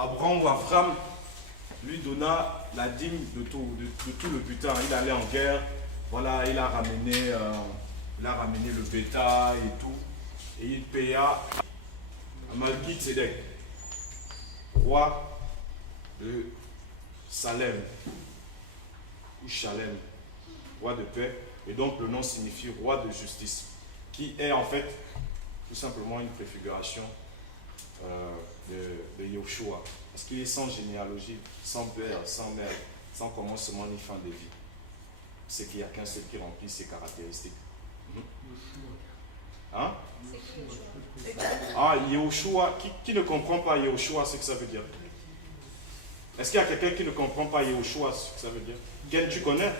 Abraham ou Avram lui donna la dîme de tout le butin. Il allait en guerre, voilà, il a ramené le bétail et tout, et il paya à Malki-Tzedek, roi de Salem, ou Shalem, roi de paix, et donc le nom signifie roi de justice, qui est en fait tout simplement une préfiguration de Yoshua, parce qu'il est sans généalogie, sans père, sans mère, sans commencement ni fin de vie. C'est qu'il n'y a qu'un seul qui remplit ses caractéristiques. Hein? Ah, Yoshua, qui ne comprend pas Yoshua, c'est ce que ça veut dire? Est-ce qu'il y a quelqu'un qui ne comprend pas Yoshua, ce que ça veut dire? Quel tu connais?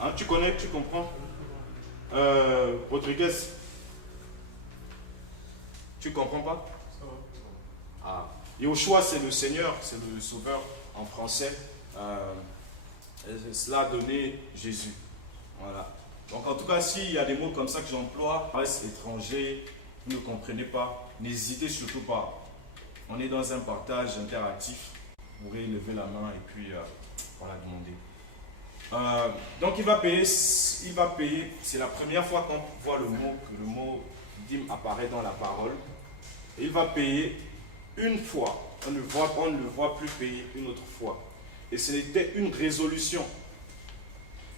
Hein, tu connais, tu comprends? Rodriguez, tu comprends pas? Ah. Yoshua, c'est le Seigneur, c'est le Sauveur en français. Cela a donné Jésus. Voilà. Donc en tout cas, s'il y a des mots comme ça que j'emploie, reste étranger, vous ne comprenez pas, n'hésitez surtout pas. On est dans un partage interactif. Vous pourrez lever la main et puis voilà, demander. Donc il va payer, c'est la première fois qu'on voit que le mot dîme apparaît dans la parole. Et il va payer une fois. On ne le voit plus payer une autre fois. Et ce n'était une résolution.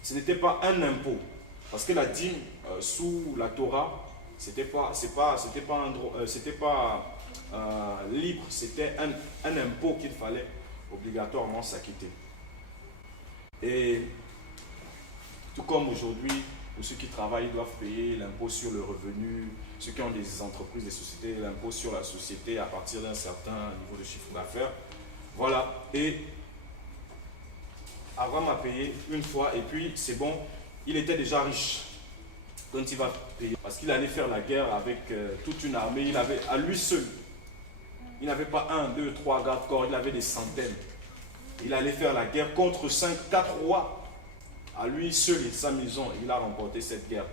Ce n'était pas un impôt. Parce que la dîme, sous la Torah, c'était pas libre, c'était un impôt qu'il fallait obligatoirement s'acquitter. Et tout comme aujourd'hui, pour ceux qui travaillent, ils doivent payer l'impôt sur le revenu, ceux qui ont des entreprises, des sociétés, l'impôt sur la société à partir d'un certain niveau de chiffre d'affaires. Voilà. Et Abraham a payé une fois et puis c'est bon, il était déjà riche. Donc il va payer parce qu'il allait faire la guerre avec toute une armée. Il avait à lui seul. Il n'avait pas 1, 2, 3 gardes-corps, il avait des centaines. Il allait faire la guerre contre 4 rois. À lui seul et sa maison, il a remporté cette guerre.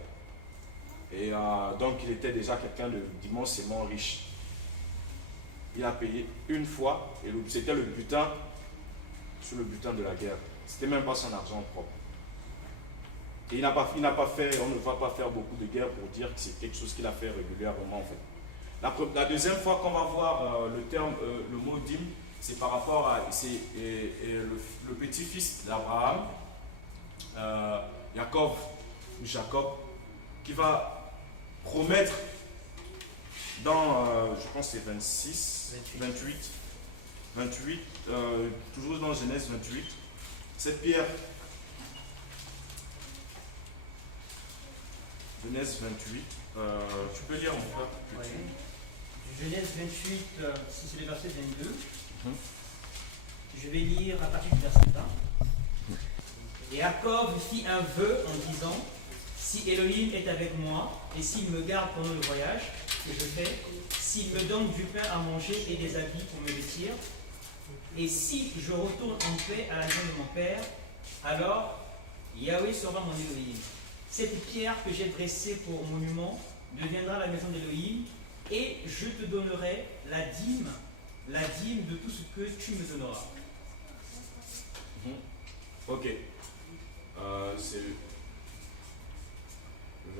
Et donc il était déjà quelqu'un d'immensément riche. Il a payé une fois et c'était le butin sur le butin de la guerre. C'était même pas son argent propre. Et on ne va pas faire beaucoup de guerres pour dire que c'est quelque chose qu'il a fait régulièrement en fait. La deuxième fois qu'on va voir le mot dîme, c'est par rapport à le petit-fils d'Abraham, Jacob, qui va promettre dans, je pense que c'est 28, toujours dans Genèse 28, cette pierre. Genèse 28, tu peux lire mon frère? Oui. Genèse 28, si c'est le verset 22, je vais lire à partir du verset 20. Et Jacob fit un vœu en disant, si Elohim est avec moi, et s'il me garde pendant le voyage que je fais, s'il me donne du pain à manger et des habits pour me vêtir, et si je retourne en paix à la maison de mon père, alors Yahweh sera mon Elohim. Cette pierre que j'ai dressée pour monument deviendra la maison d'Elohim, et je te donnerai la dîme de tout ce que tu me donneras. Ok. C'est le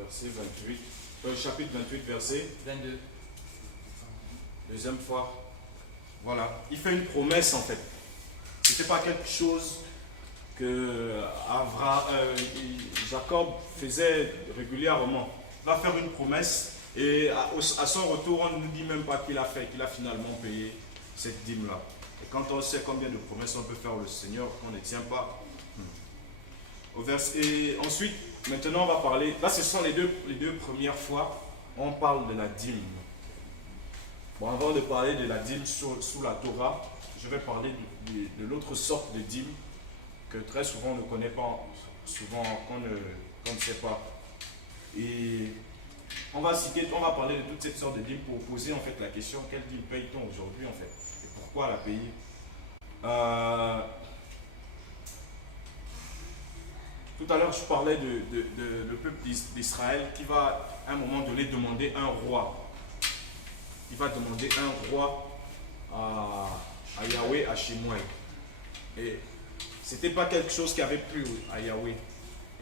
verset 28. Chapitre 28, verset 22. Deuxième fois. Voilà. Il fait une promesse en fait. Ce n'était pas quelque chose que Jacob faisait régulièrement. Il va faire une promesse et à son retour, on ne nous dit même pas qu'il a fait, qu'il a finalement payé cette dîme-là. Et quand on sait combien de promesses on peut faire au Seigneur, on ne tient pas. Et ensuite, maintenant on va parler, là ce sont les deux premières fois, on parle de la dîme. Bon, avant de parler de la dîme sous la Torah, je vais parler de l'autre sorte de dîme que très souvent on ne connaît pas, souvent qu'on ne sait pas. Et on va parler de toutes ces sortes de dîmes pour poser en fait la question, quelle dîme paye-t-on aujourd'hui en fait? Et pourquoi la payer? Tout à l'heure, je parlais le peuple d'Israël qui va à un moment donné demander un roi. il va demander un roi à Yahweh, à Shemuel. Et ce n'était pas quelque chose qui avait plu à Yahweh.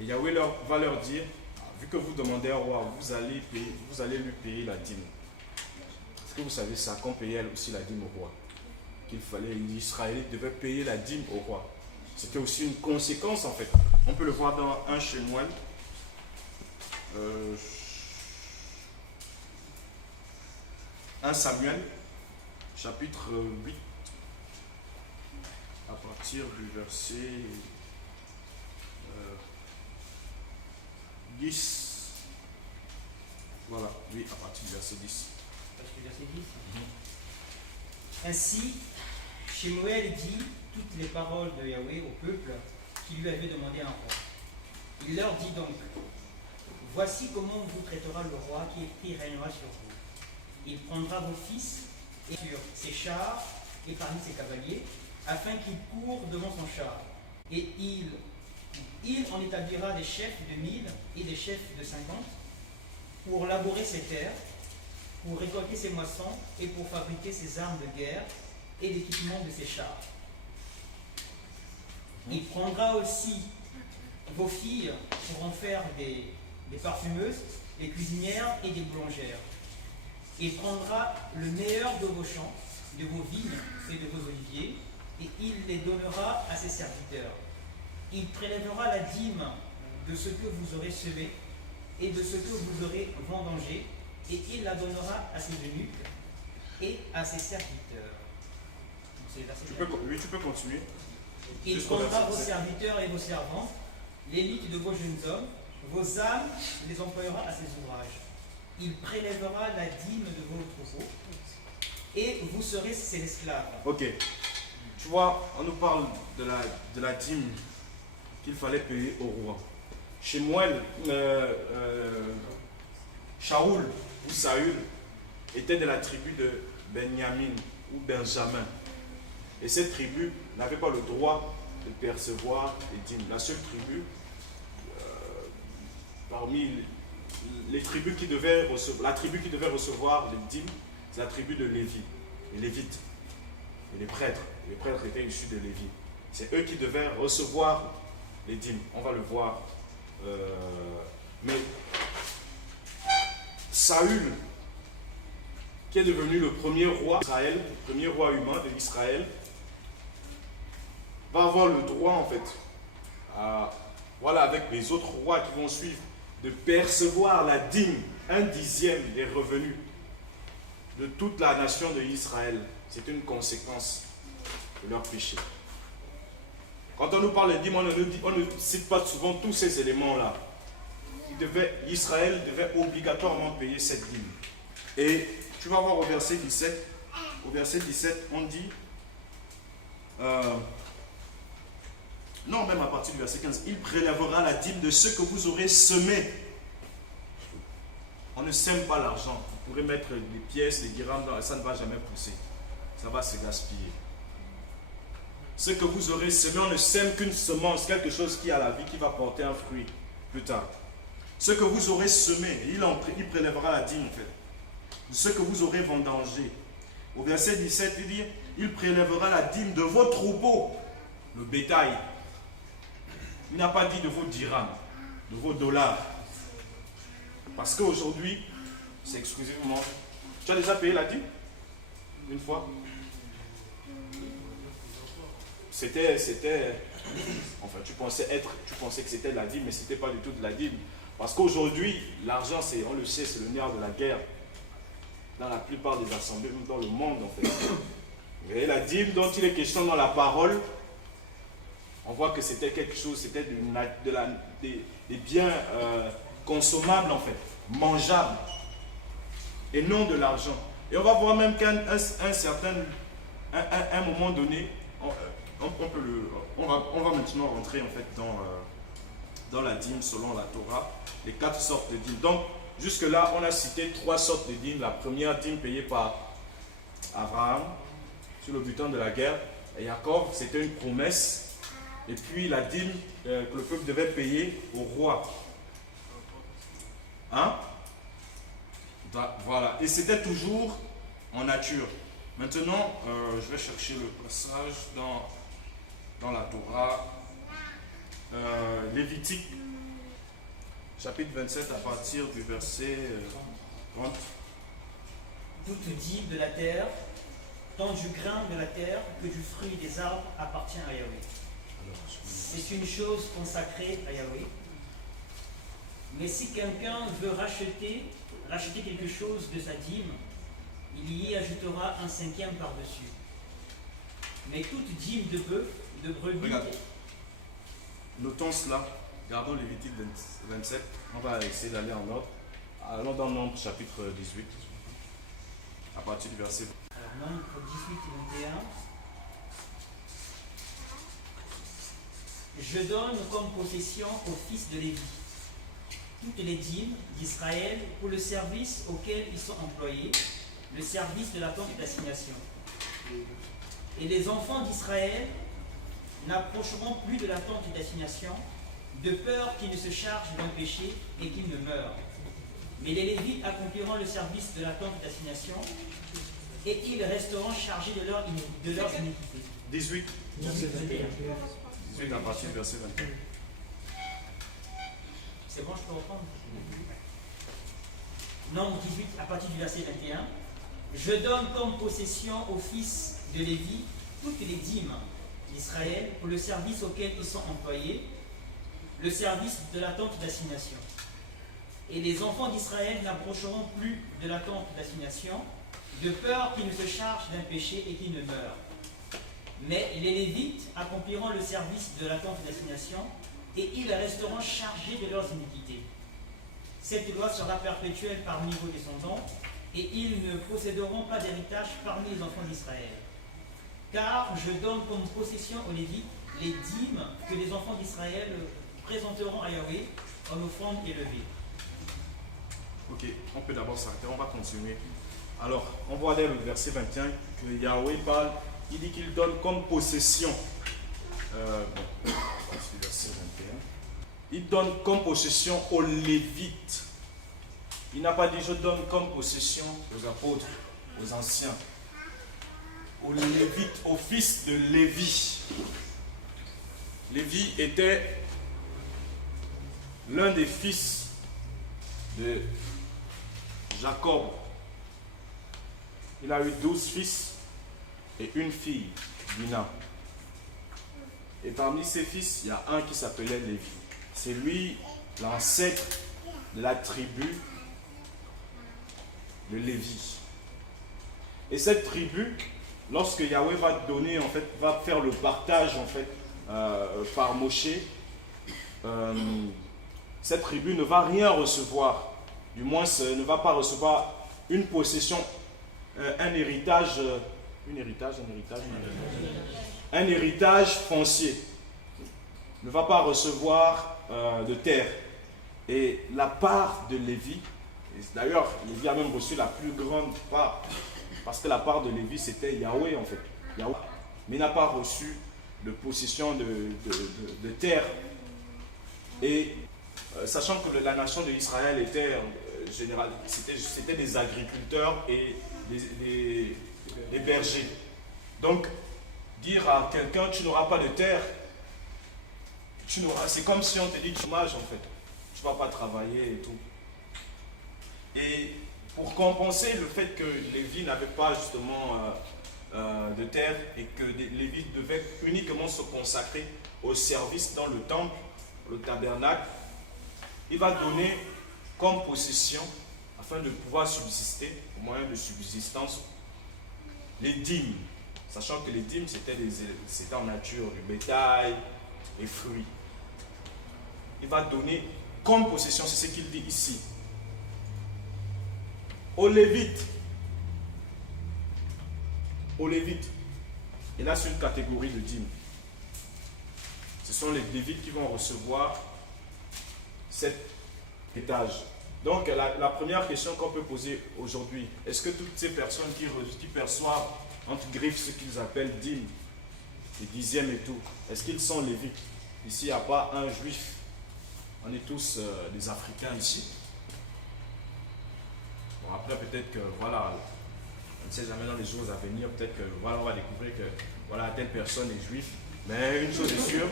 Et Yahweh va leur dire, vu que vous demandez un roi, vous allez lui payer la dîme. Est-ce que vous savez ça, qu'on payait aussi la dîme au roi? Qu'il fallait, les Israélites devaient payer la dîme au roi. C'était aussi une conséquence en fait. On peut le voir dans 1 Shemuel. 1 Samuel, chapitre 8, à partir du verset 10. Voilà, oui, à partir du verset 10. Verset 10. Ainsi, Shemuel dit toutes les paroles de Yahweh au peuple qui lui avait demandé un roi. Il leur dit donc, voici comment vous traitera le roi qui régnera sur vous. Il prendra vos fils et sur ses chars et parmi ses cavaliers, afin qu'ils courent devant son char. Et il en établira des chefs de 1000 et des chefs de 50 pour labourer ses terres, pour récolter ses moissons et pour fabriquer ses armes de guerre et l'équipement de ses chars. Il prendra aussi vos filles pour en faire des parfumeuses, des cuisinières et des boulangères. Il prendra le meilleur de vos champs, de vos vignes et de vos oliviers, et il les donnera à ses serviteurs. Il prélèvera la dîme de ce que vous aurez semé et de ce que vous aurez vendangé, et il la donnera à ses eunuques et à ses serviteurs. Tu peux continuer. Il prendra vos serviteurs et vos servantes, l'élite de vos jeunes hommes, vos âmes les employera à ses ouvrages. Il prélèvera la dîme de vos troupeaux, et vous serez ses esclaves. Ok. Tu vois, on nous parle de la dîme qu'il fallait payer au roi. Shemuel, Shaoul ou Saül était de la tribu de Benjamin ou Benjamin. Et cette tribu n'avait pas le droit de percevoir les dîmes. La seule tribu, parmi les tribus qui devaient recevoir, la tribu qui devait recevoir les dîmes, c'est la tribu de Lévi, les Lévites et les prêtres. Les prêtres étaient issus de Lévi. C'est eux qui devaient recevoir les dîmes. On va le voir. Mais Saül, qui est devenu le premier roi d'Israël, le premier roi humain de l'Israël, va avoir le droit en fait, voilà, avec les autres rois qui vont suivre, de percevoir la dîme, 1/10 des revenus de toute la nation de Israël. C'est une conséquence de leur péché. Quand on nous parle de dîme, on ne cite pas souvent tous ces éléments-là. Israël devait obligatoirement payer cette dîme. Et tu vas voir au verset 17, on dit, non, même à partir du verset 15, il prélèvera la dîme de ce que vous aurez semé. On ne sème pas l'argent. Vous pourrez mettre des pièces, des dirhams, ça ne va jamais pousser. Ça va se gaspiller. Ce que vous aurez semé, on ne sème qu'une semence, quelque chose qui a la vie, qui va porter un fruit plus tard. Ce que vous aurez semé, il prélèvera la dîme en fait. Ce que vous aurez vendangé. Au verset 17, il dit, il prélèvera la dîme de vos troupeaux, le bétail. Il n'a pas dit de vos dirhams, de vos dollars. Parce qu'aujourd'hui, c'est exclusivement... Tu as déjà payé la dîme? Une fois? C'était... Enfin, tu pensais que c'était de la dîme, mais ce n'était pas du tout de la dîme. Parce qu'aujourd'hui, l'argent, on le sait, c'est le nerf de la guerre. Dans la plupart des assemblées, même dans le monde, en fait. Et la dîme dont il est question dans la parole, on voit que c'était quelque chose, c'était des biens consommables, en fait, mangeables, et non de l'argent. Et on va voir même qu'à un moment donné, on va maintenant rentrer, en fait, dans la dîme selon la Torah, les 4 sortes de dîmes. Donc, jusque-là, on a cité 3 sortes de dîmes. La première dîme payée par Abraham sur le butin de la guerre. Et Jacob, c'était une promesse. Et puis la dîme que le peuple devait payer au roi. Hein? Voilà. Et c'était toujours en nature. Maintenant, je vais chercher le passage dans la Torah. Lévitique, chapitre 27, à partir du verset 30. Toute dîme de la terre, tant du grain de la terre que du fruit des arbres appartient à Yahweh. C'est une chose consacrée à Yahweh. Mais si quelqu'un veut racheter quelque chose de sa dîme, il y ajoutera un cinquième par-dessus. Mais toute dîme de bœuf, de brebis... Regarde. Notons cela. Gardons Lévitique 27. On va essayer d'aller en ordre. Allons dans Nombre chapitre 18. À partir du verset 20. Alors, Nombre 18 et 21. Je donne comme possession aux fils de Lévi toutes les dîmes d'Israël pour le service auquel ils sont employés, le service de la tente d'assignation. Et les enfants d'Israël n'approcheront plus de la tente d'assignation, de peur qu'ils ne se chargent d'un péché et qu'ils ne meurent. Mais les Lévites accompliront le service de la tente d'assignation et ils resteront chargés de leurs iniquités. 18. 18 à partir du verset 21. C'est bon, je peux reprendre. Nombre 18 à partir du verset 21. Je donne comme possession aux fils de Lévi toutes les dîmes d'Israël pour le service auquel ils sont employés, le service de la tente d'assignation. Et les enfants d'Israël n'approcheront plus de la tente d'assignation, de peur qu'ils ne se chargent d'un péché et qu'ils ne meurent. Mais les Lévites accompliront le service de la tente d'assignation et ils resteront chargés de leurs iniquités. Cette loi sera perpétuelle parmi vos descendants et ils ne posséderont pas d'héritage parmi les enfants d'Israël. Car je donne comme possession aux Lévites les dîmes que les enfants d'Israël présenteront à Yahweh en offrande élevée. Ok, on peut d'abord s'arrêter, on va continuer. Alors, on voit dès le verset 21 que Yahweh parle, il dit qu'il donne comme possession. C'est le verset 21. Il donne comme possession aux Lévites. Il n'a pas dit je donne comme possession aux apôtres, aux anciens, aux Lévites, aux fils de Lévi. Lévi était l'un des fils de Jacob. Il a eu 12 fils et une fille, Dina. Et parmi ses fils, il y a un qui s'appelait Lévi. C'est lui l'ancêtre de la tribu de Lévi. Et cette tribu, lorsque Yahweh va donner, en fait, va faire le partage, en fait, par Moshe, cette tribu ne va rien recevoir. Du moins, ne va pas recevoir une possession, un héritage foncier. Ne va pas recevoir de terre. Et la part de Lévi, d'ailleurs, Lévi a même reçu la plus grande part, parce que la part de Lévi, c'était Yahweh, en fait. Yahweh. Mais il n'a pas reçu de possession de terre. Et sachant que la nation d'Israël était c'était des agriculteurs et des bergers. Donc, dire à quelqu'un tu n'auras pas de terre, c'est comme si on te dit chômage en fait. Tu ne vas pas travailler et tout. Et pour compenser le fait que Lévi n'avait pas justement de terre et que Lévi devait uniquement se consacrer au service dans le temple, le tabernacle, il va donner comme possession, afin de pouvoir subsister, au moyen de subsistance, les dîmes. Sachant que les dîmes, c'était en nature, du bétail, les fruits. Il va donner comme possession, c'est ce qu'il dit ici, aux Lévites. Aux Lévites. Et là, c'est une catégorie de dîmes. Ce sont les Lévites qui vont recevoir cet héritage. Donc, la première question qu'on peut poser aujourd'hui, est-ce que toutes ces personnes qui perçoivent entre griffes ce qu'ils appellent dîmes, les dixièmes et tout, est-ce qu'ils sont Lévites? Ici, il n'y a pas un juif. On est tous des Africains ici. Bon, après, peut-être que, voilà, On ne sait jamais dans les jours à venir, peut-être que voilà, on va découvrir que voilà, telle personne est juive. Mais une chose est sûre,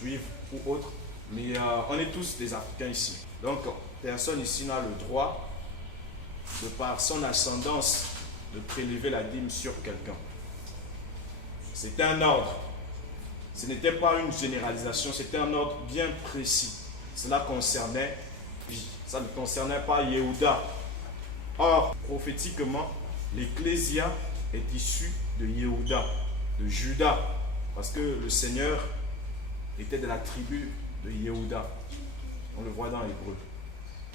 juive ou autre, mais on est tous des Africains ici. Donc, personne ici n'a le droit, de par son ascendance, de prélever la dîme sur quelqu'un. C'était un ordre. Ce n'était pas une généralisation, c'était un ordre bien précis. Cela concernait, ça ne concernait pas Yehuda. Or, prophétiquement, l'Ecclésia est issue de Yehuda, de Juda, parce que le Seigneur était de la tribu de Yehuda. On le voit dans l'Hébreu.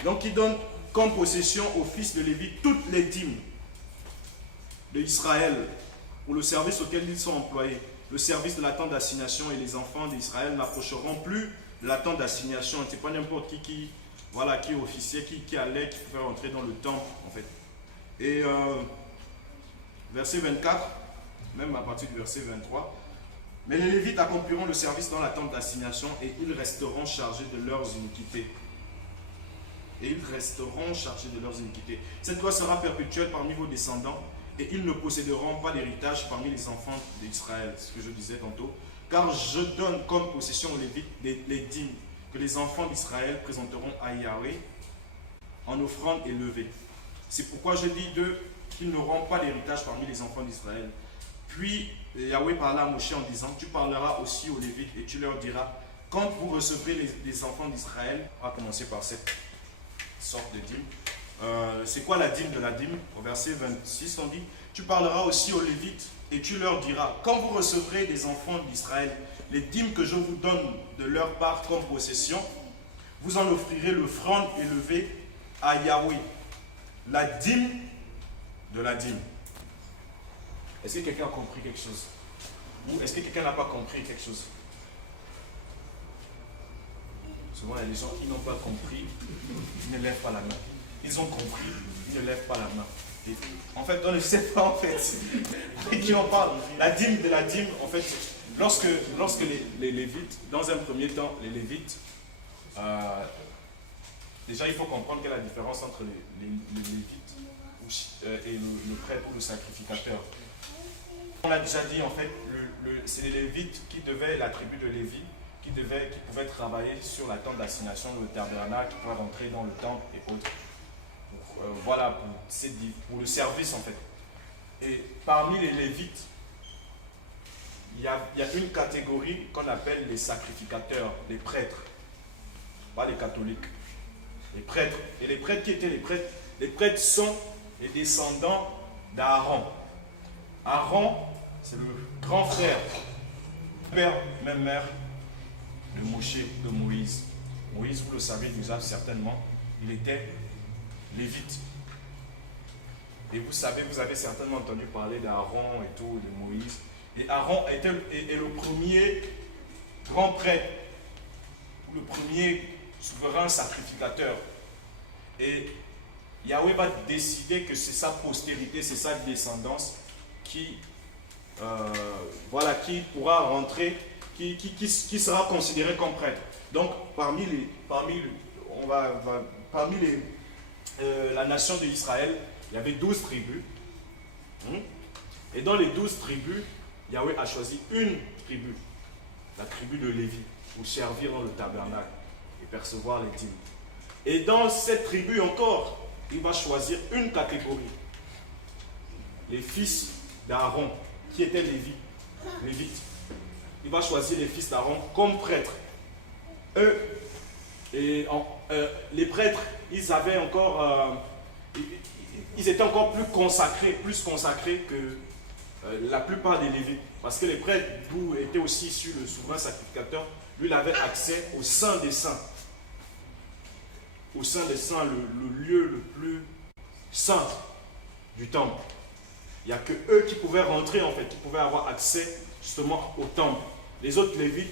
Donc, il donne comme possession aux fils de Lévi toutes les dîmes d'Israël pour le service auquel ils sont employés. Le service de la tente d'assignation, et les enfants d'Israël n'approcheront plus de la tente d'assignation. Ce n'est pas n'importe qui est officier, qui allait, qui pouvait rentrer dans le temple, en fait. Et verset 24, même à partir du verset 23, mais les Lévites accompliront le service dans la tente d'assignation et ils resteront chargés de leurs iniquités. Et ils resteront chargés de leurs iniquités. Cette loi sera perpétuelle parmi vos descendants et ils ne posséderont pas d'héritage parmi les enfants d'Israël, ce que je disais tantôt. Car je donne comme possession aux Lévites les dîmes que les enfants d'Israël présenteront à Yahweh en offrande élevée. C'est pourquoi je dis d'eux qu'ils n'auront pas d'héritage parmi les enfants d'Israël. Puis Yahweh parla à Moshe en disant, tu parleras aussi aux Lévites et tu leur diras, quand vous recevrez les enfants d'Israël, on va commencer par cette sorte de dîme. C'est quoi la dîme de la dîme? Au verset 26, on dit, tu parleras aussi aux Lévites et tu leur diras, quand vous recevrez des enfants d'Israël, les dîmes que je vous donne de leur part comme possession, vous en offrirez l'offrande élevée à Yahweh. La dîme de la dîme. Est-ce que quelqu'un a compris quelque chose? Ou est-ce que quelqu'un n'a pas compris quelque chose? Souvent, il y a des gens qui n'ont pas compris, ils ne lèvent pas la main. Ils ont compris, ils ne lèvent pas la main. Et en fait, on ne sait pas en fait de qui on parle. La dîme de la dîme, en fait, lorsque les Lévites, dans un premier temps, les Lévites, déjà il faut comprendre quelle est la différence entre les Lévites et le prêtre ou le sacrificateur. On l'a déjà dit, en fait, c'est les Lévites qui devaient, la tribu de Lévi, qui pouvaient travailler sur la tente d'assignation, le tabernacle, qui pouvaient rentrer dans le temple et autres. Voilà, pour le service en fait. Et parmi les Lévites, il y a une catégorie qu'on appelle les sacrificateurs, les prêtres, pas les catholiques, les prêtres. Et les prêtres qui étaient les prêtres? Les prêtres sont les descendants d'Aaron. Aaron, c'est le grand frère, père, même mère de Moshe, de Moïse. Moïse, vous le savez déjà certainement, il était lévite. Et vous savez, vous avez certainement entendu parler d'Aaron et tout, de Moïse. Et Aaron est le premier grand prêtre, ou le premier souverain sacrificateur. Et Yahweh va décider que c'est sa postérité, c'est sa descendance qui pourra rentrer, qui sera considéré comme prêtre. Donc parmi la nation d'Israël, il y avait 12 tribus. Et dans les 12 tribus, Yahweh a choisi une tribu, la tribu de Lévi, pour servir dans le tabernacle et percevoir les dîmes. Et dans cette tribu encore, il va choisir une catégorie. Les fils d'Aaron, qui étaient Lévites. Il va choisir les fils d'Aaron comme prêtres. Les prêtres, ils avaient encore, ils étaient encore plus consacrés que la plupart des Lévites. Parce que les prêtres, d'où était aussi issu le souverain sacrificateur, lui, il avait accès au Saint des Saints. Au Saint des Saints, le lieu le plus saint du temple. Il n'y a que eux qui pouvaient rentrer, en fait, qui pouvaient avoir accès justement au temple. Les autres Lévites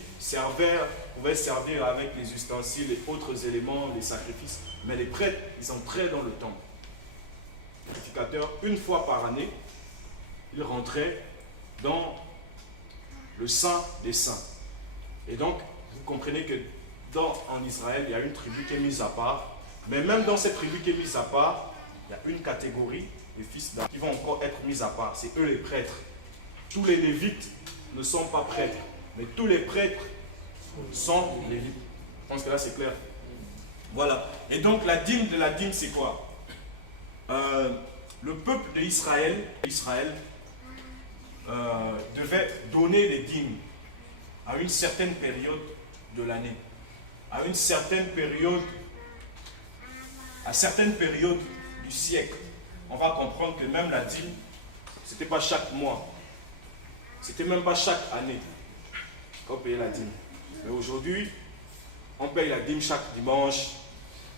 pouvaient servir avec les ustensiles et autres éléments, les sacrifices. Mais les prêtres, ils entraient dans le temple. Le sacrificateur, une fois par année, il rentrait dans le Saint des Saints. Et donc, vous comprenez que en Israël, il y a une tribu qui est mise à part. Mais même dans cette tribu qui est mise à part, il y a une catégorie, les fils d'Aaron, qui vont encore être mis à part. C'est eux les prêtres. Tous les Lévites ne sont pas prêtres, mais tous les prêtres sont Lévites. Je pense que là c'est clair. Voilà. Et donc la dîme de la dîme, c'est quoi? Le peuple d'Israël devait donner les dîmes à une certaine période de l'année, à une certaine période, à certaines périodes du siècle. On va comprendre que même la dîme, ce n'était pas chaque mois, c'était même pas chaque année qu'on payait la dîme. Mais aujourd'hui, on paye la dîme chaque dimanche,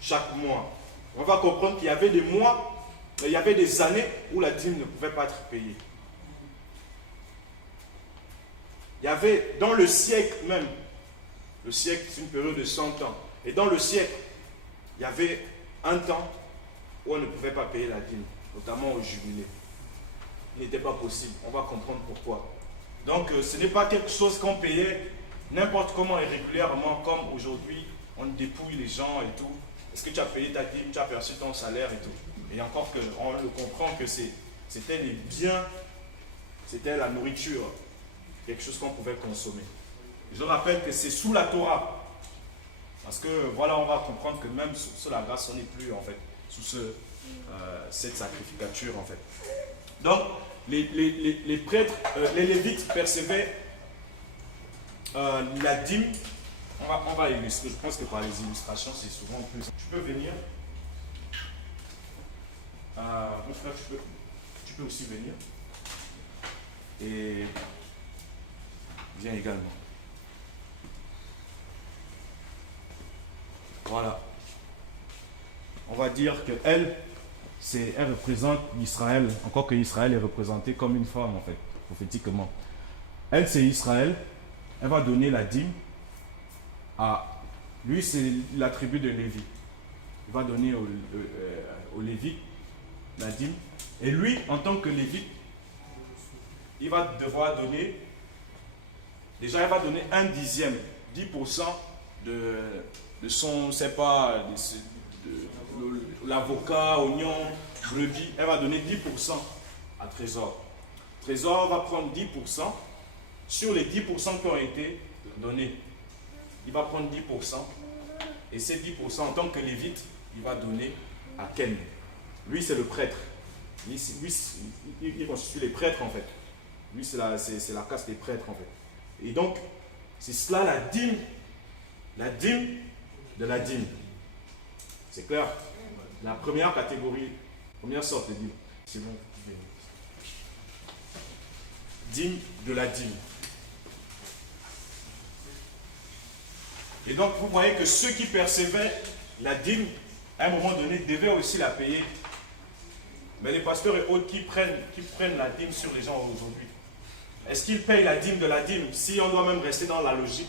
chaque mois. On va comprendre qu'il y avait des mois, il y avait des années où la dîme ne pouvait pas être payée. Il y avait, dans le siècle même, le siècle c'est une période de 100 ans, et dans le siècle, il y avait un temps où on ne pouvait pas payer la dîme, notamment au jubilé. Il n'était pas possible, on va comprendre pourquoi. Donc ce n'est pas quelque chose qu'on payait n'importe comment et régulièrement, comme aujourd'hui, on dépouille les gens et tout. Est-ce que tu as payé ta dîme, tu as perçu ton salaire et tout. Et encore qu'on le comprend que c'était les biens, c'était la nourriture, quelque chose qu'on pouvait consommer. Je rappelle que c'est sous la Torah. Parce que voilà, on va comprendre que même sous la grâce, on n'est plus en fait sous cette sacrificature en fait. Donc, les prêtres, les Lévites percevaient la dîme. On va illustrer. Je pense que par les illustrations, c'est souvent plus. Tu peux venir. Mon frère, tu peux aussi venir. Et viens également. Voilà. On va dire que elle représente Israël, encore que Israël est représenté comme une femme en fait, prophétiquement. Elle, c'est Israël. Elle va donner la dîme à... Lui, c'est la tribu de Lévi. Il va donner au Lévi la dîme. Et lui, en tant que Lévite, il va devoir donner... Déjà, il va donner 1/10, 10% de son, c'est pas, l'avocat, oignon, brebis. Elle va donner 10% à Trésor. Trésor va prendre 10% sur les 10% qui ont été donnés. Il va prendre 10%. Et ces 10%, en tant que Lévite, il va donner à Ken. Lui, c'est le prêtre. Il constitue les prêtres, en fait. Lui, c'est la caste des prêtres, en fait. Et donc, c'est cela la dîme de la dîme. C'est clair? La première catégorie, première sorte de dîme. C'est bon. Dîme de la dîme. Et donc, vous voyez que ceux qui percevaient la dîme, à un moment donné, devaient aussi la payer. Mais les pasteurs et autres qui prennent la dîme sur les gens aujourd'hui, est-ce qu'ils payent la dîme de la dîme? Si on doit même rester dans la logique,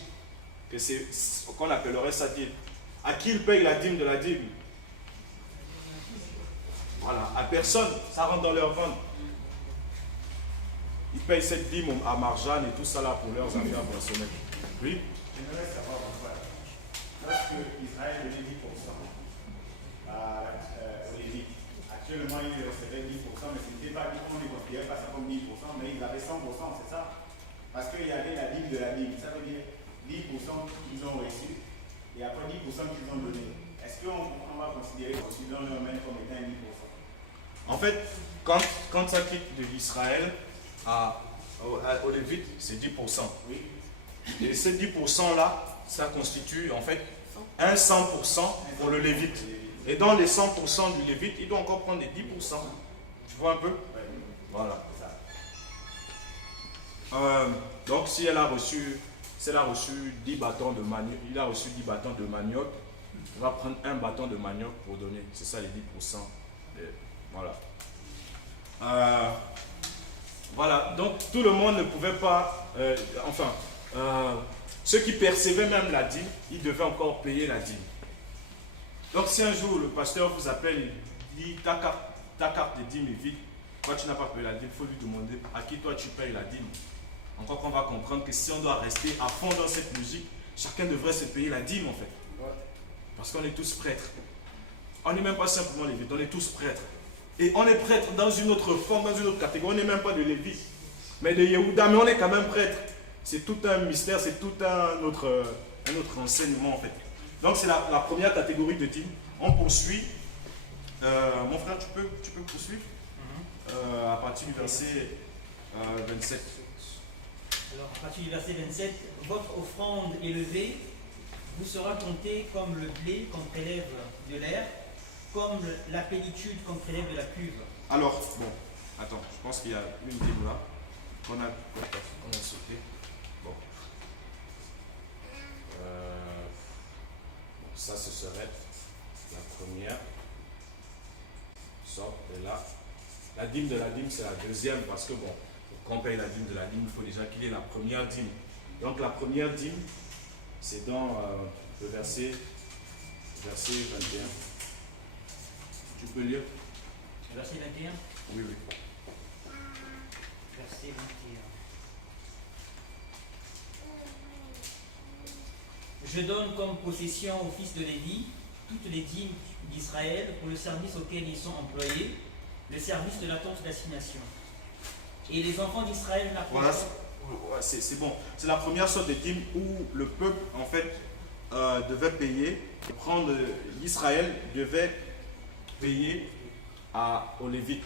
que c'est ce qu'on appellerait ça dîme. À qui ils payent la dîme de la dîme? Voilà, à personne, ça rentre dans leur ventre. Ils payent cette dîme à Marjane et tout ça là pour leurs affaires personnelles. Oui? J'aimerais savoir pourquoi. Lorsque Israël donnait 10% aux Lévites, actuellement ils recevaient 10%, mais ce n'était pas, on ne considérait pas ça comme 10%, mais ils avaient 100%, c'est ça? Parce qu'il y avait la dîme de la dîme, ça veut dire 10% qu'ils ont reçu et après 10% qu'ils ont donné. Est-ce qu'on va considérer aussi dans le domaine comme étant 10%? En fait, quand ça quitte de l'Israël au Lévite, c'est 10%. Oui. Et ces 10% là, ça constitue en fait un 100% pour le Lévite. Et dans les 100% du Lévite, il doit encore prendre les 10%. Tu vois un peu? Voilà. Donc si elle a reçu 10 bâtons de manioc, il a reçu 10 bâtons de manioc, il va prendre un bâton de manioc pour donner. C'est ça les 10%. Voilà. Voilà. Donc tout le monde ne pouvait pas... ceux qui percevaient même la dîme, ils devaient encore payer la dîme. Donc si un jour le pasteur vous appelle et dit ta carte de dîme est vide, toi tu n'as pas payé la dîme, il faut lui demander à qui toi tu payes la dîme. Encore qu'on va comprendre que si on doit rester à fond dans cette musique, chacun devrait se payer la dîme en fait. Parce qu'on est tous prêtres. On n'est même pas simplement les vides, on est tous prêtres. Et on est prêtre dans une autre forme, dans une autre catégorie. On n'est même pas de Lévi, mais de Yehuda, mais on est quand même prêtre. C'est tout un mystère, c'est tout un autre enseignement en fait. Donc c'est la première catégorie de dîmes. On poursuit. Mon frère, tu peux poursuivre à partir du verset 27. Alors, à partir du verset 27, votre offrande élevée vous sera comptée comme le blé qu'on prélève de l'air, comme la pellitude qu'on prélève de la cuve. Alors, bon, attends, je pense qu'il y a une dîme là qu'on a sauté. Bon. Ça, ce serait la première sorte. Et là, la dîme de la dîme, c'est la deuxième parce que, bon, pour qu'on paye la dîme de la dîme, il faut déjà qu'il y ait la première dîme. Donc, la première dîme, c'est dans le verset 21. Tu peux lire? Verset 21. Oui, oui. Verset 21. Je donne comme possession aux fils de Lévi toutes les dîmes d'Israël pour le service auquel ils sont employés, le service de la tente d'assignation. Et les enfants d'Israël Voilà, c'est bon. C'est la première sorte de dîme où le peuple, en fait, devait payer. L'Israël devait payer aux Lévites.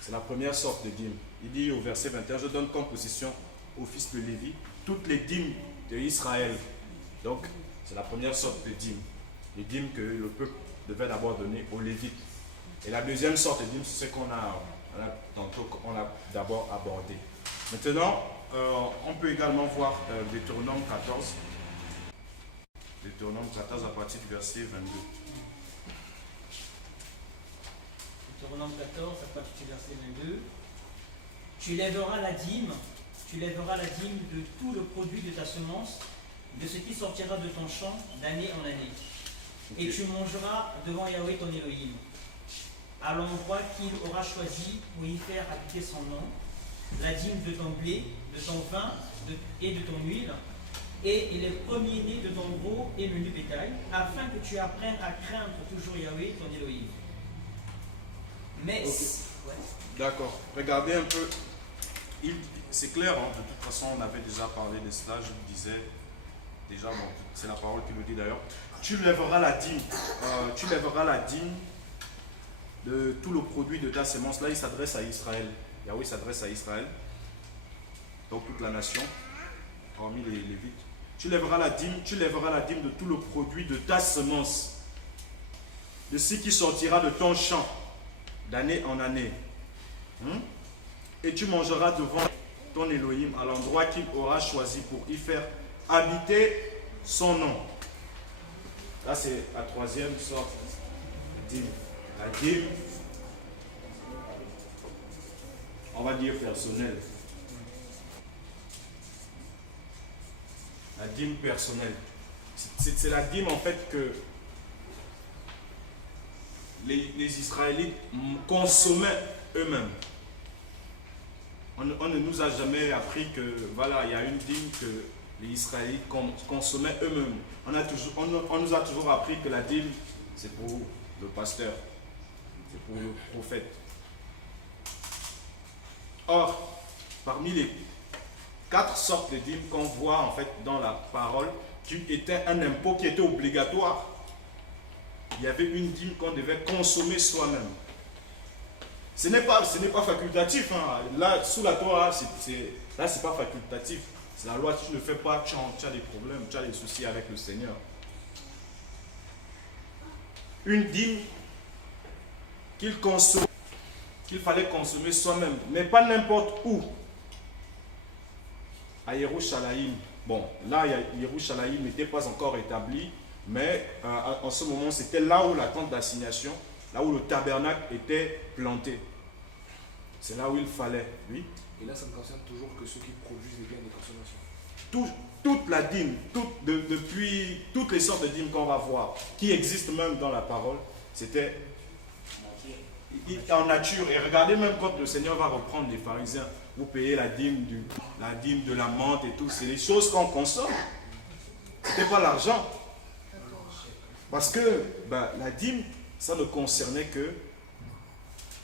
C'est la première sorte de dîme. Il dit au verset 21, je donne comme possession aux fils de Lévi toutes les dîmes d'Israël. Donc, c'est la première sorte de dîme. Les dîmes que le peuple devait d'abord donner aux Lévites. Et la deuxième sorte de dîme, c'est ce qu'on a d'abord abordé. Maintenant, on peut également voir Deutéronome 14. Deutéronome 14 à partir du verset 22. Deutéronome 14 à partir du verset 22. Tu lèveras la dîme de tout le produit de ta semence, de ce qui sortira de ton champ d'année en année. Okay. Et tu mangeras devant Yahweh ton Elohim, à l'endroit qu'il aura choisi pour y faire habiter son nom, la dîme de ton blé, de ton vin et de ton huile, et les premiers-nés de ton gros et menu bétail, afin que tu apprennes à craindre toujours Yahweh ton Elohim. Mais... Okay. Ouais. D'accord. Regardez un peu. C'est clair, hein, de toute façon, on avait déjà parlé de cela. Je vous disais, déjà, bon, c'est la parole qui le dit d'ailleurs. Tu lèveras la dîme. De tout le produit de ta semence. Là, il s'adresse à Israël. Yahweh s'adresse à Israël. Donc, toute la nation, hormis les Lévites. Tu lèveras la dîme de tout le produit de ta semence. De ce qui sortira de ton champ, d'année en année. Et tu mangeras devant ton Elohim à l'endroit qu'il aura choisi pour y faire habiter son nom. Là, c'est la troisième sorte de dîme. La dîme, on va dire personnelle. La dîme personnelle. C'est la dîme en fait que les Israélites consommaient eux-mêmes. On ne nous a jamais appris que voilà, il y a une dîme que les Israélites consommaient eux-mêmes. On nous a toujours appris que la dîme, c'est pour le pasteur, c'est pour le prophète. Or, parmi les 4 sortes de dîmes qu'on voit en fait dans la parole, qui était un impôt qui était obligatoire, il y avait une dîme qu'on devait consommer soi-même. Ce n'est pas facultatif. Hein. Là, sous la Torah, là, c'est pas facultatif. C'est la loi. Si tu ne le fais pas, tu as des problèmes, tu as des soucis avec le Seigneur. Une dîme qu'il fallait consommer soi-même, mais pas n'importe où. À Yerushalayim. Bon, là, Yerushalayim n'était pas encore établi, mais en ce moment, c'était là où la tente d'assignation, là où le tabernacle était planté. C'est là où il fallait, oui. Et là, ça ne concerne toujours que ceux qui produisent les biens de consommation. Toute la dîme, depuis toutes les sortes de dîmes qu'on va voir, qui existent même dans la parole, c'était en nature. Et regardez même quand le Seigneur va reprendre les pharisiens, vous payez la dîme de la menthe et tout, c'est les choses qu'on consomme. Ce n'était pas l'argent. Parce que la dîme, ça ne concernait que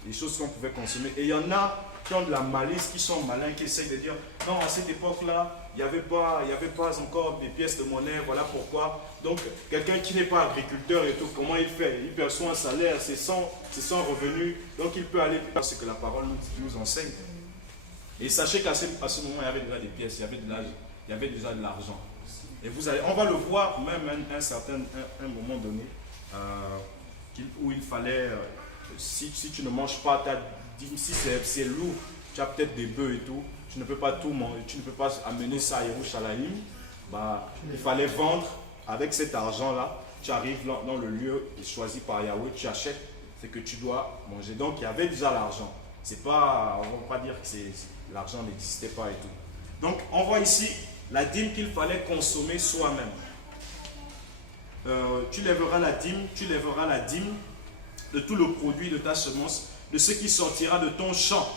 les choses qu'on pouvait consommer. Et il y en a qui ont de la malice, qui sont malins, qui essayent de dire non, à cette époque-là, il n'y avait pas encore des pièces de monnaie, voilà pourquoi. Donc, quelqu'un qui n'est pas agriculteur et tout, comment il fait? Il perçoit un salaire, c'est son revenu, donc il peut aller faire ce que la parole nous enseigne. Et sachez qu'à ce moment, il y avait déjà des pièces, il y avait déjà de l'argent. Et on va le voir même à un moment donné, où il fallait, si tu ne manges pas ta dîme, si c'est lourd, tu as peut-être des bœufs et tout, tu ne peux pas tout manger, tu ne peux pas amener ça à Yerushalayim, il fallait vendre avec cet argent-là, tu arrives dans le lieu choisi par Yahweh, tu achètes ce que tu dois manger. Donc il y avait déjà l'argent. On ne va pas dire que l'argent n'existait pas et tout. Donc on voit ici la dîme qu'il fallait consommer soi-même. Tu lèveras la dîme de tout le produit de ta semence, de ce qui sortira de ton champ,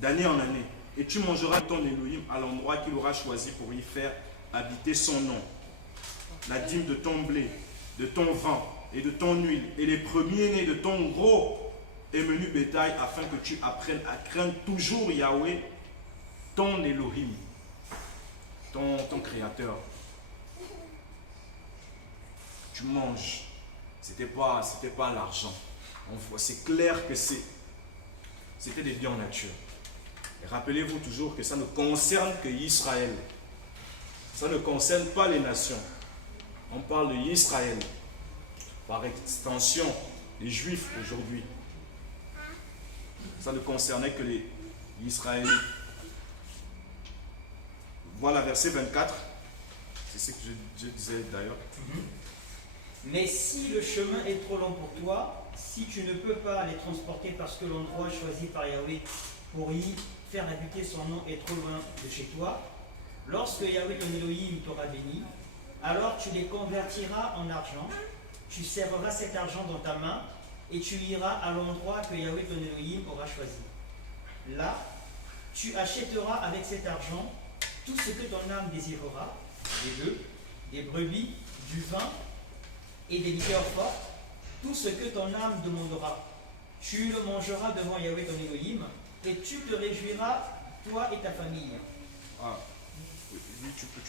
d'année en année. Et tu mangeras ton Elohim à l'endroit qu'il aura choisi pour y faire habiter son nom. La dîme de ton blé, de ton vin et de ton huile, et les premiers-nés de ton gros et menu bétail, afin que tu apprennes à craindre toujours Yahweh, ton Elohim, ton créateur. Tu manges. C'était pas l'argent. C'est clair que c'était des biens en nature. Et rappelez-vous toujours que ça ne concerne que Israël. Ça ne concerne pas les nations. On parle d'Israël. Par extension, les Juifs aujourd'hui. Ça ne concernait que les Israélites. Voilà verset 24. C'est ce que je disais d'ailleurs. Mais si le chemin est trop long pour toi, si tu ne peux pas les transporter parce que l'endroit choisi par Yahweh pour y faire habiter son nom est trop loin de chez toi, lorsque Yahweh ton Elohim t'aura béni, alors tu les convertiras en argent, tu serreras cet argent dans ta main et tu iras à l'endroit que Yahweh ton Elohim aura choisi. Là, tu achèteras avec cet argent tout ce que ton âme désirera, des bœufs, des brebis, du vin et des liqueurs fortes, tout ce que ton âme demandera. Tu le mangeras devant Yahweh ton Elohim, et tu te réjouiras, toi et ta famille. Ah, oui, tu peux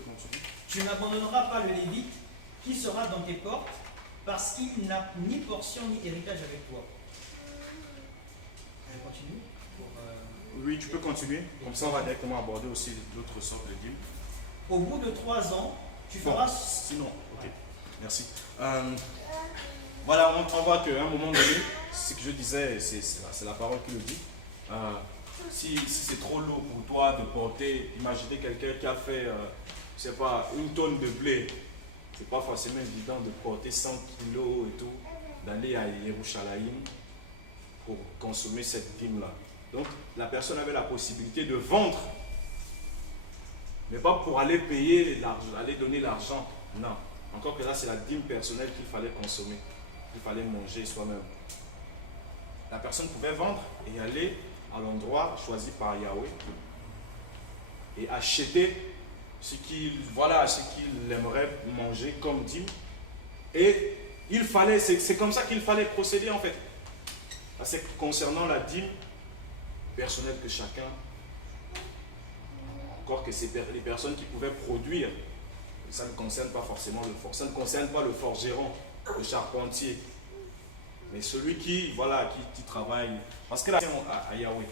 continuer. Tu n'abandonneras pas le Lévite qui sera dans tes portes, parce qu'il n'a ni portion ni héritage avec toi. Je continue Oui, tu peux continuer. Comme ça, on va directement aborder aussi d'autres sortes de dîmes. Au bout de 3 ans, tu feras... Sinon, ok. Merci. Voilà, on voit qu'à un moment donné, ce que je disais, c'est la parole qui le dit. Si c'est trop lourd pour toi de porter, imaginez quelqu'un qui a fait, je sais pas, 1 tonne de blé. C'est pas forcément évident de porter 100 kilos et tout, d'aller à Yerushalayim pour consommer cette dîme-là. Donc, la personne avait la possibilité de vendre, mais pas pour aller payer l'argent, aller donner l'argent. Non. Encore que là, c'est la dîme personnelle qu'il fallait consommer, qu'il fallait manger soi-même. La personne pouvait vendre et aller à l'endroit choisi par Yahweh et acheter ce qu'il aimerait manger comme dîme. Et c'est comme ça qu'il fallait procéder en fait. C'est concernant la dîme personnelle que chacun, encore que c'est les personnes qui pouvaient produire. Ça ne concerne pas forcément ça ne concerne pas le forgeron, le charpentier, mais celui qui travaille. Parce que là, à Yahweh,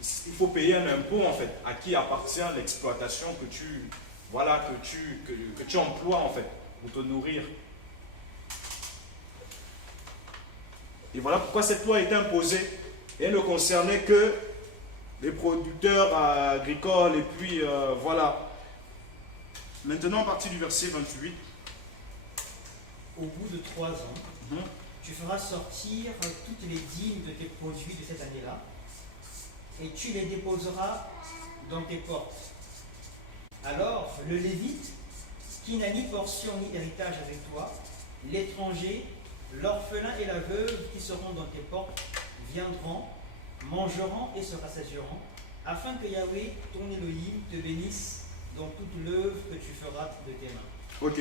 il faut payer un impôt en fait, à qui appartient l'exploitation que tu emploies en fait, pour te nourrir. Et voilà pourquoi cette loi a été imposée. Et elle ne concernait que les producteurs agricoles, et puis voilà. Maintenant, à partir du verset 28. Au bout de 3 ans, tu feras sortir toutes les dîmes de tes produits de cette année-là, et tu les déposeras dans tes portes. Alors, le Lévite, qui n'a ni portion ni héritage avec toi, l'étranger, l'orphelin et la veuve qui seront dans tes portes, viendront, mangeront et se rassasieront, afin que Yahweh, ton Elohim, te bénisse dans toute l'œuvre que tu feras de tes mains. Ok.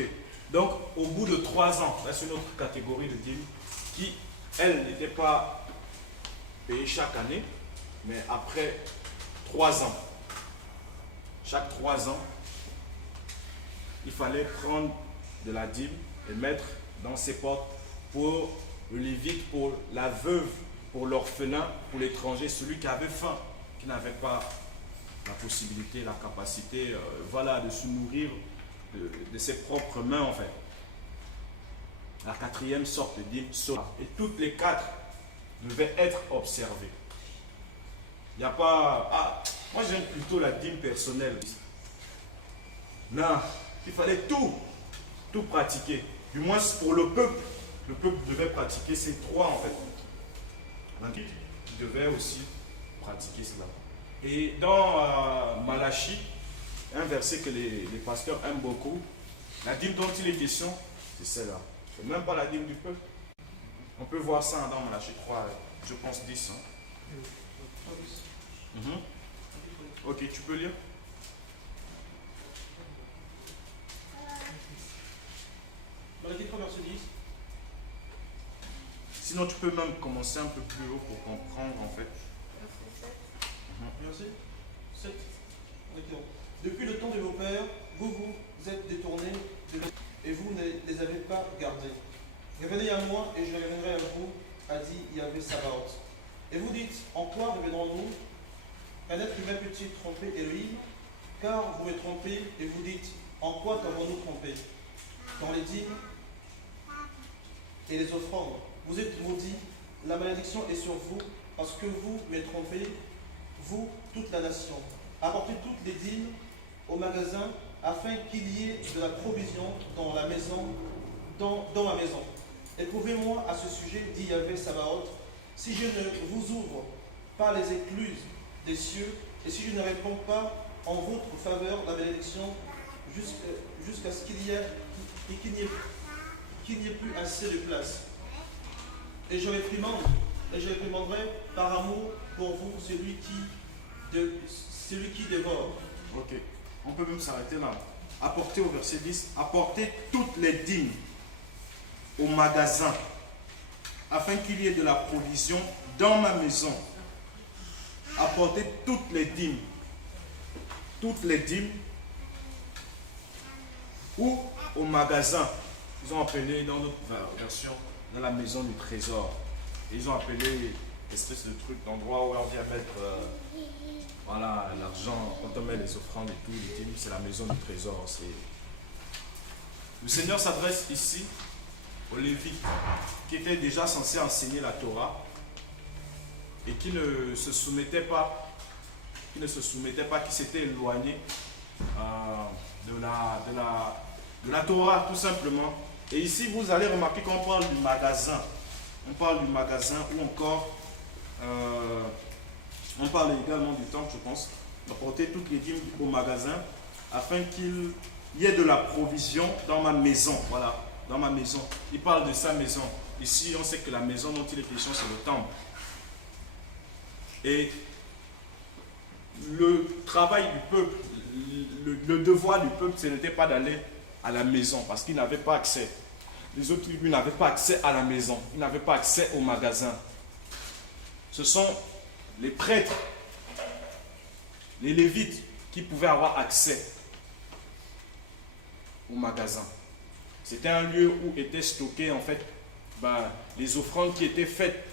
Donc, au bout de 3 ans, là c'est une autre catégorie de dîmes qui, elle, n'était pas payée chaque année, mais après 3 ans. Chaque 3 ans, il fallait prendre de la dîme et mettre dans ses portes pour le lévite, pour la veuve, pour l'orphelin, pour l'étranger, celui qui avait faim, qui n'avait pas la possibilité, la capacité, voilà, de se nourrir de ses propres mains en fait. La 4e sorte de dîme, et toutes les 4 devaient être observées. Il n'y a pas... Ah, moi j'aime plutôt la dîme personnelle. Non, il fallait tout pratiquer. Du moins pour le peuple devait pratiquer ces 3 en fait. Il devait aussi pratiquer cela. Et dans Malachie, un verset que les pasteurs aiment beaucoup, la dîme dont il est question, c'est celle-là. C'est même pas la dîme du peuple. On peut voir ça dans Malachie 3, je pense 10. Ok, tu peux lire. Malachie 3, verset 10. Sinon, tu peux même commencer un peu plus haut pour comprendre en fait. Verset 7. Depuis le temps de vos pères, vous vous êtes détournés et vous ne les avez pas gardés. Revenez à moi et je reviendrai à vous, a dit Yahvé Sabaoth. Et vous dites, en quoi reviendrons-nous? Un être humain peut-il tromper Elohim? Car vous me trompez et vous dites, en quoi t'avons-nous trompé? Dans les dîmes et les offrandes. Vous êtes maudits, la malédiction est sur vous, parce que vous me trompez, vous, toute la nation. Apportez toutes les dîmes au magasin, afin qu'il y ait de la provision dans la maison, dans ma maison. Éprouvez-moi à ce sujet, dit Yahvé Sabaoth, si je ne vous ouvre pas les écluses des cieux, et si je ne réponds pas en votre faveur la bénédiction, jusqu'à ce qu'il n'y ait plus assez de place. Et je réprimanderai par amour pour vous celui qui dévore. Ok, on peut même s'arrêter là. Apportez au verset 10, apportez toutes les dîmes au magasin, afin qu'il y ait de la provision dans ma maison. Apportez toutes les dîmes ou au magasin. Ils ont appelé dans notre version, dans la maison du trésor. Et ils ont appelé espèce de truc, d'endroit où on vient mettre voilà, l'argent, quand on met les offrandes et tout, les dîmes, c'est la maison du trésor. Le Seigneur s'adresse ici aux Lévites qui étaient déjà censés enseigner la Torah et qui ne se soumettaient pas, qui s'étaient éloignés de la Torah tout simplement. Et ici vous allez remarquer qu'on parle du magasin. On parle du magasin ou encore on parle également du temple, je pense, d'apporter toutes les dîmes au magasin afin qu'il y ait de la provision dans ma maison. Voilà, dans ma maison. Il parle de sa maison. Ici, on sait que la maison dont il est question, c'est le temple. Et le travail du peuple, le devoir du peuple, ce n'était pas d'aller à la maison parce qu'ils n'avaient pas accès. Les autres tribus n'avaient pas accès à la maison. Ils n'avaient pas accès au magasin. Ce sont les prêtres, les lévites qui pouvaient avoir accès au magasin. C'était un lieu où étaient stockées en fait les offrandes qui étaient faites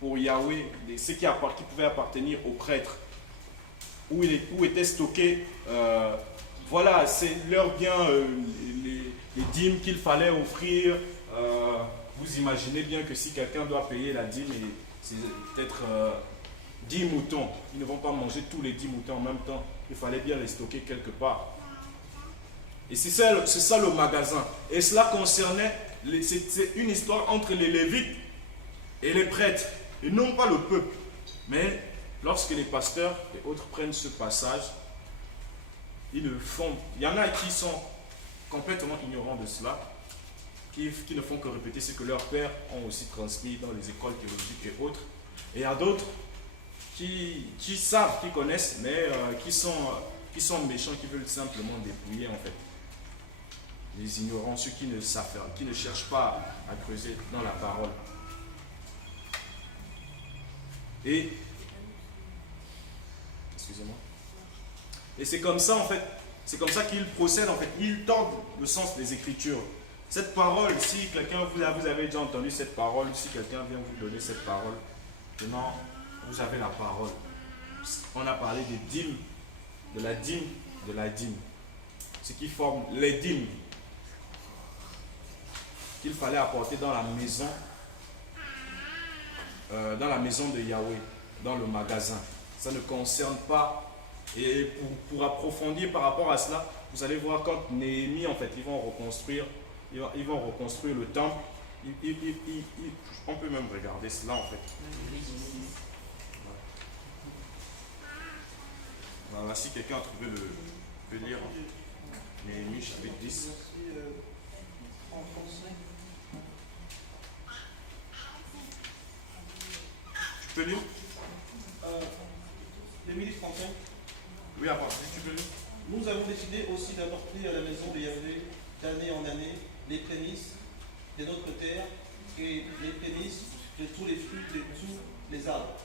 pour Yahweh, ce qui pouvaient appartenir aux prêtres, où étaient stockés, voilà, c'est leur bien, les dîmes qu'il fallait offrir. Vous imaginez bien que si quelqu'un doit payer la dîme, c'est peut-être 10 moutons, ils ne vont pas manger tous les 10 moutons en même temps, il fallait bien les stocker quelque part. Et c'est ça le magasin. Et cela concernait, c'est une histoire entre les Lévites et les prêtres, et non pas le peuple. Mais lorsque les pasteurs et autres prennent ce passage, ils le font. Il y en a qui sont complètement ignorants de cela, qui ne font que répéter ce que leurs pères ont aussi transmis dans les écoles théologiques et autres. Et il y a d'autres qui savent, qui connaissent, mais qui sont méchants, qui veulent simplement dépouiller en fait. les ignorants, ceux qui ne savent faire, qui ne cherchent pas à creuser dans la parole. Et, excusez-moi, et c'est comme ça en fait, c'est comme ça qu'ils procèdent en fait, ils tordent le sens des Écritures. Cette parole, si quelqu'un, vous avez déjà entendu cette parole, si quelqu'un vient vous donner cette parole, maintenant vous avez la parole. On a parlé des dîmes, de la dîme, ce qui forme les dîmes qu'il fallait apporter dans la maison de Yahweh, dans le magasin. Ça ne concerne pas. Et pour approfondir par rapport à cela, vous allez voir quand Néhémie, en fait, ils vont reconstruire le temple. On peut même regarder cela, en fait. Voilà, si quelqu'un a trouvé peut lire Néhémie chapitre 10. Tu peux lire Néhémie 35. Oui, à part, tu peux lire. Nous avons décidé aussi d'apporter à la maison de Yahvé, d'année en année, les prémices de notre terre et les prémices de tous les fruits de tous les arbres,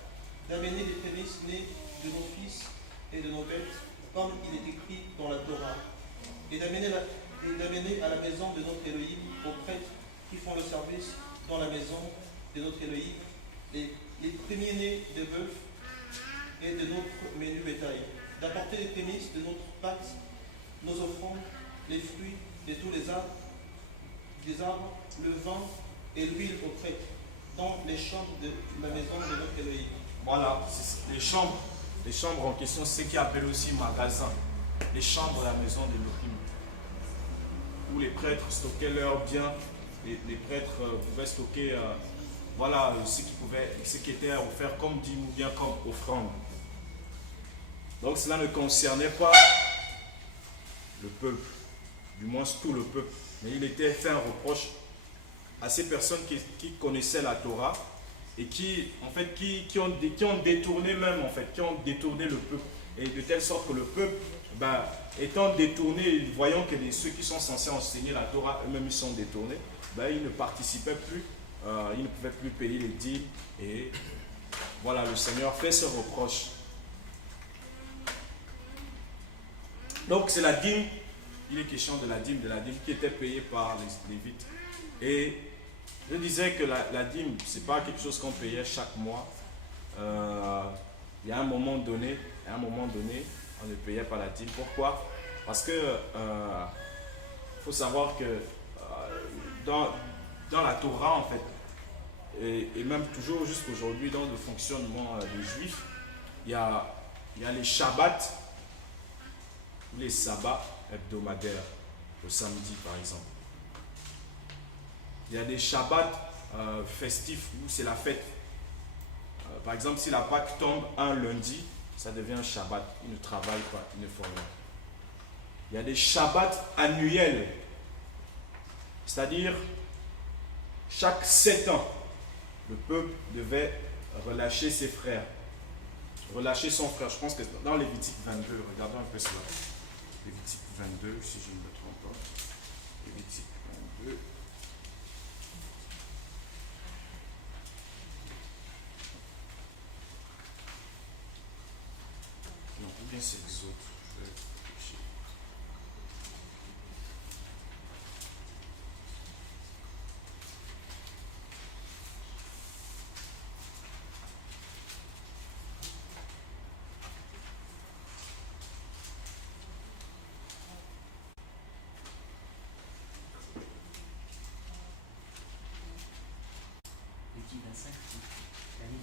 d'amener les prémices nées de nos fils et de nos bêtes, comme il est écrit dans la Torah, et d'amener à la maison de notre Elohim, aux prêtres qui font le service dans la maison de notre Elohim, les premiers-nés de bœufs et de notre menu bétail, d'apporter les prémices de notre pâte, nos offrandes, les fruits de tous les arbres, le vin et l'huile aux prêtres, dans les chambres de la maison de notre Elohim. Voilà, les chambres en question, c'est ce qui est appelé aussi magasin, les chambres de la maison de l'Elohim, où les prêtres stockaient leurs biens, les prêtres pouvaient stocker ce qui était offert comme dîme ou bien comme offrande. Donc cela ne concernait pas le peuple, du moins tout le peuple, mais il était fait un reproche à ces personnes qui connaissaient la Torah et qui ont détourné le peuple, et de telle sorte que le peuple, étant détourné, voyant que ceux qui sont censés enseigner la Torah eux-mêmes ils sont détournés, ils ne participaient plus, ils ne pouvaient plus payer les dîmes, et voilà, le Seigneur fait ce reproche. Donc c'est la dîme, il est question de la dîme qui était payée par les Lévites. Et je disais que la dîme, ce n'est pas quelque chose qu'on payait chaque mois. Il y a un moment donné, on ne payait pas la dîme. Pourquoi? Parce que faut savoir que dans la Torah, en fait, et même toujours jusqu'aujourd'hui dans le fonctionnement des Juifs, il y a les Shabbats, les sabbats hebdomadaires, le samedi par exemple. Il y a des Shabbats festifs où c'est la fête. Par exemple, si la Pâque tombe un lundi, ça devient un Shabbat. Ils ne travaillent pas, ils ne font rien. Il y a des Shabbats annuels, c'est-à-dire chaque 7 ans, le peuple devait relâcher ses frères, relâcher son frère. Je pense que dans Lévitique 22, regardons un peu cela. Lévitique 22, si je ne me trompe pas. Lévitique 22. Non, ou bien c'est les autres. Je vais réfléchir.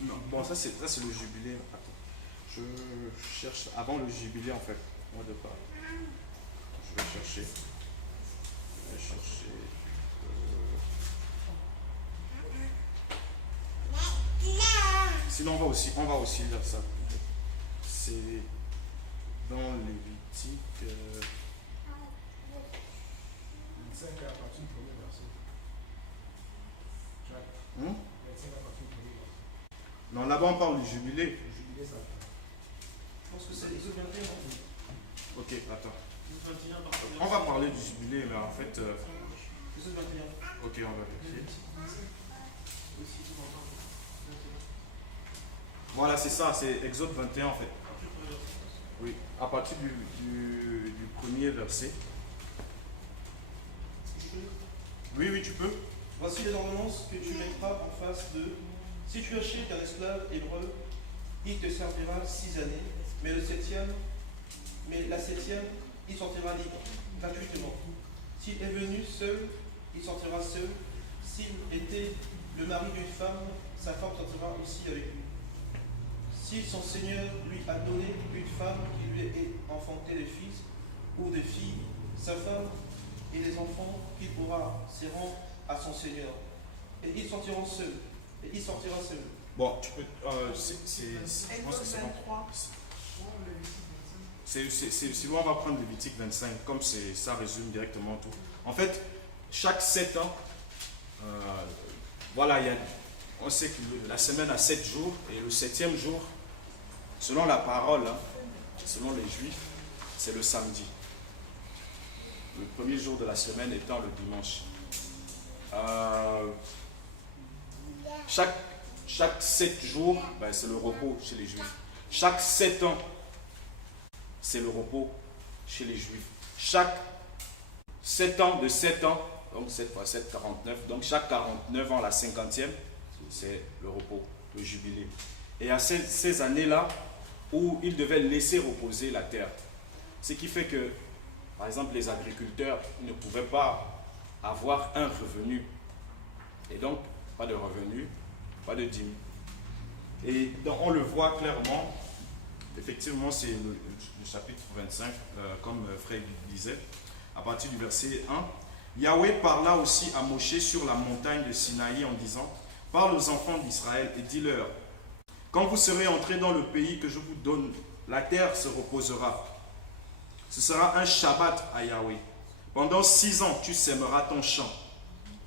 Non, bon, ça c'est le jubilé. Attends. Je cherche avant le jubilé en fait. Moi de part. Je vais chercher. Sinon on va aussi lire ça. C'est dans Lévitique. 25 à partir du premier verset. Jacques. 25 à partir du premier verset. Non, là-bas on parle du jubilé. Le jubilé, ça. Je pense que c'est les 21. Ok, attends. 21 particulièrement. On va parler du jubilé, mais en fait... Exode 21. ok, on va vérifier. Voilà, c'est ça, c'est Exode 21 en fait. Oui, à partir du premier verset. Oui, oui, tu peux. Voici les ordonnances que tu mettras en face d'eux. Si tu achètes un esclave hébreu, il te servira 6 années, mais la septième, il sortira libre, gratuitement. S'il est venu seul, il sortira seul. S'il était le mari d'une femme, sa femme sortira aussi avec lui. Si son Seigneur lui a donné une femme qui lui a enfanté des fils ou des filles, sa femme et les enfants qu'il aura seront à son Seigneur. Et ils sortiront seuls. Et il sortira seul. Bon, tu peux... je pense que c'est bon. Sinon, on va prendre Lévitique 25, comme ça résume directement tout. En fait, chaque 7 ans, voilà, on sait que la semaine a 7 jours, et le 7e jour, selon la parole, selon les Juifs, c'est le samedi. Le premier jour de la semaine étant le dimanche. Chaque 7 jours, ben, c'est le repos chez les Juifs. Chaque 7 ans, c'est le repos chez les Juifs. Chaque 7 ans, de 7 ans, donc 7 fois 7, 49, donc chaque 49 ans, la 50e, c'est le repos, le jubilé. Et à ces années-là, où ils devaient laisser reposer la terre. Ce qui fait que, par exemple, les agriculteurs ne pouvaient pas avoir un revenu. Et donc, pas de revenu, pas de dîme. Et donc, on le voit clairement, effectivement, c'est le chapitre 25, comme frère disait, à partir du verset 1. Yahweh parla aussi à Moshe sur la montagne de Sinaï en disant, « Parle aux enfants d'Israël et dis-leur, quand vous serez entrés dans le pays que je vous donne, la terre se reposera. Ce sera un Shabbat à Yahweh. Pendant 6 ans, tu sèmeras ton champ.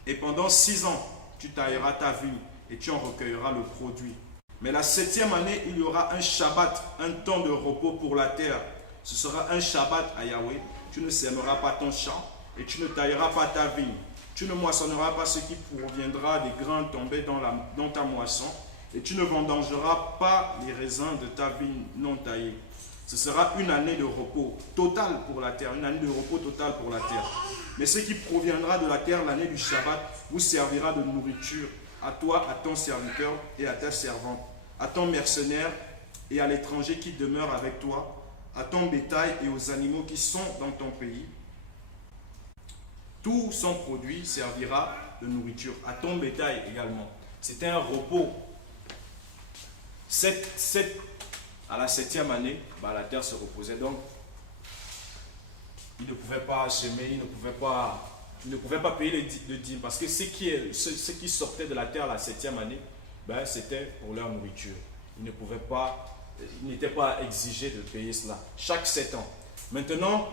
Et pendant 6 ans, tu tailleras ta vigne et tu en recueilleras le produit. Mais la 7e année, il y aura un Shabbat, un temps de repos pour la terre. Ce sera un Shabbat à Yahweh. Tu ne sèmeras pas ton champ et tu ne tailleras pas ta vigne. Tu ne moissonneras pas ce qui proviendra des grains tombés dans ta moisson. Et tu ne vendangeras pas les raisins de ta vigne non taillée. Ce sera une année de repos total pour la terre, une année de repos total pour la terre. Mais ce qui proviendra de la terre, l'année du Shabbat, vous servira de nourriture à toi, à ton serviteur et à ta servante, à ton mercenaire et à l'étranger qui demeure avec toi, à ton bétail et aux animaux qui sont dans ton pays. Tout son produit servira de nourriture, à ton bétail également. C'était un repos. À la 7e année, la terre se reposait, donc il ne pouvait pas semer, il ne pouvait pas payer le dîme, parce que ce qui sortait de la terre la 7e année, c'était pour leur nourriture. Ils n'étaient pas exigés de payer cela, chaque 7 ans. Maintenant,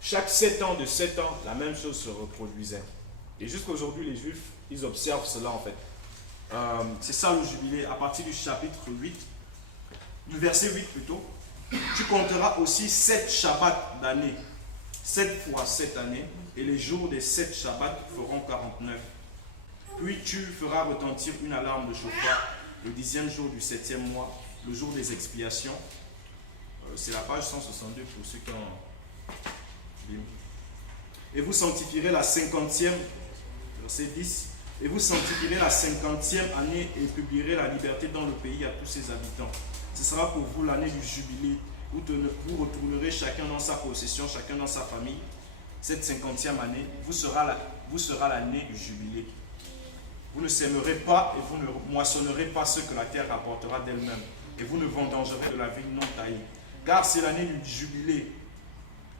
chaque 7 ans, de 7 ans, la même chose se reproduisait. Et jusqu'à aujourd'hui, les Juifs, ils observent cela en fait. C'est ça le jubilé, à partir du chapitre 8, du verset 8 plutôt. Tu compteras aussi 7 Shabbats d'année, 7 fois 7 années, et les jours des 7 Shabbats feront 49. Puis tu feras retentir une alarme de chauffard le 10e jour du 7e mois, le jour des expiations. C'est la page 162 pour ceux qui ont... Et vous sanctifierez la 50e, verset 10, et vous sanctifierez la 50e année et publierez la liberté dans le pays à tous ses habitants. Ce sera pour vous l'année du jubilé, où vous retournerez chacun dans sa possession, chacun dans sa famille. Cette 50e année vous sera l'année du jubilé. Vous ne sèmerez pas et vous ne moissonnerez pas ce que la terre rapportera d'elle-même. Et vous ne vendangerez de la vigne non taillée. Car c'est l'année du jubilé.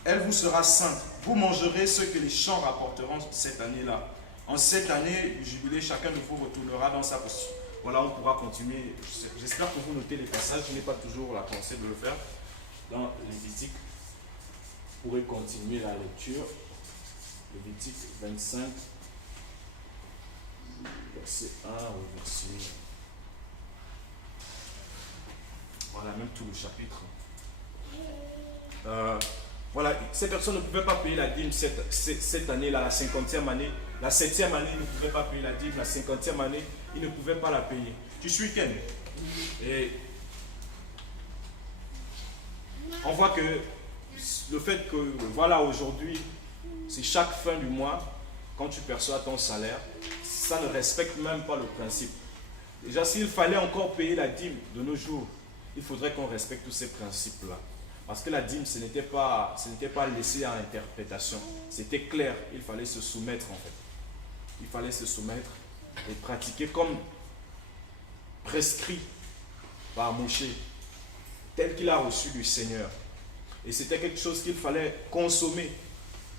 Elle vous sera sainte. Vous mangerez ce que les champs rapporteront cette année-là. En cette année du jubilé, chacun de vous retournera dans sa possession. Voilà, on pourra continuer. J'espère que vous notez les passages. Je n'ai pas toujours la pensée de le faire. Dans Lévitique, vous pourrez continuer la lecture. Lévitique 25, verset 1 au verset... Voilà, même tout le chapitre. Voilà, ces personnes ne pouvaient pas payer la dîme cette année-là, la 50e année. La 7e année, ils ne pouvaient pas payer la dîme. La 50e année, ils ne pouvaient pas la payer. Tu suis Ken? Et on voit que le fait que, voilà, aujourd'hui, c'est chaque fin du mois, quand tu perçois ton salaire, ça ne respecte même pas le principe. Déjà, s'il fallait encore payer la dîme de nos jours, il faudrait qu'on respecte tous ces principes-là. Parce que la dîme, ce n'était pas laissé à interprétation. C'était clair, il fallait se soumettre en fait. Il fallait se soumettre et pratiquer comme prescrit par Moshe, tel qu'il a reçu du Seigneur. Et c'était quelque chose qu'il fallait consommer.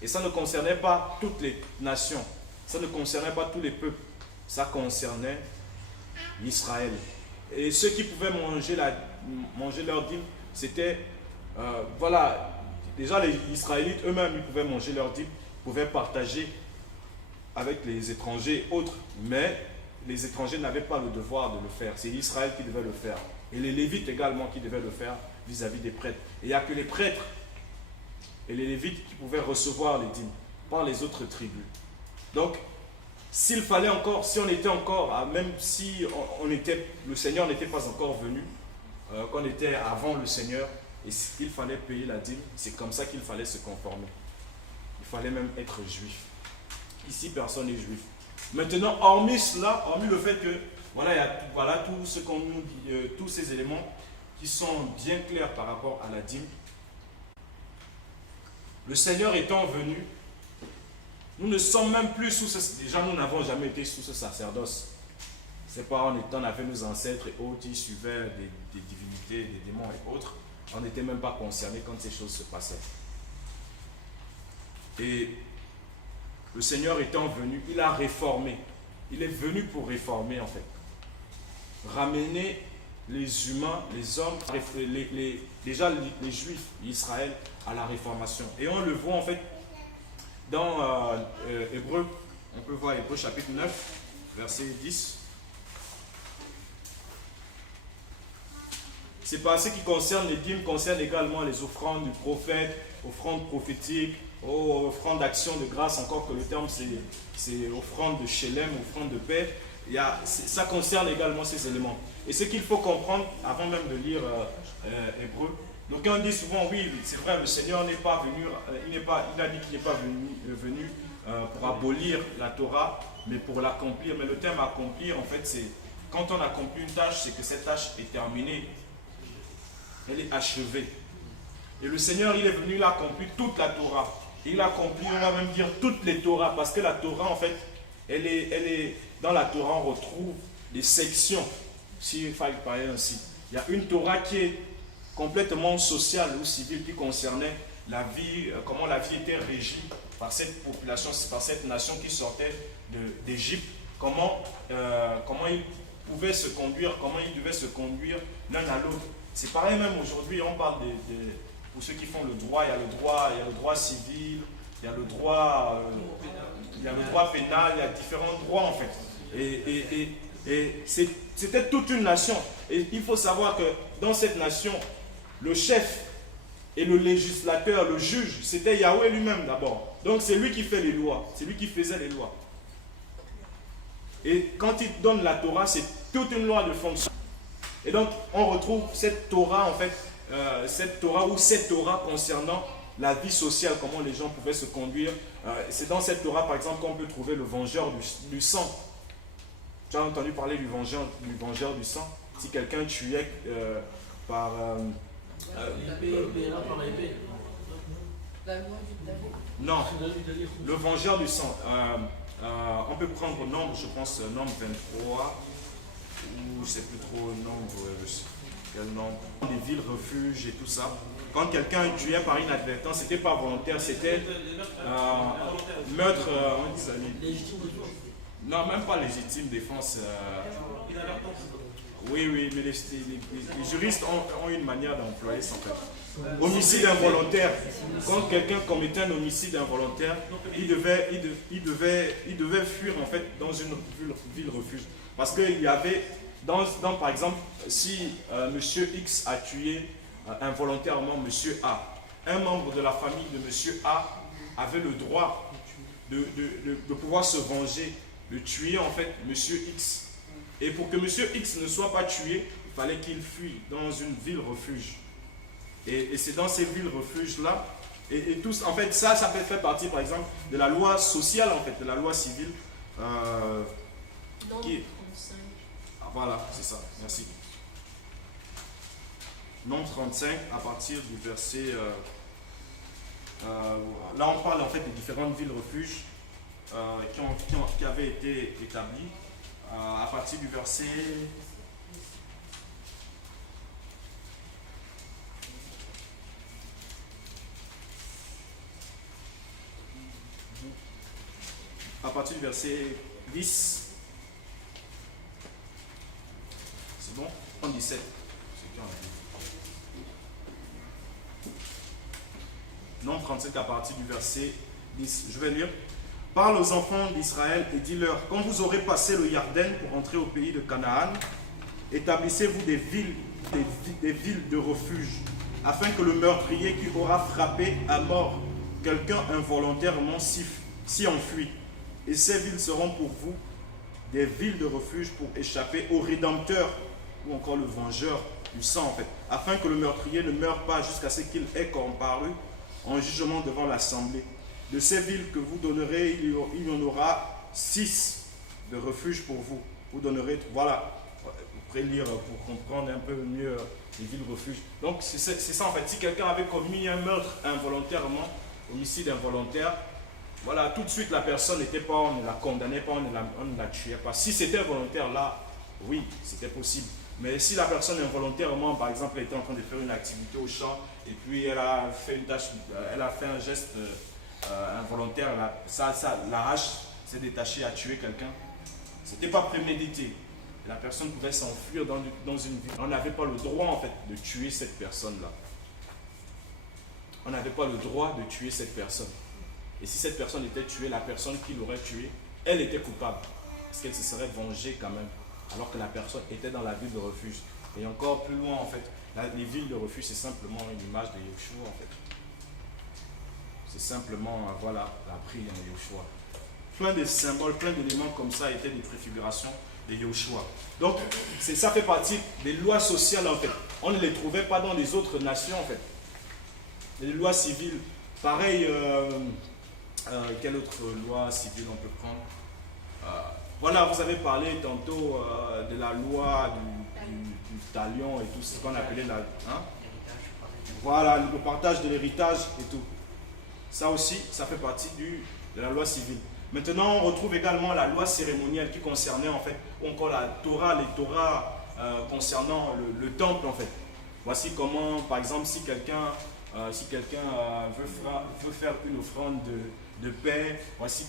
Et ça ne concernait pas toutes les nations. Ça ne concernait pas tous les peuples. Ça concernait Israël. Et ceux qui pouvaient manger leur dîme, c'était, voilà, déjà les Israélites eux-mêmes, ils pouvaient manger leur dîme, pouvaient partager avec les étrangers autres. Mais les étrangers n'avaient pas le devoir de le faire. C'est Israël qui devait le faire. Et les Lévites également qui devaient le faire vis-à-vis des prêtres. Et il n'y a que les prêtres et les Lévites qui pouvaient recevoir les dîmes par les autres tribus. Donc, s'il fallait encore, si on était encore, même si le Seigneur n'était pas encore venu, qu'on était avant le Seigneur, et qu'il fallait payer la dîme, c'est comme ça qu'il fallait se conformer. Il fallait même être juif. Ici, personne n'est juif. Maintenant, hormis cela, hormis le fait que, voilà, il y a, voilà tout ce qu'on nous dit, tous ces éléments qui sont bien clairs par rapport à la dîme. Le Seigneur étant venu, nous ne sommes même plus sous ce... Déjà, nous n'avons jamais été sous ce sacerdoce. C'est pas on avait nos ancêtres et autres, ils suivaient des divinités, des démons et autres. On n'était même pas concernés quand ces choses se passaient. Et le Seigneur étant venu, il a réformé. Il est venu pour réformer en fait. Ramener les humains, les hommes, déjà les Juifs d'Israël à la réformation. Et on le voit en fait dans Hébreux, on peut voir Hébreux chapitre 9, verset 10. C'est pas ce qui concerne les dîmes, concerne également les offrandes du prophète, offrandes prophétiques, offrandes d'action de grâce, encore que le terme c'est offrande de Shelem, offrande de paix. Ça concerne également ces éléments. Et ce qu'il faut comprendre, avant même de lire Hébreux, donc on dit souvent, oui, c'est vrai, le Seigneur n'est pas venu, il a dit qu'il n'est pas venu pour abolir la Torah, mais pour l'accomplir. Mais le terme accomplir, en fait, c'est quand on accomplit une tâche, c'est que cette tâche est terminée, elle est achevée. Et le Seigneur, il est venu, il a accompli toute la Torah. Il a accompli, on va même dire, toutes les Torahs, parce que la Torah, en fait, elle est dans la Torah, on retrouve des sections, s'il fallait parler ainsi. Il y a une Torah qui est complètement sociale ou civile, qui concernait la vie, comment la vie était régie par cette population, par cette nation qui sortait d'Égypte, comment ils pouvaient se conduire, comment ils devaient se conduire l'un à l'autre. C'est pareil même aujourd'hui, on parle pour ceux qui font le droit, il y a le droit civil, il y a le droit pénal, il y a différents droits en fait. Et c'était toute une nation. Et il faut savoir que dans cette nation, le chef et le législateur, le juge, c'était Yahweh lui-même d'abord. Donc c'est lui qui fait les lois, c'est lui qui faisait les lois. Et quand il donne la Torah, c'est toute une loi de fonction. Et donc on retrouve cette Torah en fait, cette Torah concernant la vie sociale, comment les gens pouvaient se conduire. C'est dans cette Torah par exemple qu'on peut trouver le vengeur du sang. Tu as entendu parler du vengeur du sang? Si quelqu'un tuait par non, le vengeur du sang. On peut prendre Nombre, je pense, Nombre 23, ou je ne sais plus trop Nombre, quel nombre, des villes refuges et tout ça. Quand quelqu'un tuait par inadvertance, c'était pas volontaire, c'était meurtre. Non, même pas légitime défense. Oui, mais les juristes ont une manière d'employer ça en fait. Homicide involontaire. Quand quelqu'un commettait un homicide involontaire, il devait fuir en fait dans une ville refuge. Parce qu'il y avait, par exemple, si Monsieur X a tué involontairement Monsieur A, un membre de la famille de monsieur A avait le droit de pouvoir se venger, de tuer en fait monsieur X. Et pour que monsieur X ne soit pas tué, il fallait qu'il fuit dans une ville refuge. Et c'est dans ces villes refuges-là, et tous, en fait, ça peut faire partie, par exemple, de la loi sociale, en fait, de la loi civile. Nombre Qui est 35. Ah, voilà, c'est ça, merci. Nombre 35, à partir du verset... là, on parle en fait des différentes villes refuges qui avaient été établies. À partir du verset... À partir du verset 10, c'est bon? 17. Non, 37 à partir du verset 10. Je vais lire. Parle aux enfants d'Israël et dis-leur, quand vous aurez passé le Yarden pour entrer au pays de Canaan, établissez-vous des villes de refuge, afin que le meurtrier qui aura frappé à mort quelqu'un involontairement s'y enfuit. Et ces villes seront pour vous des villes de refuge pour échapper au Rédempteur, ou encore le vengeur du sang, en fait, afin que le meurtrier ne meure pas jusqu'à ce qu'il ait comparu en jugement devant l'assemblée. De ces villes que vous donnerez, il y en aura 6 de refuge pour vous. Vous donnerez, voilà, vous pourrez lire pour comprendre un peu mieux les villes refuges. Donc c'est ça en fait, si quelqu'un avait commis un meurtre involontairement, homicide involontaire, voilà, tout de suite la personne n'était pas, on ne la condamnait pas, on ne la tuait pas. Si c'était volontaire, là, oui, c'était possible. Mais si la personne involontairement, par exemple, était en train de faire une activité au champ et puis elle a fait une tâche, elle a fait un geste involontaire, la hache s'est détachée à tuer quelqu'un, c'était pas prémédité. Et la personne pouvait s'enfuir dans une ville. On n'avait pas le droit en fait de tuer cette personne-là. On n'avait pas le droit de tuer cette personne. Et si cette personne était tuée, la personne qui l'aurait tuée, elle était coupable. Parce qu'elle se serait vengée quand même. Alors que la personne était dans la ville de refuge. Et encore plus loin en fait, les villes de refuge c'est simplement une image de Yeshua en fait. C'est simplement, voilà, la prière de Yeshua. Plein de symboles, plein d'éléments comme ça étaient des préfigurations de Yeshua. Donc ça fait partie des lois sociales en fait. On ne les trouvait pas dans les autres nations en fait. Les lois civiles. Pareil, quelle autre loi civile on peut prendre? Voilà, vous avez parlé tantôt de la loi du talion et tout ce qu'on appelait la... Hein? Voilà, le partage de l'héritage et tout. Ça aussi, ça fait partie de la loi civile. Maintenant, on retrouve également la loi cérémonielle qui concernait en fait, ou encore la Torah, les Torahs concernant le temple en fait. Voici comment, par exemple, si quelqu'un veut faire une offrande de paix, voici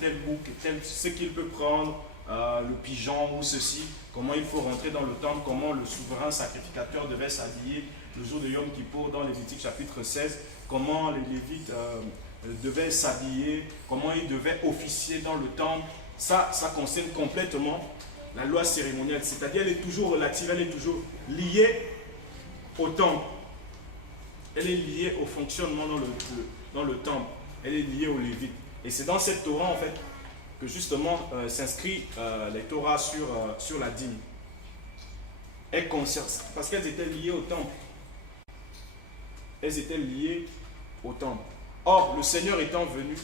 tel bouc, ce qu'il peut prendre, le pigeon ou ceci, comment il faut rentrer dans le temple, comment le souverain sacrificateur devait s'habiller le jour de Yom Kippour dans Lévitique chapitre 16, comment les Lévites devaient s'habiller, comment ils devaient officier dans le temple. Ça concerne complètement la loi cérémonielle, c'est-à-dire elle est toujours relative, elle est toujours liée au temple. Elle est liée au fonctionnement dans le temple. Elle est liée aux Lévites. Et c'est dans cette Torah, en fait, que justement s'inscrit les Torahs sur la dîme. Parce qu'elles étaient liées au temple. Elles étaient liées au temple. Or, le Seigneur étant venu,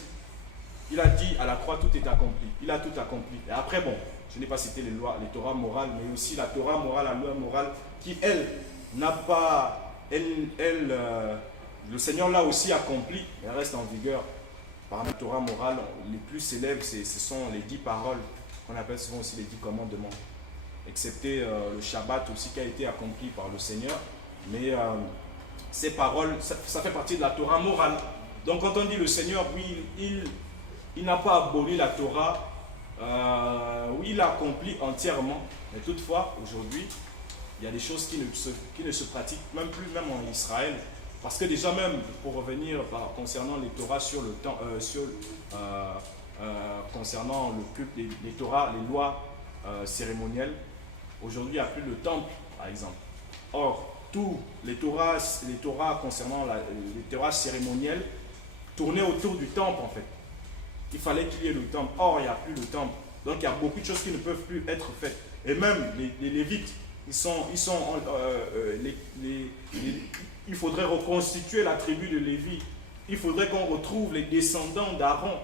il a dit à la croix, tout est accompli. Il a tout accompli. Et après, bon, je n'ai pas cité les Torahs morales, mais aussi la Torah morale, la loi morale, qui, elle, n'a pas... le Seigneur l'a aussi accompli, elle reste en vigueur. Par la Torah morale, les plus célèbres, ce sont les 10 paroles, qu'on appelle souvent aussi les 10 commandements. Excepté le Shabbat aussi qui a été accompli par le Seigneur. Mais ces paroles, ça fait partie de la Torah morale. Donc quand on dit le Seigneur, oui, il n'a pas aboli la Torah, oui, il l'a accompli entièrement. Mais toutefois, aujourd'hui, il y a des choses qui ne se pratiquent même plus, même en Israël. Parce que déjà même, pour revenir concernant les Torahs sur le temps, concernant le culte, les Torahs, les lois cérémonielles, aujourd'hui il n'y a plus le temple, par exemple. Or, tous les Torahs concernant les Torahs cérémoniels tournaient autour du temple en fait. Il fallait qu'il y ait le temple. Or, il n'y a plus le temple. Donc, il y a beaucoup de choses qui ne peuvent plus être faites. Et même les Lévites, il faudrait reconstituer la tribu de Lévi. Il faudrait qu'on retrouve les descendants d'Aaron.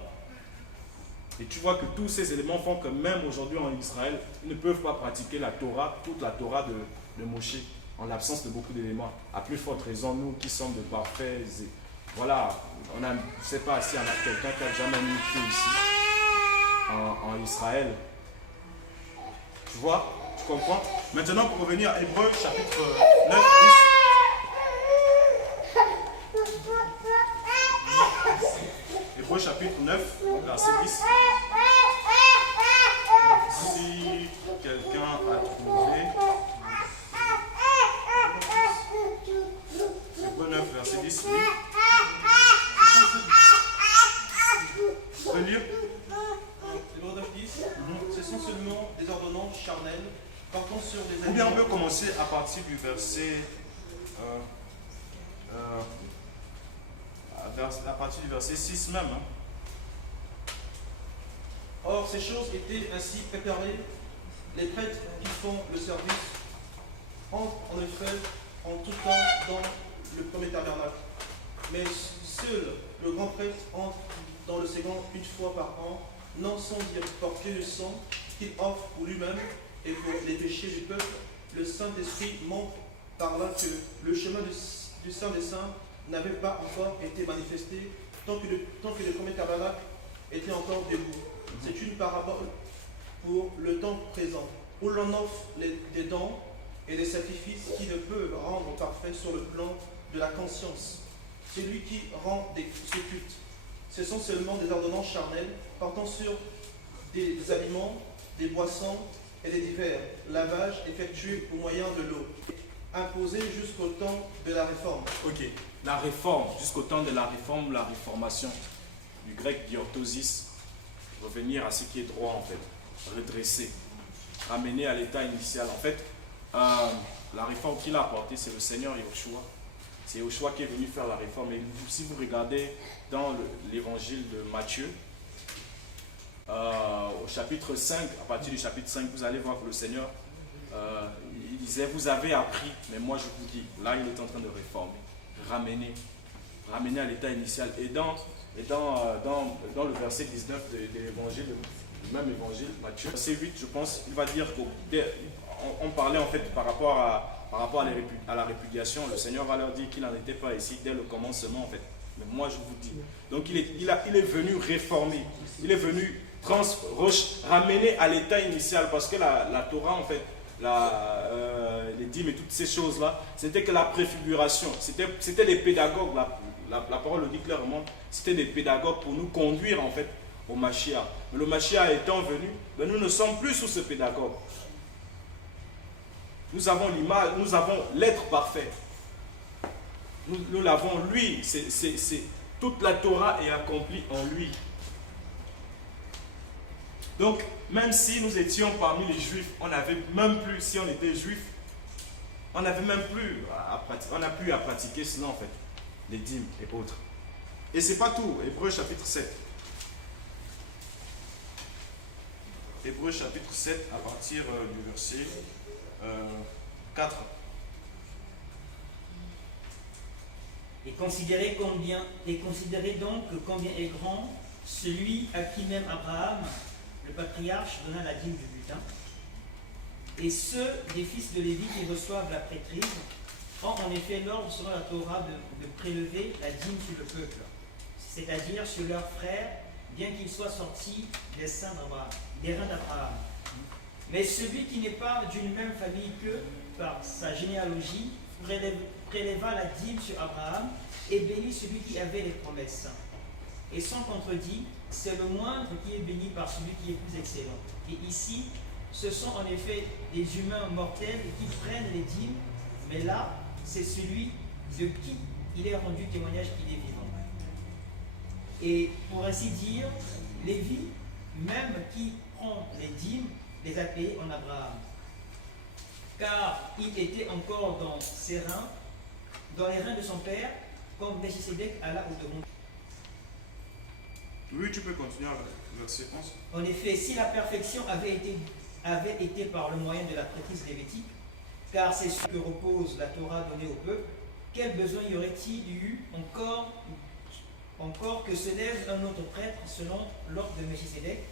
Et tu vois que tous ces éléments font que même aujourd'hui en Israël, ils ne peuvent pas pratiquer la Torah, toute la Torah de Moshe, en l'absence de beaucoup d'éléments. À plus forte raison, nous qui sommes de parfaits, voilà, je ne sais pas s'il y en a quelqu'un qui a jamais mis pied ici, en Israël. Tu vois, tu comprends? Maintenant, pour revenir à Hébreux, chapitre 9, 10. Hébreux, chapitre 9, verset 10. Si quelqu'un a trouvé. Hébreux 9, verset 10, oui. Tu peux lire? Hébreux 9, 10. Ce sont seulement des ordonnances charnelles portant sur des Ou bien on aliments. peut commencer à partir du verset. À partir du verset 6 même. Hein. Or, ces choses étaient ainsi préparées. Les prêtres qui font le service entrent en effet en tout temps dans le premier tabernacle. Mais seul le grand prêtre entre dans le second une fois par an, non sans dire porter le sang qu'il offre pour lui-même et pour les péchés du peuple. Le Saint-Esprit montre par là que le chemin du Saint des Saints n'avait pas encore été manifesté tant que le premier tabernacle était encore debout. C'est une parabole pour le temps présent, où l'on offre des dons et des sacrifices qui ne peuvent rendre parfait sur le plan de la conscience. C'est lui qui rend ce culte. Ce sont seulement des ordonnances charnelles portant sur des aliments, des boissons et des divers lavages effectués au moyen de l'eau, imposés jusqu'au temps de la réforme. Ok, la réforme, jusqu'au temps de la réforme, la réformation, du grec diorthosis, revenir à ce qui est droit en fait, redresser, ramener à l'état initial. En fait, la réforme qu'il a apportée, c'est le Seigneur Yahushua. C'est Yahushua qui est venu faire la réforme. Et si vous regardez dans l'évangile de Matthieu, au chapitre 5, à partir du chapitre 5, vous allez voir que le Seigneur, il disait, vous avez appris, mais moi je vous dis, là il est en train de réformer, ramener à l'état initial. Et dans le verset 19 de l'évangile, du même évangile, Matthieu, verset 8, je pense, il va dire qu'on parlait en fait par rapport à la répudiation, le Seigneur va leur dire qu'il n'en était pas ici dès le commencement en fait. Mais moi je vous dis. Donc il est venu réformer, il est venu ramener à l'état initial, parce que la Torah en fait, les dîmes et toutes ces choses-là, c'était que la préfiguration, c'était les pédagogues, la parole le dit clairement, c'était des pédagogues pour nous conduire en fait au Mashiach. Mais le Mashiach étant venu, ben nous ne sommes plus sous ce pédagogue. Nous avons l'image, nous avons l'être parfait. Nous l'avons lui, toute la Torah est accomplie en lui. Donc, même si nous étions parmi les Juifs, on n'avait même plus, si on était Juif, on n'avait même plus à pratiquer cela en fait, les dîmes et autres. Et c'est pas tout, Hébreux chapitre 7. Hébreux chapitre 7 à partir du verset 4. Et considérez donc combien est grand celui à qui même Abraham, le patriarche, donna la dîme du butin. Et ceux des fils de Lévi qui reçoivent la prêtrise ont en effet l'ordre selon la Torah de prélever la dîme sur le peuple, c'est-à-dire sur leurs frères, bien qu'ils soient sortis des reins d'Abraham. Mais celui qui n'est pas d'une même famille qu'eux, par sa généalogie, préleva la dîme sur Abraham et bénit celui qui avait les promesses. Et sans contredit, c'est le moindre qui est béni par celui qui est plus excellent. Et ici, ce sont en effet des humains mortels qui prennent les dîmes, mais là, c'est celui de qui il est rendu témoignage qu'il est vivant. Et pour ainsi dire, Lévi, même qui prend les dîmes, les a payés en Abraham. car il était encore dans ses reins, dans les reins de son père, comme Melchisédek alla au demande. Oui, tu peux continuer avec le verset 11. En effet, si la perfection avait été par le moyen de la prêtrise lévitique, car c'est ce que repose la Torah donnée au peuple, quel besoin y aurait-il eu encore que se lève un autre prêtre selon l'ordre de Melchisédek,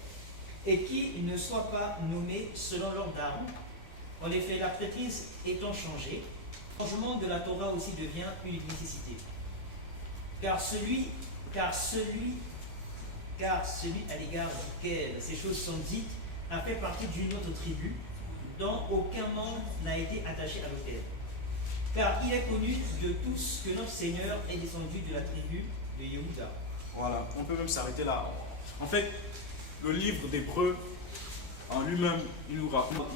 et qui ne soit pas nommé selon l'ordre d'Aaron? En effet, la prêtrise étant changée, le changement de la Torah aussi devient une nécessité. Car celui à l'égard duquel ces choses sont dites a fait partie d'une autre tribu, dont aucun membre n'a été attaché à l'autel. Car il est connu de tous que notre Seigneur est descendu de la tribu de Yehuda. Voilà, on peut même s'arrêter là. En fait, le livre d'Hébreux, en lui-même, il nous raconte.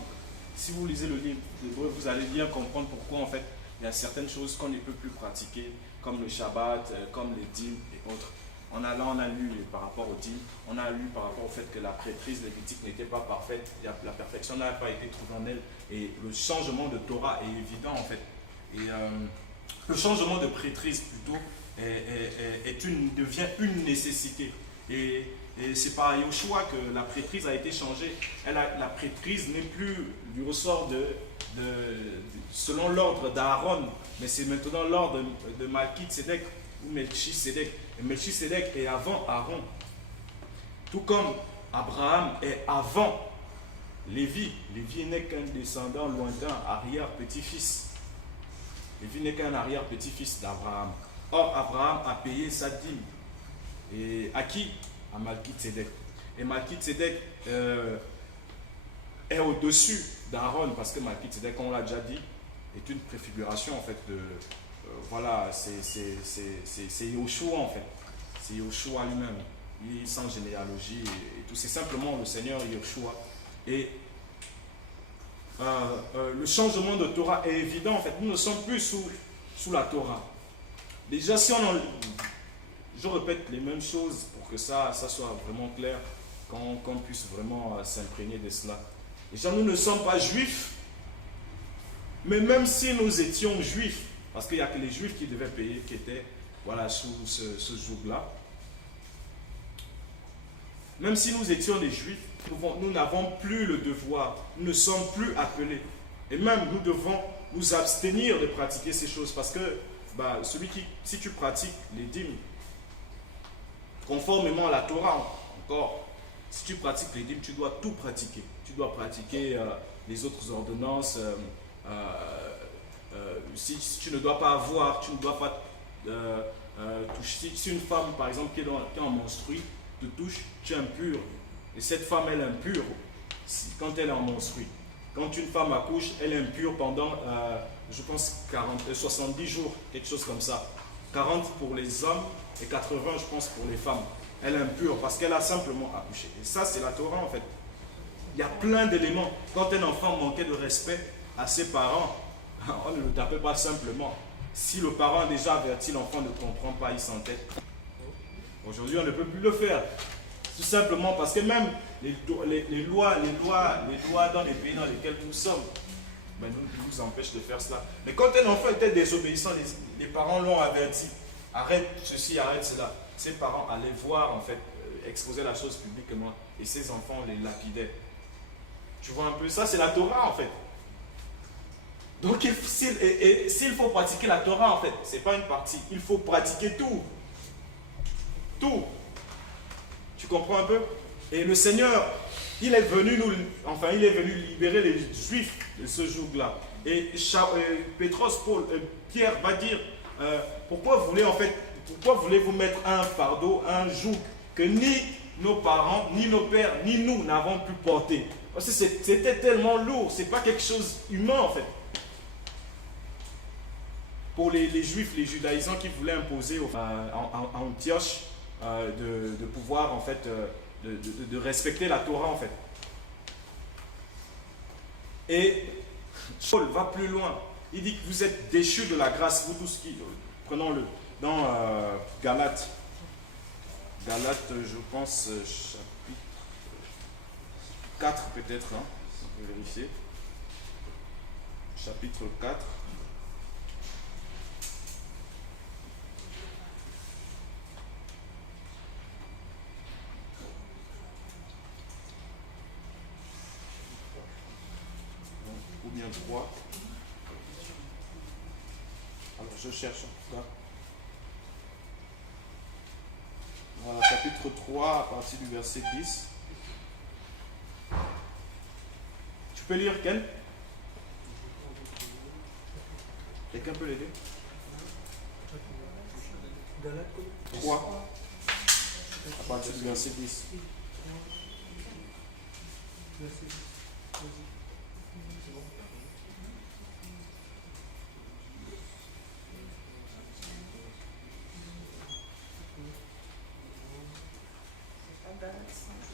Si vous lisez le livre d'Hébreux, vous allez bien comprendre pourquoi, en fait, il y a certaines choses qu'on ne peut plus pratiquer, comme le Shabbat, comme les dîmes et autres. On a lu par rapport aux dîmes, on a lu par rapport au fait que la prêtrise lévitique n'était pas parfaite, la perfection n'a pas été trouvée en elle, et le changement de Torah est évident, en fait. Et le changement de prêtrise, plutôt, devient une nécessité. Et c'est par Yoshua que la prêtrise a été changée. La prêtrise n'est plus du ressort selon l'ordre d'Aaron, mais c'est maintenant l'ordre de Malki-Tsédek ou Melchisédek. Et Melchisédek est avant Aaron. Tout comme Abraham est avant Lévi. Lévi n'est qu'un descendant lointain, arrière-petit-fils. Lévi n'est qu'un arrière-petit-fils d'Abraham. Or, Abraham a payé sa dîme. Et à qui? À Malki-Tsédek. Et Malki-Tsédek est au-dessus d'Aaron, parce que Malki-Tsédek, comme on l'a déjà dit, est une préfiguration en fait de... voilà, c'est Yoshua en fait. C'est Yoshua lui-même. Il est sans généalogie et tout. C'est simplement le Seigneur Yoshua. Et le changement de Torah est évident en fait. Nous ne sommes plus sous la Torah. Déjà, si je répète les mêmes choses pour que ça soit vraiment clair, qu'on puisse vraiment s'imprégner de cela. Déjà, nous ne sommes pas juifs, mais même si nous étions juifs, parce qu'il n'y a que les juifs qui devaient payer, qui étaient voilà, sous ce joug-là. Même si nous étions des juifs, nous n'avons plus le devoir, nous ne sommes plus appelés. Et même nous devons nous abstenir de pratiquer ces choses, parce que si tu pratiques les dîmes, conformément à la Torah, encore, si tu pratiques les dîmes, tu dois tout pratiquer. Tu dois pratiquer les autres ordonnances. Si tu ne dois pas avoir, tu ne dois pas toucher. Si une femme, par exemple, qui est en menstruie, te touche, tu es impur. Et cette femme, elle est impure quand elle est en menstruie. Quand une femme accouche, elle est impure pendant, je pense, 70 jours, quelque chose comme ça. 40 pour les hommes et 80, je pense, pour les femmes. Elle est impure parce qu'elle a simplement accouché. Et ça, c'est la Torah, en fait. Il y a plein d'éléments. Quand un enfant manquait de respect à ses parents, on ne le tapait pas simplement. Si le parent a déjà averti, l'enfant ne comprend pas, il s'entête. Aujourd'hui, on ne peut plus le faire. Tout simplement parce que même les lois dans les pays dans lesquels nous sommes nous empêchent de faire cela. Mais quand un enfant était désobéissant, les parents l'ont averti. Arrête ceci, arrête cela. Ses parents allaient voir, en fait, exposer la chose publiquement. Et ses enfants les lapidaient. Tu vois un peu, ça c'est la Torah en fait. Donc s'il faut pratiquer la Torah en fait, c'est pas une partie. Il faut pratiquer tout. Tout. Tu comprends un peu? Et le Seigneur, il est venu libérer les Juifs de ce joug-là. Et Pierre va dire, pourquoi voulez-vous mettre un fardeau, un joug que ni nos parents, ni nos pères, ni nous n'avons pu porter? Parce que c'était tellement lourd, c'est pas quelque chose humain en fait. Pour les Juifs, les judaïsants qui voulaient imposer à Antioche de pouvoir en fait de respecter la Torah en fait. Et Paul va plus loin. Il dit que vous êtes déchus de la grâce, vous tous qui... Prenons-le dans Galates. Galates, je pense, chapitre 4 peut-être, hein, on peut vérifier. chapitre 4. Ou bien 3. Alors je cherche en tout cas. Voilà, chapitre 3 à partir du verset 10. Tu peux lire Ken? Quelqu'un peut l'aider? 3 à partir du verset 10.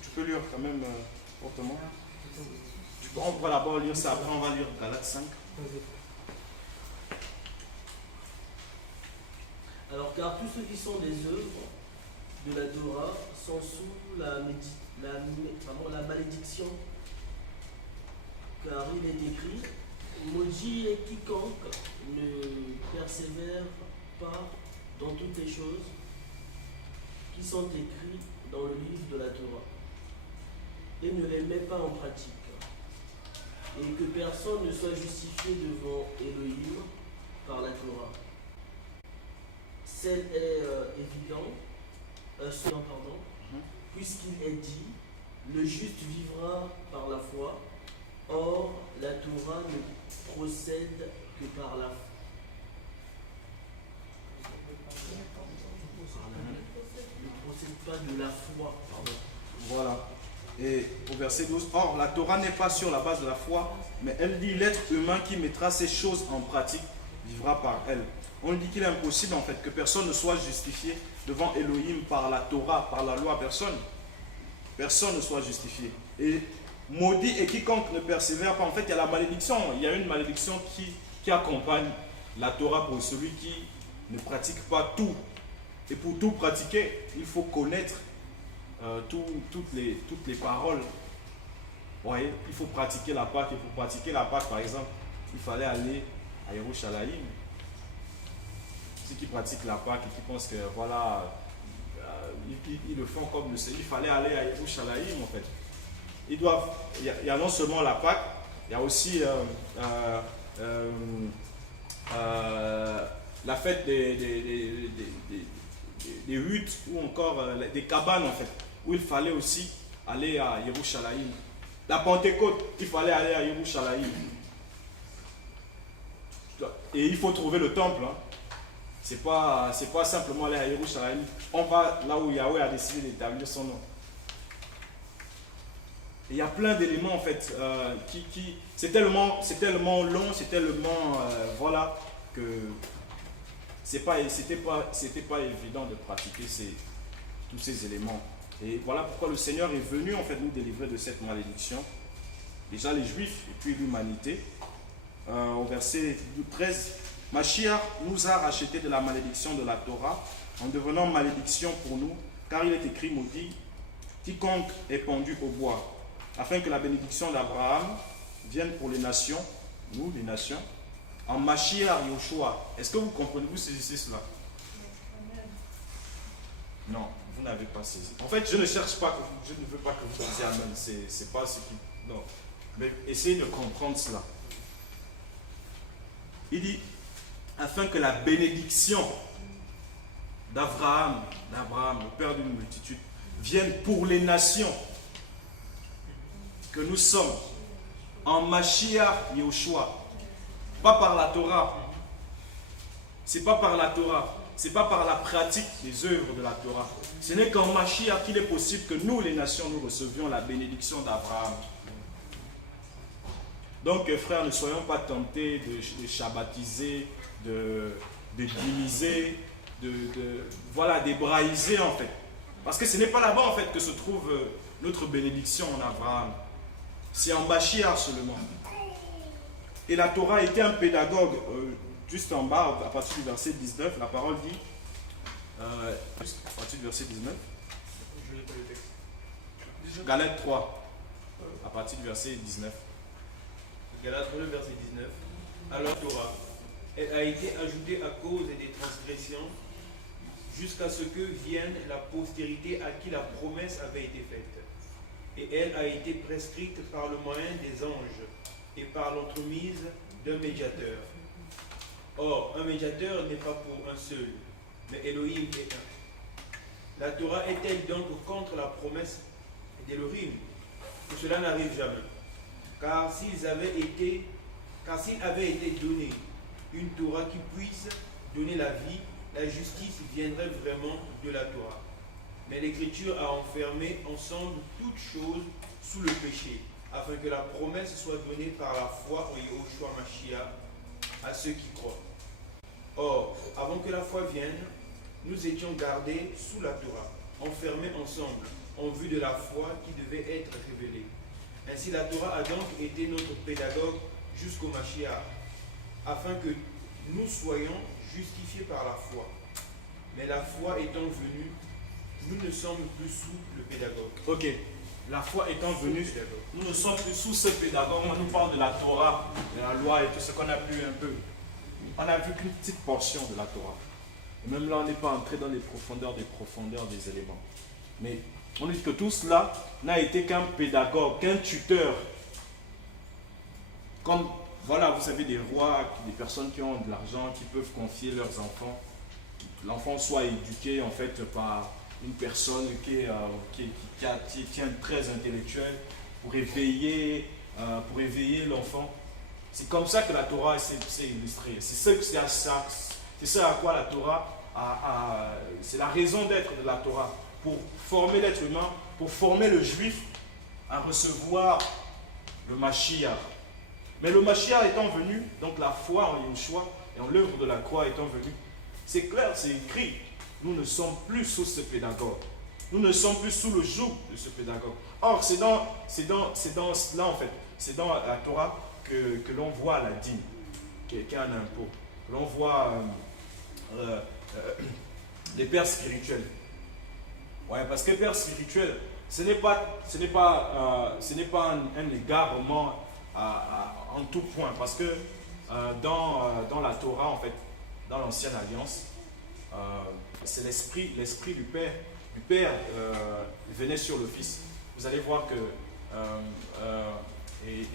Tu peux lire quand même fortement. On va d'abord lire ça, après on va lire Galates 5. Alors, car tous ceux qui sont des œuvres de la Torah sont sous la malédiction. Car il est écrit, maudit est quiconque ne persévère pas dans toutes les choses qui sont écrites dans le livre de la Torah et ne les met pas en pratique. Et que personne ne soit justifié devant Elohim par la Torah. Celle est évidente, puisqu'il est dit, le juste vivra par la foi. Or, la Torah ne procède que par la foi. Ne procède pas de la foi, pardon. Voilà. Et au verset 12, or la Torah n'est pas sur la base de la foi, mais elle dit l'être humain qui mettra ces choses en pratique vivra par elle. On dit qu'il est impossible en fait que personne ne soit justifié devant Elohim par la Torah, par la loi, personne. Personne ne soit justifié. Et maudit et quiconque ne persévère pas, en fait il y a la malédiction, il y a une malédiction qui accompagne la Torah pour celui qui ne pratique pas tout. Et pour tout pratiquer, il faut connaître toutes les paroles. Vous voyez, il faut pratiquer la Pâque. Et pour pratiquer la Pâque, par exemple, il fallait aller à Yerushalayim. Ceux qui pratiquent la Pâque et qui pensent que voilà, ils le font comme le Seigneur, il fallait aller à Yerushalayim en fait. Il y a non seulement la Pâque, il y a aussi la fête des huttes ou encore des cabanes en fait, où il fallait aussi aller à Yerushalayim. La Pentecôte, il fallait aller à Yerushalayim. Et il faut trouver le temple. Hein. C'est pas simplement aller à Yerushalayim. On va là où Yahweh a décidé d'établir son nom. Et il y a plein d'éléments en fait c'est tellement long, c'est tellement voilà que c'était pas évident de pratiquer tous ces éléments. Et voilà pourquoi le Seigneur est venu en fait nous délivrer de cette malédiction. Déjà les Juifs et puis l'humanité. Au verset 13, Mashiach nous a racheté de la malédiction de la Torah en devenant malédiction pour nous, car il est écrit maudit quiconque est pendu au bois, afin que la bénédiction d'Abraham vienne pour les nations, nous les nations, en Mashiach Yoshua. Est-ce que vous comprenez, vous saisissez cela? Non, vous n'avez pas saisi. En fait, je ne cherche pas, je ne veux pas que vous disiez Amen, c'est pas ce qui... Non, mais essayez de comprendre cela. Il dit, afin que la bénédiction d'Abraham, le père d'une multitude, vienne pour les nations que nous sommes en Mashiach Yoshua. Pas par la Torah. C'est pas par la Torah. C'est pas par la pratique des œuvres de la Torah. Ce n'est qu'en Mashiach qu'il est possible que nous, les nations, nous recevions la bénédiction d'Abraham. Donc, frères, ne soyons pas tentés de shabbatiser, de dimiser, d'hébraïser en fait. Parce que ce n'est pas là-bas en fait que se trouve notre bénédiction en Abraham. C'est en Mashiach seulement. Et la Torah était un pédagogue. Juste en bas, à partir du verset 19, la parole dit, juste à partir du verset 19, Galates 3, à partir du verset 19. Galates 3, verset 19. Alors Torah, elle a été ajoutée à cause des transgressions, jusqu'à ce que vienne la postérité à qui la promesse avait été faite. Et elle a été prescrite par le moyen des anges et par l'entremise d'un médiateur. Or, un médiateur n'est pas pour un seul, mais Elohim est un. La Torah est-elle donc contre la promesse d'Elohim? Que cela n'arrive jamais. Car s'il avait été donné une Torah qui puisse donner la vie, la justice viendrait vraiment de la Torah. Mais l'Écriture a enfermé ensemble toutes choses sous le péché, afin que la promesse soit donnée par la foi en Yahushua Mashiach à ceux qui croient. Or, avant que la foi vienne, nous étions gardés sous la Torah, enfermés ensemble, en vue de la foi qui devait être révélée. Ainsi, la Torah a donc été notre pédagogue jusqu'au Mashiach, afin que nous soyons justifiés par la foi. Mais la foi étant venue, nous ne sommes plus sous le pédagogue. Ok. La foi étant venue, nous ne sommes plus sous ce pédagogue. On nous parle de la Torah, de la loi et tout ce qu'on a vu un peu. On a vu qu'une petite portion de la Torah. Et même là, on n'est pas entré dans les profondeurs des éléments. Mais on dit que tout cela n'a été qu'un pédagogue, qu'un tuteur. Comme, voilà, vous savez, des rois, des personnes qui ont de l'argent, qui peuvent confier leurs enfants. L'enfant soit éduqué en fait par une personne qui est très intellectuelle pour éveiller l'enfant. C'est comme ça que la Torah s'est illustrée. C'est ça à quoi la Torah c'est la raison d'être de la Torah, pour former l'être humain, pour former le juif à recevoir le Mashiach. Mais le Mashiach étant venu, donc la foi en Yahushua et en l'œuvre de la croix étant venue, c'est clair, c'est écrit, nous ne sommes plus sous ce pédagogue. Nous ne sommes plus sous le joug de ce pédagogue. Or, c'est dans cela en fait, c'est dans la Torah que l'on voit la dîme, qui est un impôt, que l'on voit les pères spirituels. Ouais, parce que père spirituel, ce n'est pas un égarement en tout point, parce que dans la Torah, en fait, dans l'ancienne alliance, c'est l'esprit du Père. Du Père venait sur le Fils. Vous allez voir que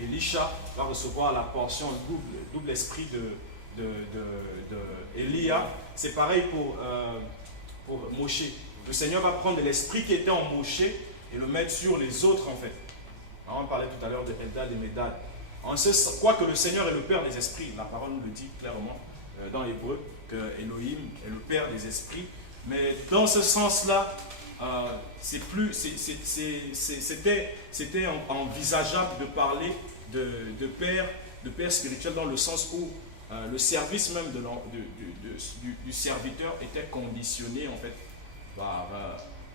Elisha va recevoir la portion double esprit de Elia. C'est pareil pour Moshe. Le Seigneur va prendre l'esprit qui était en Moshe et le mettre sur les autres en fait. On parlait tout à l'heure de Eldad et Médad. On sait quoi que le Seigneur est le Père des esprits. La parole nous le dit clairement dans l'hébreu que Elohim est le Père des esprits. Mais dans ce sens-là, c'était envisageable de parler de père spirituel dans le sens où le service même du serviteur était conditionné en fait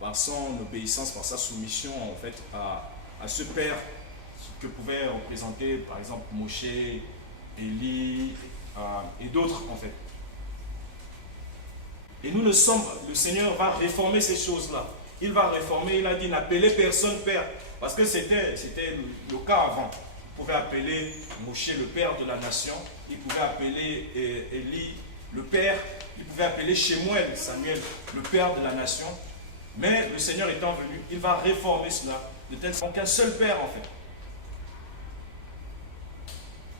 par son obéissance, par sa soumission en fait à ce père que pouvait représenter par exemple Moshe, Élie et d'autres en fait. Et le Seigneur va réformer ces choses-là. Il va réformer, il a dit n'appelez personne père. Parce que c'était le cas avant. Il pouvait appeler Moshe le père de la nation. Il pouvait appeler Élie le père. Il pouvait appeler Shemuel, Samuel, le père de la nation. Mais le Seigneur étant venu, il va réformer cela. De telle sorte qu'un seul père en fait.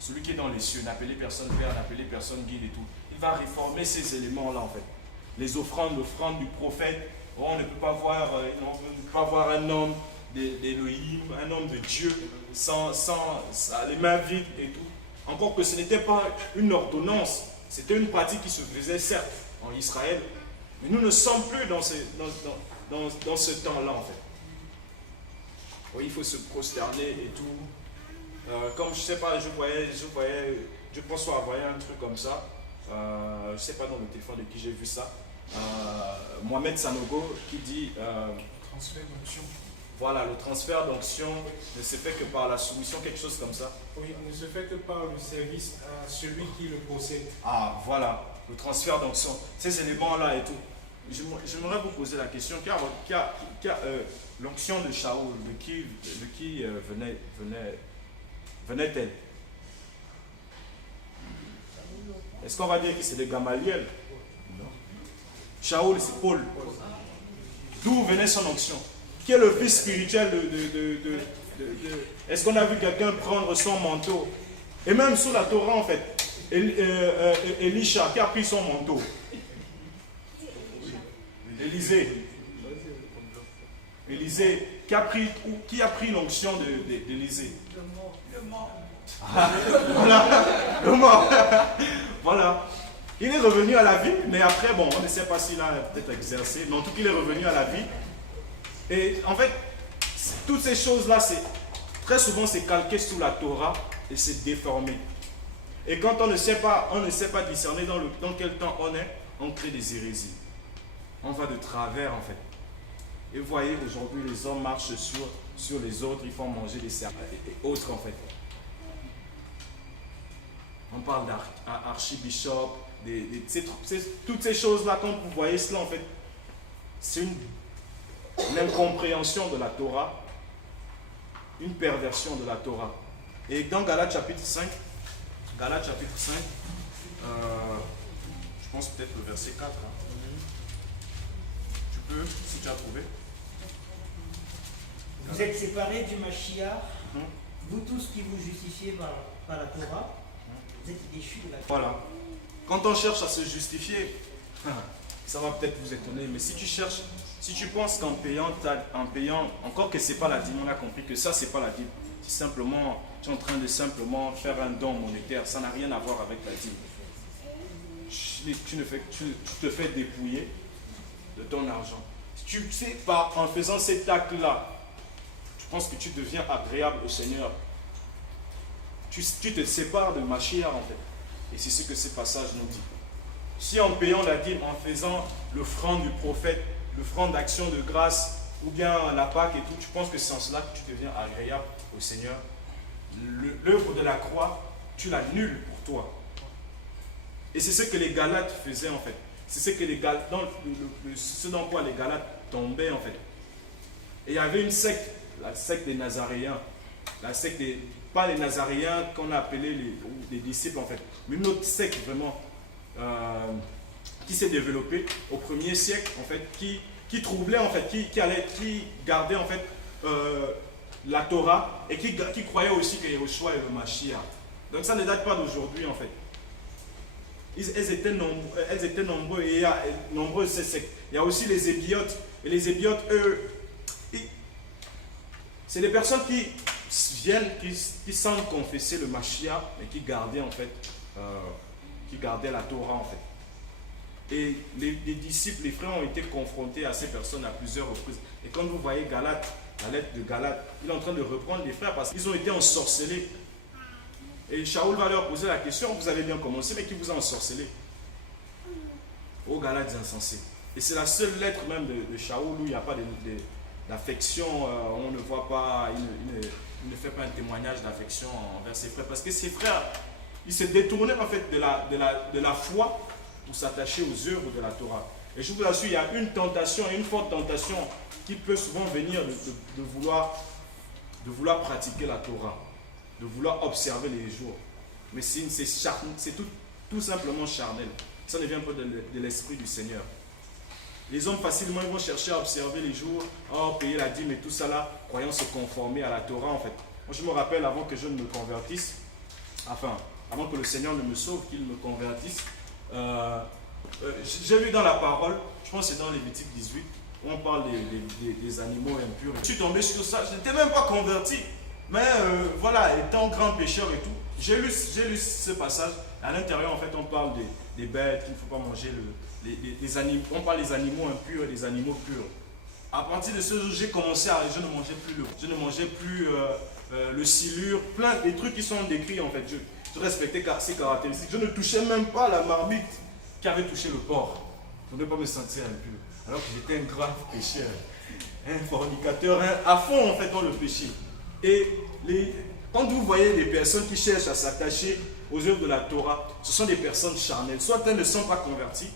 Celui qui est dans les cieux, n'appelez personne père, n'appelez personne guide et tout. Il va réformer ces éléments-là en fait. Les offrandes, l'offrande du prophète. On ne peut pas voir un homme d'Élohim, un homme de Dieu, sans les mains vides et tout. Encore que ce n'était pas une ordonnance, c'était une pratique qui se faisait certes en Israël. Mais nous ne sommes plus dans ce temps-là en fait. Oui, il faut se prosterner et tout. Comme je sais pas, je pense avoir un truc comme ça. Je sais pas dans le téléphone de qui j'ai vu ça. Mohamed Sanogo qui dit Transfert d'onction. voilà, le transfert d'onction ne se fait que par la soumission, quelque chose comme ça. Oui, on ne se fait que par le service à celui qui le possède. Ah voilà, le transfert d'onction, ces éléments-là et tout. J'aimerais vous poser la question, l'onction de Shaoul, de qui venait-elle? Est-ce qu'on va dire que c'est des Gamaliel? Non. Shaoul, c'est Paul. D'où venait son onction? Qui est le fils spirituel Est-ce qu'on a vu quelqu'un prendre son manteau? Et même sous la Torah, en fait, Elisha, qui a pris son manteau? Élisée, qui a pris l'onction d'Élisée? Voilà, le mort. Voilà. Il est revenu à la vie, mais après, bon, on ne sait pas s'il a peut-être exercé, mais en tout cas, il est revenu à la vie. Et en fait, toutes ces choses-là, très souvent, c'est calqué sous la Torah et c'est déformé. Et quand on ne sait pas discerner dans quel temps on crée des hérésies. On va de travers, en fait. Et vous voyez, aujourd'hui, les hommes marchent sur les autres, ils font manger des serpents et autres, en fait. On parle d'archibishop, toutes ces choses-là, quand vous voyez cela, en fait, c'est une incompréhension de la Torah, une perversion de la Torah. Et dans Galates chapitre 5, je pense peut-être le verset 4. Tu peux, si tu as trouvé. Vous êtes séparés du Mashiach, vous tous qui vous justifiez par la Torah, vous êtes déchus de la Torah. Voilà. Quand on cherche à se justifier, ça va peut-être vous étonner, mais si tu penses qu'en payant, encore que ce n'est pas la dîme, on a compris que ça, c'est pas la dîme. C'est simplement, tu es en train de simplement faire un don monétaire, ça n'a rien à voir avec la dîme. Tu te fais dépouiller de ton argent. Tu sais pas, en faisant cet acte-là, tu penses que tu deviens agréable au Seigneur. Tu te sépares de Mashiach en fait. Et c'est ce que ce passage nous dit. Si en payant la dîme, en faisant l'offrande du prophète, l'offrande d'action de grâce, ou bien la Pâque et tout, tu penses que c'est en cela que tu deviens agréable au Seigneur. L'œuvre de la croix, tu l'annules pour toi. Et c'est ce que les Galates faisaient en fait. C'est ce que les Galates, ce dans quoi les Galates tombaient en fait. Et il y avait une secte, la secte des Nazaréens, la secte des, pas les Nazaréens qu'on a appelés les disciples en fait, mais une autre secte vraiment qui s'est développée au 1er siècle en fait, qui troublait en fait, qui gardait en fait la Torah et qui croyait aussi que Yehoshua est le Mashiach. Donc ça ne date pas d'aujourd'hui en fait. Elles étaient nombreux et il y a nombreuses sectes. Il y a aussi les ébiotes. Et les ébiotes, eux, c'est des personnes qui viennent, qui semblent confesser le Mashiach, mais qui gardaient en fait, qui gardaient la Torah en fait. Et les disciples, les frères ont été confrontés à ces personnes à plusieurs reprises. Et quand vous voyez Galates, la lettre de Galates, il est en train de reprendre les frères parce qu'ils ont été ensorcelés. Et Shaoul va leur poser la question, vous avez bien commencé, mais qui vous a ensorcelé? Aux Galates insensés. Et c'est la seule lettre même de Shaoul où il n'y a pas d'affection, on ne voit pas, il ne fait pas un témoignage d'affection envers ses frères. Parce que ses frères, ils se détournaient en fait de la foi pour s'attacher aux œuvres de la Torah. Et je vous assure, il y a une tentation, une forte tentation qui peut souvent venir de vouloir pratiquer la Torah, de vouloir observer les jours. Mais c'est tout simplement charnel. Ça ne vient pas de l'esprit du Seigneur. Les hommes facilement ils vont chercher à observer les jours, payer la dîme et tout ça là, croyant se conformer à la Torah en fait. Moi je me rappelle avant que je ne me convertisse, enfin, avant que le Seigneur ne me sauve, qu'il me convertisse, j'ai vu dans la parole, je pense que c'est dans Lévitique 18, où on parle des animaux impurs. Je suis tombé sur ça, je n'étais même pas converti. Mais voilà, étant grand pécheur et tout, j'ai lu ce passage. À l'intérieur, en fait, on parle des bêtes, qu'il ne faut pas manger les animaux. On parle des animaux impurs et des animaux purs. À partir de ce jour, j'ai commencé à. Je ne mangeais plus le silure, plein de trucs qui sont décrits en fait. Je respectais ces caractéristiques. Je ne touchais même pas la marmite qui avait touché le porc. Je ne pouvais pas me sentir impur. Alors que j'étais un grave pécheur, un fornicateur, à fond en fait dans le péché. Et quand vous voyez des personnes qui cherchent à s'attacher aux œuvres de la Torah, ce sont des personnes charnelles. Soit elles ne sont pas converties,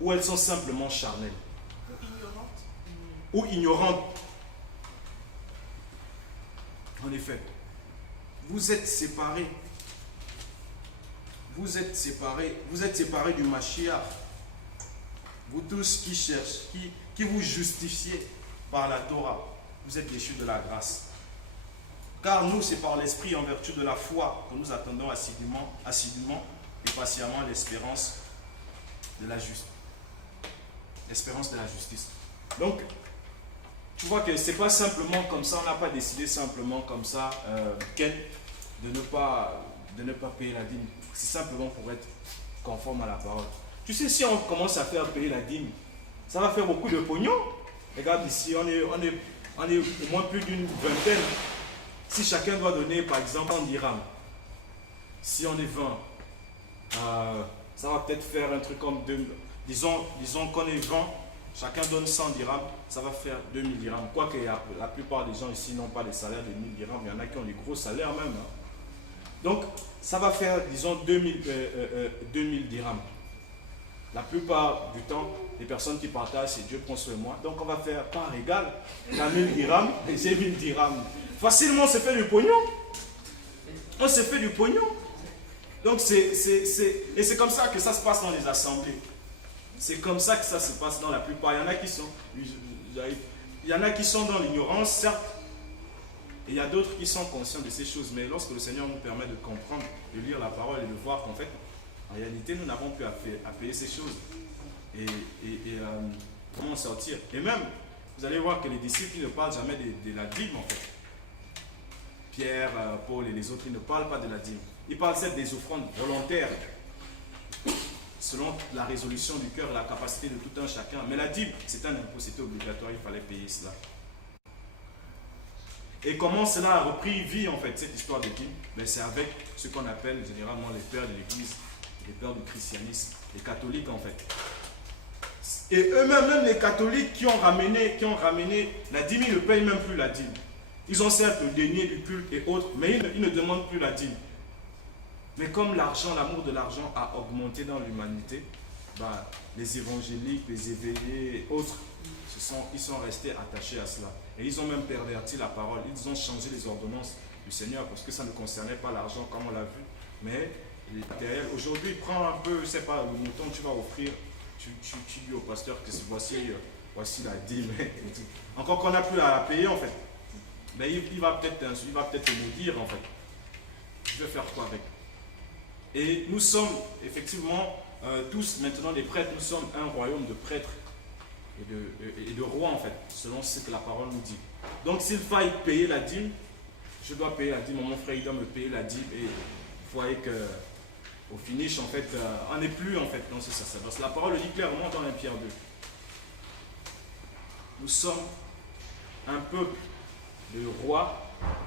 ou elles sont simplement charnelles. Ou ignorantes. En effet, vous êtes séparés vous êtes séparés du Mashiach. Vous tous qui cherchez, qui vous justifiez par la Torah, vous êtes déchus de la grâce. Car nous, c'est par l'Esprit, en vertu de la foi, que nous attendons assidûment et patiemment l'espérance de la justice. L'espérance de la justice. Donc, tu vois que c'est pas simplement comme ça, on n'a pas décidé simplement comme ça, Ken, de ne pas payer la dîme. C'est simplement pour être conforme à la parole. Tu sais, si on commence à faire payer la dîme, ça va faire beaucoup de pognon. Regarde ici, on est au moins plus d'une vingtaine. Si chacun doit donner, par exemple, 100 dirhams, si on est 20, ça va peut-être faire un truc comme, disons qu'on est 20, chacun donne 100 dirhams, ça va faire 2000 dirhams. Quoique la plupart des gens ici n'ont pas des salaires de 1000 dirhams, il y en a qui ont des gros salaires même. Donc, ça va faire, disons, 2000 dirhams. La plupart du temps, les personnes qui partagent, c'est Dieu prend soin de moi. Donc, on va faire part égale. Il a 1000 dirhams et j'ai 1000 dirhams. Facilement, on se fait du pognon. On se fait du pognon. Donc, et c'est comme ça que ça se passe dans les assemblées. C'est comme ça que ça se passe dans la plupart. Il y en a qui sont dans l'ignorance, certes. Et il y a d'autres qui sont conscients de ces choses. Mais lorsque le Seigneur nous permet de comprendre, de lire la parole et de voir qu'en fait, en réalité, nous n'avons plus à payer ces choses. Et comment en sortir. Et même, vous allez voir que les disciples, ils ne parlent jamais de la dîme, en fait. Pierre, Paul et les autres, ils ne parlent pas de la dîme. Ils parlent certes des offrandes volontaires, selon la résolution du cœur et la capacité de tout un chacun. Mais la dîme, c'est un impôt, c'était obligatoire, il fallait payer cela. Et comment cela a repris vie, en fait, cette histoire de dîme? C'est avec ce qu'on appelle généralement les pères de l'Église, les pères du christianisme, les catholiques, en fait. Et eux-mêmes, même les catholiques qui ont ramené la dîme, ils ne payent même plus la dîme. Ils ont certes dénié du culte et autres, mais ils ne demandent plus la dîme. Mais comme l'argent, l'amour de l'argent a augmenté dans l'humanité, les évangéliques, les éveillés et autres, ils sont restés attachés à cela. Et ils ont même perverti la parole. Ils ont changé les ordonnances du Seigneur parce que ça ne concernait pas l'argent comme on l'a vu, mais les matériels. Aujourd'hui, prends un peu, je ne sais pas, le mouton, tu vas offrir, tu dis au pasteur que voici la dîme. Encore qu'on n'a plus à la payer en fait. Mais il va peut-être nous dire en fait. Je vais faire quoi avec? Et nous sommes effectivement tous maintenant des prêtres, nous sommes un royaume de prêtres et de rois en fait, selon ce que la parole nous dit. Donc s'il faille payer la dîme, je dois payer la dîme, mon frère il doit me payer la dîme et vous voyez qu'au finish en fait, on n'est plus en fait dans ce sacerdoce. La parole le dit clairement dans 1 Pierre 2. Nous sommes un peuple de rois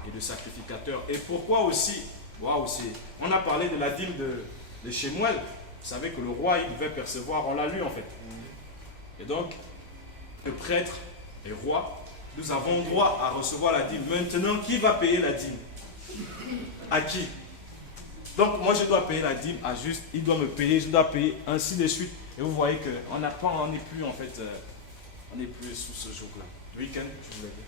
et de sacrificateurs. Et pourquoi aussi, on a parlé de la dîme de Shemuel. Vous savez que le roi, il devait percevoir, on l'a lu en fait. Et donc, le prêtre et roi, nous avons droit à recevoir la dîme. Maintenant, qui va payer la dîme? À qui? Donc, moi, je dois payer la dîme à juste, il doit me payer, je dois payer, ainsi de suite. Et vous voyez qu'on n'est plus en fait, on n'est plus sous ce joug-là. Week-end, je voulais dire.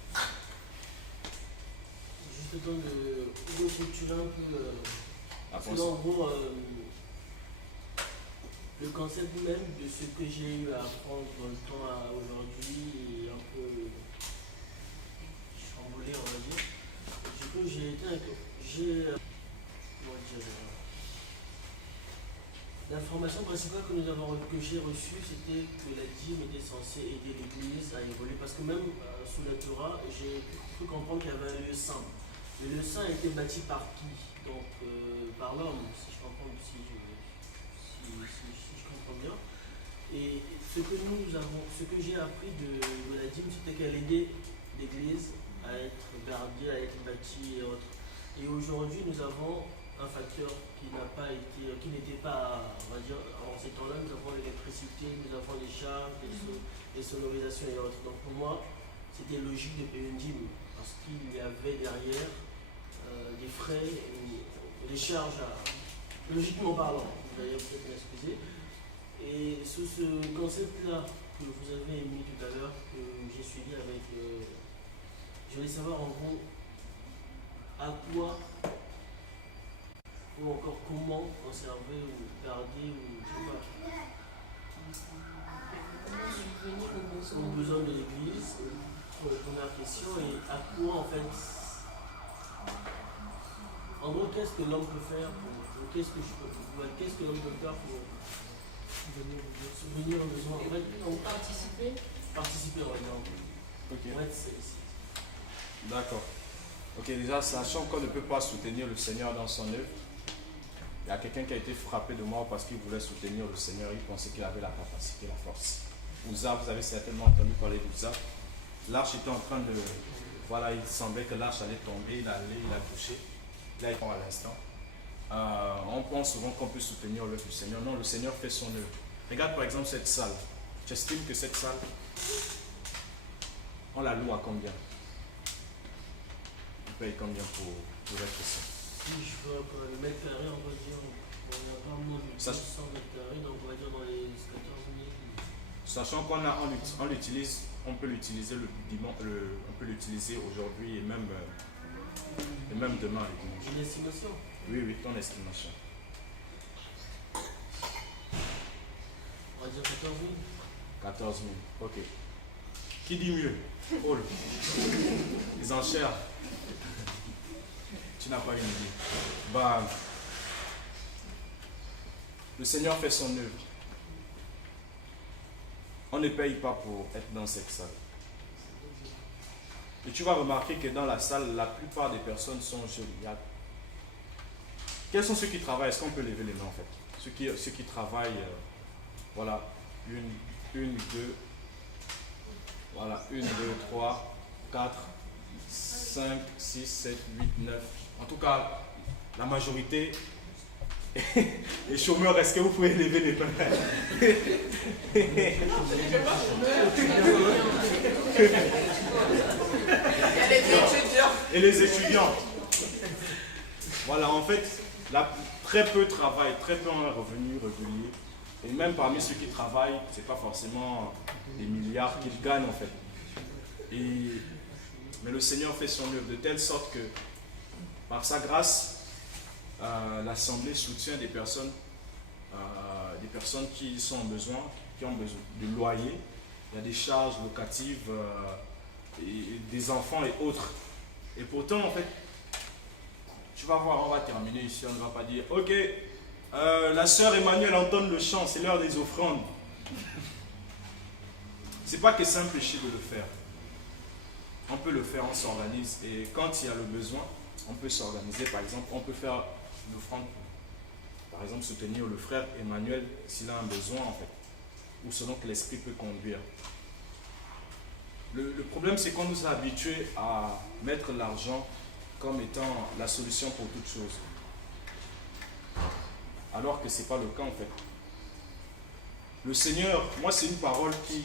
Juste le temps de restructurer un peu. En gros, le concept même de ce que j'ai eu à apprendre dans le temps aujourd'hui est un peu chamboulé, on va dire. Du coup, l'information principale que j'ai reçue, c'était que la dîme était censée aider l'Église à évoluer. Parce que même sous la Torah, j'ai cru comprendre qu'il y avait un lieu saint. Le lieu saint était bâti par qui? Donc, par l'homme, si je comprends bien. Et ce que j'ai appris de la dîme, c'était qu'elle aidait l'Église à être gardée, à être bâtie et autres. Et aujourd'hui, nous avons un facteur qui n'était pas, on va dire, en ces temps-là, nous avons l'électricité, nous avons les charges, les sonorisations et autres. Donc pour moi, c'était logique de payer une dîme, parce qu'il y avait derrière des frais, des charges, logiquement parlant, vous allez peut-être m'excuser. Et sous ce concept-là que vous avez mis tout à l'heure, que j'ai suivi avec... je voulais savoir en gros à quoi ou encore comment conserver ou garder ou je sais pas, aux besoins de l'église, pour la première question, et à quoi en fait, en gros, qu'est-ce que l'homme peut faire pour, qu'est-ce que l'homme peut faire pour subvenir aux besoins, en fait, Donc participer. participer par exemple. Ok. En fait, D'accord. Ok, déjà, sachant qu'on ne peut pas soutenir le Seigneur dans son œuvre, il y a quelqu'un qui a été frappé de mort parce qu'il voulait soutenir le Seigneur, il pensait qu'il avait la capacité, la force. Uza, vous avez certainement entendu parler d'Uza. L'arche était en train de... Voilà, il semblait que l'arche allait tomber, il a touché. Là, il prend à l'instant. On pense souvent qu'on peut soutenir l'œuvre du Seigneur. Non, le Seigneur fait son œuvre. Regarde par exemple cette salle. J'estime que cette salle, on la loue à combien? On paye combien pour être ici? si je veux le mètre carré, on va dire, on n'a pas moins de 100 mètres carrés, donc on va dire dans les 14 000. Sachant on l'utilise, on peut l'utiliser le dimanche, on peut l'utiliser aujourd'hui et même demain le dimanche. Une estimation? Oui, ton estimation. On va dire 14 000. 14 000, ok. Qui dit mieux? Paul. Les enchères. Tu n'as pas une idée. Bah, le Seigneur fait son œuvre. On ne paye pas pour être dans cette salle. Et tu vas remarquer que dans la salle, la plupart des personnes sont jolies. Quels sont ceux qui travaillent? Est-ce qu'on peut lever les mains en fait? Ceux qui travaillent, voilà, une, deux, voilà, 1, 2, 3, 4, 5, 6, 7, 8, 9. En tout cas, la majorité. Les chômeurs, est-ce que vous pouvez lever les mains? Et les étudiants. Voilà, en fait, très peu travaillent, très peu ont un revenu régulier. Et même parmi ceux qui travaillent, ce n'est pas forcément des milliards qu'ils gagnent en fait. Mais le Seigneur fait son œuvre de telle sorte que, par sa grâce, l'Assemblée soutient des personnes qui sont en besoin, qui ont besoin de loyer. Il y a des charges locatives, et des enfants et autres. Et pourtant, en fait, tu vas voir, on va terminer ici, on ne va pas dire, ok, la sœur Emmanuel entonne le chant, c'est l'heure des offrandes. C'est pas que c'est un péché de le faire. On peut le faire, on s'organise. Et quand il y a le besoin, on peut s'organiser. Par exemple, on peut faire l'offrande, par exemple, soutenir le frère Emmanuel s'il a un besoin, en fait, ou selon que l'esprit peut conduire. Le problème, c'est qu'on nous a habitués à mettre l'argent comme étant la solution pour toute chose. Alors que ce n'est pas le cas, en fait. Le Seigneur, moi, c'est une parole qui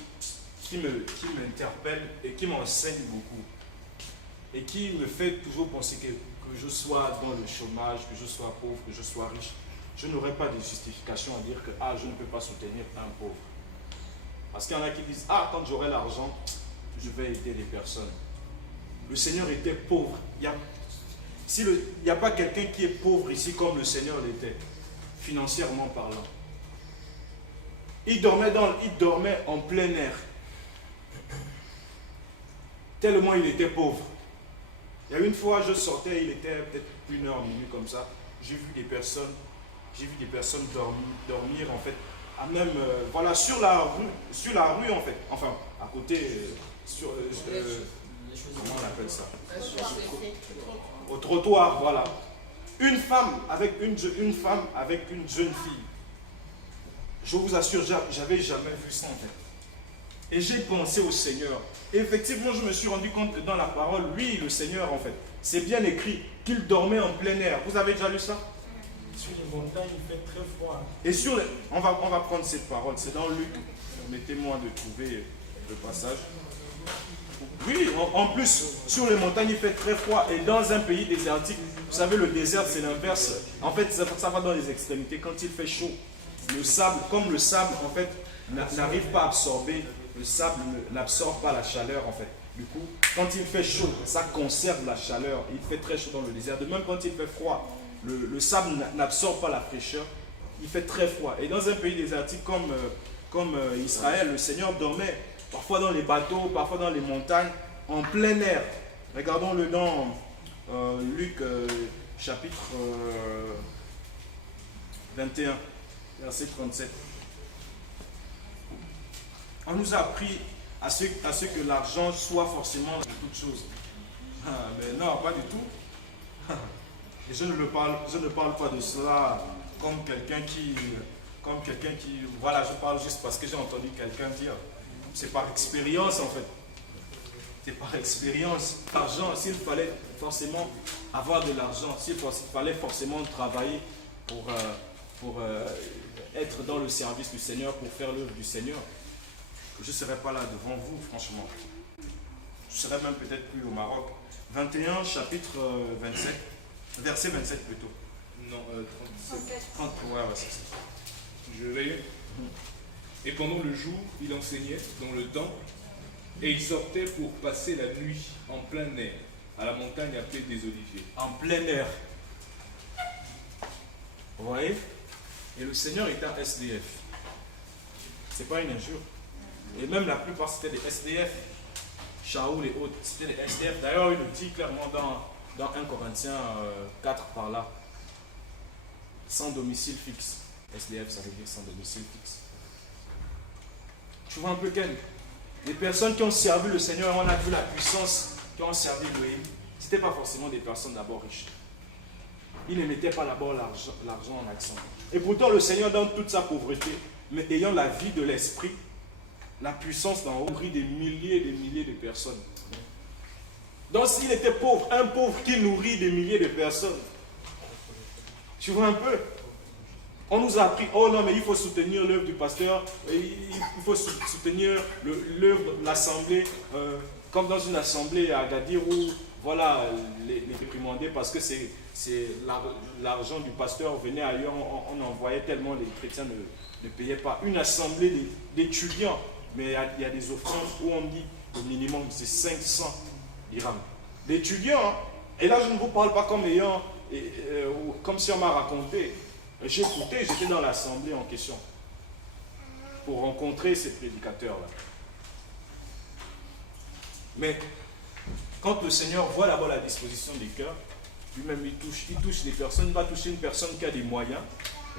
m'interpelle et qui m'enseigne beaucoup. Et qui me fait toujours penser que je sois dans le chômage, que je sois pauvre, que je sois riche. Je n'aurai pas de justification à dire que je ne peux pas soutenir un pauvre. Parce qu'il y en a qui disent, quand j'aurai l'argent, je vais aider les personnes. Le Seigneur était pauvre. Il n'y a pas quelqu'un qui est pauvre ici comme le Seigneur l'était, financièrement parlant. Il dormait en plein air. Tellement il était pauvre. Il y a une fois, je sortais, il était peut-être 1h, minuit comme ça. J'ai vu des personnes dormir en fait, voilà, sur la rue en fait. Enfin, à côté, comment on appelle ça? Au trottoir, voilà. Une femme avec une jeune fille. Je vous assure, j'avais jamais vu ça en fait. Et j'ai pensé au Seigneur. Et effectivement, je me suis rendu compte que dans la parole, lui, le Seigneur en fait, c'est bien écrit qu'il dormait en plein air. Vous avez déjà lu ça? Sur les montagnes, il fait très froid. Et on va prendre cette parole, c'est dans Luc. Permettez-moi de trouver le passage. Oui, en plus, sur les montagnes, il fait très froid. Et dans un pays désertique, vous savez, le désert, c'est l'inverse. En fait, ça va dans les extrémités. Quand il fait chaud, le sable, en fait, n'arrive pas à absorber. Le sable n'absorbe pas la chaleur, en fait. Du coup, quand il fait chaud, ça conserve la chaleur. Il fait très chaud dans le désert. De même, quand il fait froid, le sable n'absorbe pas la fraîcheur. Il fait très froid. Et dans un pays désertique comme Israël, le Seigneur dormait parfois dans les bateaux, parfois dans les montagnes, en plein air. Regardons-le dans Luc chapitre 21, verset 37. On nous a appris à ce que l'argent soit forcément toute chose. Mais non, pas du tout. Et je ne parle pas de cela comme quelqu'un qui, voilà, je parle juste parce que j'ai entendu quelqu'un dire. C'est par expérience en fait. C'est par expérience. L'argent, s'il fallait forcément avoir de l'argent, s'il fallait forcément travailler pour être dans le service du Seigneur, pour faire l'œuvre du Seigneur, je ne serais pas là devant vous, franchement. Je serais même peut-être plus au Maroc. 21, chapitre 27, verset 27 plutôt. Non, 37. 30, ouais, c'est ça. Je vais. Et pendant le jour, il enseignait dans le temple, et il sortait pour passer la nuit en plein air, à la montagne appelée des Oliviers. En plein air. Vous voyez? Et le Seigneur était un SDF. C'est pas une injure. Et même la plupart c'était des SDF. Shaoul et autres, c'était des SDF. D'ailleurs, il le dit clairement dans 1 Corinthiens 4 par là. Sans domicile fixe. SDF, ça veut dire sans domicile fixe. Tu vois un peu Ken? Les personnes qui ont servi le Seigneur, on a vu la puissance qui ont servi Noémie. Ce n'étaient pas forcément des personnes d'abord riches. Ils ne mettaient pas d'abord l'argent en accent. Et pourtant, le Seigneur, dans toute sa pauvreté, mais ayant la vie de l'esprit, la puissance d'en haut, nourrit des milliers et des milliers de personnes. Donc, s'il était pauvre, un pauvre qui nourrit des milliers de personnes, tu vois un peu? On nous a appris, oh non, mais il faut soutenir l'œuvre du pasteur, il faut soutenir l'œuvre de l'assemblée, comme dans une assemblée à Agadir où, voilà, les réprimander parce que c'est l'argent du pasteur venait ailleurs, on envoyait tellement, les chrétiens ne payaient pas. Une assemblée d'étudiants, mais il y a des offrandes où on dit le minimum c'est 500 dirhams. D'étudiants, hein? Et là je ne vous parle pas comme ayant, comme si on m'a raconté. J'ai écouté, j'étais dans l'assemblée en question pour rencontrer ces prédicateurs-là. Mais quand le Seigneur voit d'abord la disposition des cœurs, lui-même il touche les personnes, il va toucher une personne qui a des moyens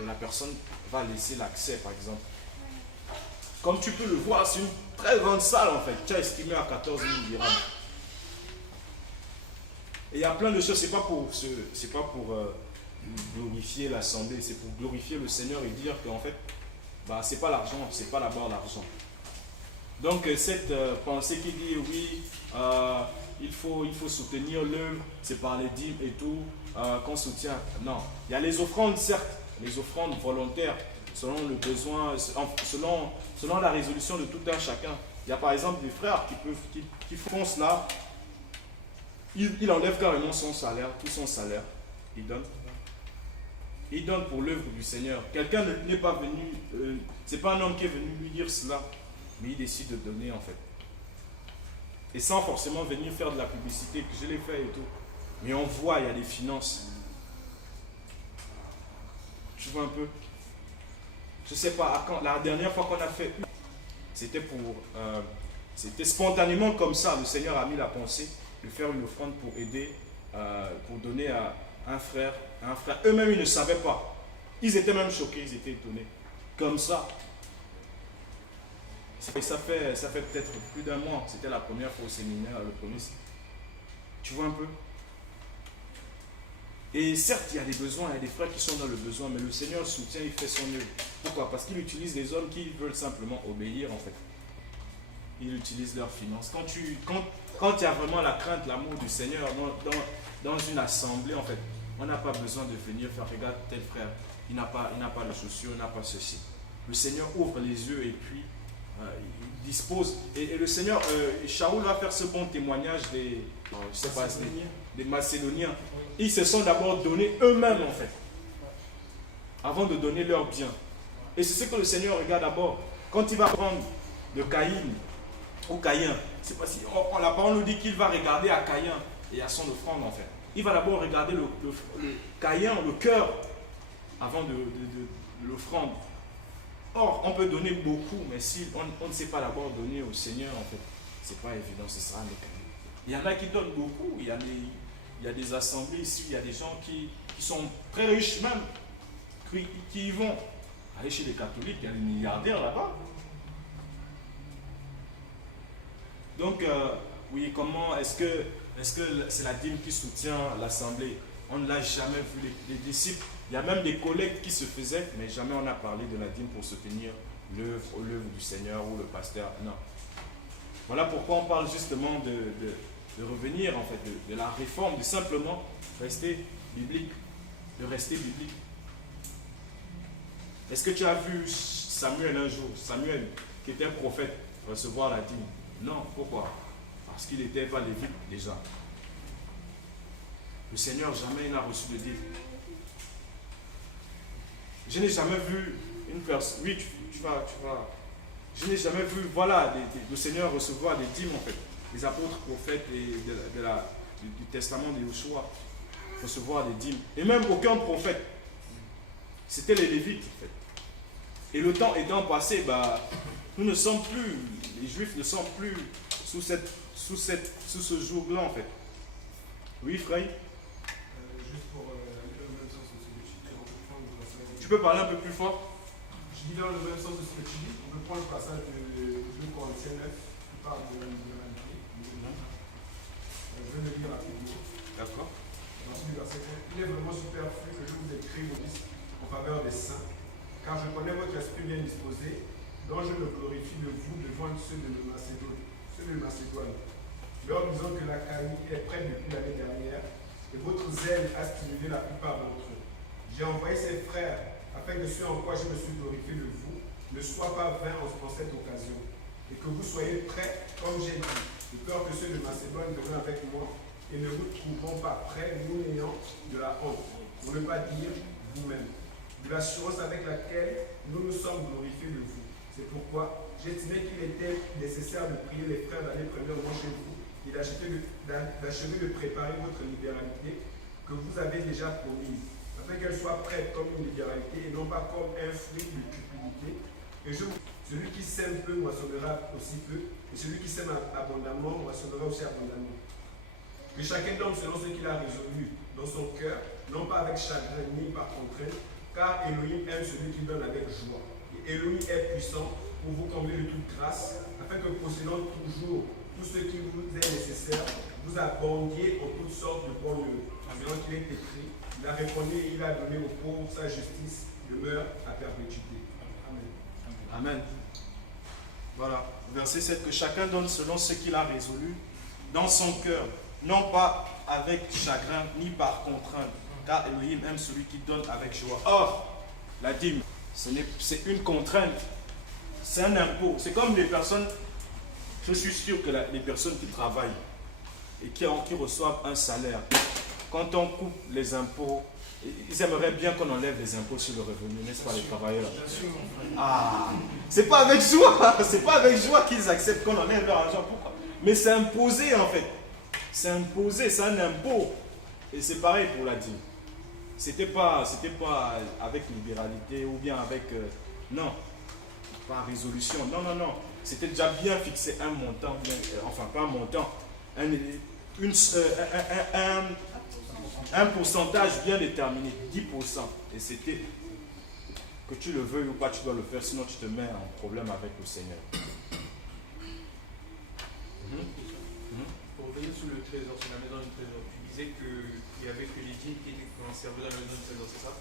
et la personne va laisser l'accès par exemple. Comme tu peux le voir, c'est une très grande salle en fait, tu as estimé à 14 000 dirhams. Et il y a plein de choses, c'est pas pour glorifier l'assemblée, c'est pour glorifier le Seigneur et dire qu'en fait, c'est pas l'argent, c'est pas d'abord l'argent. Donc cette pensée qui dit oui, il faut soutenir l'œuvre, c'est par les dîmes et tout, qu'on soutient. Non, il y a les offrandes certes, les offrandes volontaires, selon le besoin, selon la résolution de tout un chacun. Il y a par exemple des frères qui font cela, il enlève carrément son salaire, tout son salaire, il donne. Il donne pour l'œuvre du Seigneur. Quelqu'un n'est pas venu, c'est pas un homme qui est venu lui dire cela, mais il décide de donner en fait. Et sans forcément venir faire de la publicité, que je l'ai fait et tout. Mais on voit, il y a des finances. Tu vois un peu? Je sais pas, la dernière fois qu'on a fait, c'était c'était spontanément comme ça. Le Seigneur a mis la pensée de faire une offrande pour aider, pour donner à un frère. Eux-mêmes, ils ne savaient pas. Ils étaient même choqués, ils étaient étonnés. Comme ça. Et ça fait peut-être plus d'un mois. C'était la première fois au séminaire, le premier. Tu vois un peu? Et certes, il y a des besoins, il y a des frères qui sont dans le besoin, mais le Seigneur soutient, il fait son œuvre. Pourquoi? Parce qu'il utilise les hommes qui veulent simplement obéir, en fait. Il utilise leurs finances. Quand il y a vraiment la crainte, l'amour du Seigneur dans une assemblée, en fait, on n'a pas besoin de venir faire, regarde tel frère, il n'a pas de chaussures, il n'a pas ceci. Le Seigneur ouvre les yeux et puis il dispose. Et le Seigneur, Shaoul va faire ce bon témoignage des Macédoniens. Ils se sont d'abord donnés eux-mêmes en fait, avant de donner leurs biens. Et c'est ce que le Seigneur regarde d'abord. Quand il va prendre de Caïn ou Caïn, c'est pas si, la parole nous dit qu'il va regarder à Caïn et à son offrande en fait. il va d'abord regarder le caïn, le cœur, avant de l'offrande. Or, on peut donner beaucoup, mais si on ne sait pas d'abord donner au Seigneur, en fait, c'est pas évident, ce sera mécanique. Il y en a qui donnent beaucoup, il y a des assemblées ici, il y a des gens qui sont très riches même, qui y vont. Allez chez les catholiques, il y a des milliardaires là-bas. Donc, oui, comment est-ce que c'est la dîme qui soutient l'assemblée? On ne l'a jamais vu, les disciples. Il y a même des collègues qui se faisaient, mais jamais on n'a parlé de la dîme pour soutenir l'œuvre du Seigneur ou le pasteur. Non. Voilà pourquoi on parle justement de revenir, en fait, de la réforme, de simplement rester biblique, de rester biblique. Est-ce que tu as vu Samuel un jour, Samuel, qui était un prophète, recevoir la dîme? Non. Pourquoi? Parce qu'il n'était pas lévite déjà. Le Seigneur jamais n'a reçu de dîme. Je n'ai jamais vu une personne. Oui, tu vas. Je n'ai jamais vu, voilà, le Seigneur recevoir des dîmes en fait. Les apôtres, prophètes et du testament de Yoshua recevoir des dîmes. Et même aucun prophète. C'était les Lévites en fait. Et le temps étant passé, nous ne sommes plus, les Juifs ne sont plus sous ce joug-là en fait. Oui, frère? Juste pour aller dans le même sens que ce que tu dis, on peut prendre le passage. Tu peux parler un peu plus fort? Je dis dans le même sens que ce que tu dis, on peut prendre le passage de 2 Corinthiens 9 qui parle de l'humanité. Je vais le lire rapidement. D'accord. Ensuite, du verset 1. Il est vraiment superflu que je vous écrive en faveur des saints, car je connais votre esprit bien disposé, dont je me glorifie de vous devant ceux de Macédoine. Leur disant que la Caïnie est prête depuis l'année dernière, et votre zèle a stimulé la plupart d'entre eux. J'ai envoyé ces frères, afin que ce en quoi je me suis glorifié de vous ne soit pas vain en cette occasion, et que vous soyez prêts, comme j'ai dit, de peur que ceux de Macédoine demeurent avec moi, et ne vous trouveront pas prêts, nous n'ayant de la honte, pour ne pas dire vous-même, de l'assurance avec laquelle nous nous sommes glorifiés de vous. C'est pourquoi j'estimais qu'il était nécessaire de prier les frères d'aller premièrement chez vous et d'achever de préparer votre libéralité que vous avez déjà promise, afin qu'elle soit prête comme une libéralité et non pas comme un fruit de cupidité. Et celui qui sème peu moissonnera aussi peu, et celui qui sème abondamment moissonnera aussi abondamment. Que chacun donne selon ce qu'il a résolu dans son cœur, non pas avec chagrin ni par contrainte, car Elohim aime celui qui donne avec joie. Et Elohim est puissant pour vous combler de toute grâce, afin que possédant toujours tout ce qui vous est nécessaire, vous abondiez en toutes sortes de bonnes œuvres. Selon qu'il est écrit, il a répondu et il a donné aux pauvres, sa justice demeure à perpétuité. Amen. Amen. Voilà. Verset 7, que chacun donne selon ce qu'il a résolu dans son cœur, non pas avec chagrin ni par contrainte, car Elohim aime celui qui donne avec joie. Or, la dîme, c'est une contrainte, c'est un impôt. C'est comme les personnes, je suis sûr que les personnes qui travaillent et qui reçoivent un salaire, quand on coupe les impôts, ils aimeraient bien qu'on enlève les impôts sur le revenu, n'est-ce pas, les travailleurs? Ah, c'est pas avec joie, c'est pas avec joie qu'ils acceptent qu'on enlève leur argent. Pourquoi? Mais c'est imposé en fait. C'est imposé, c'est un impôt. Et c'est pareil pour la dîme. C'était pas avec libéralité ou bien avec... non, par résolution. Non. C'était déjà bien fixé un montant, enfin pas un montant, un pourcentage bien déterminé, 10%. Et c'était que tu le veuilles ou pas, tu dois le faire, sinon tu te mets en problème avec le Seigneur. Pour revenir sur le trésor, sur la maison du trésor, tu disais qu'il y avait que les dîmes qui étaient conservées dans la maison du trésor, c'est ça?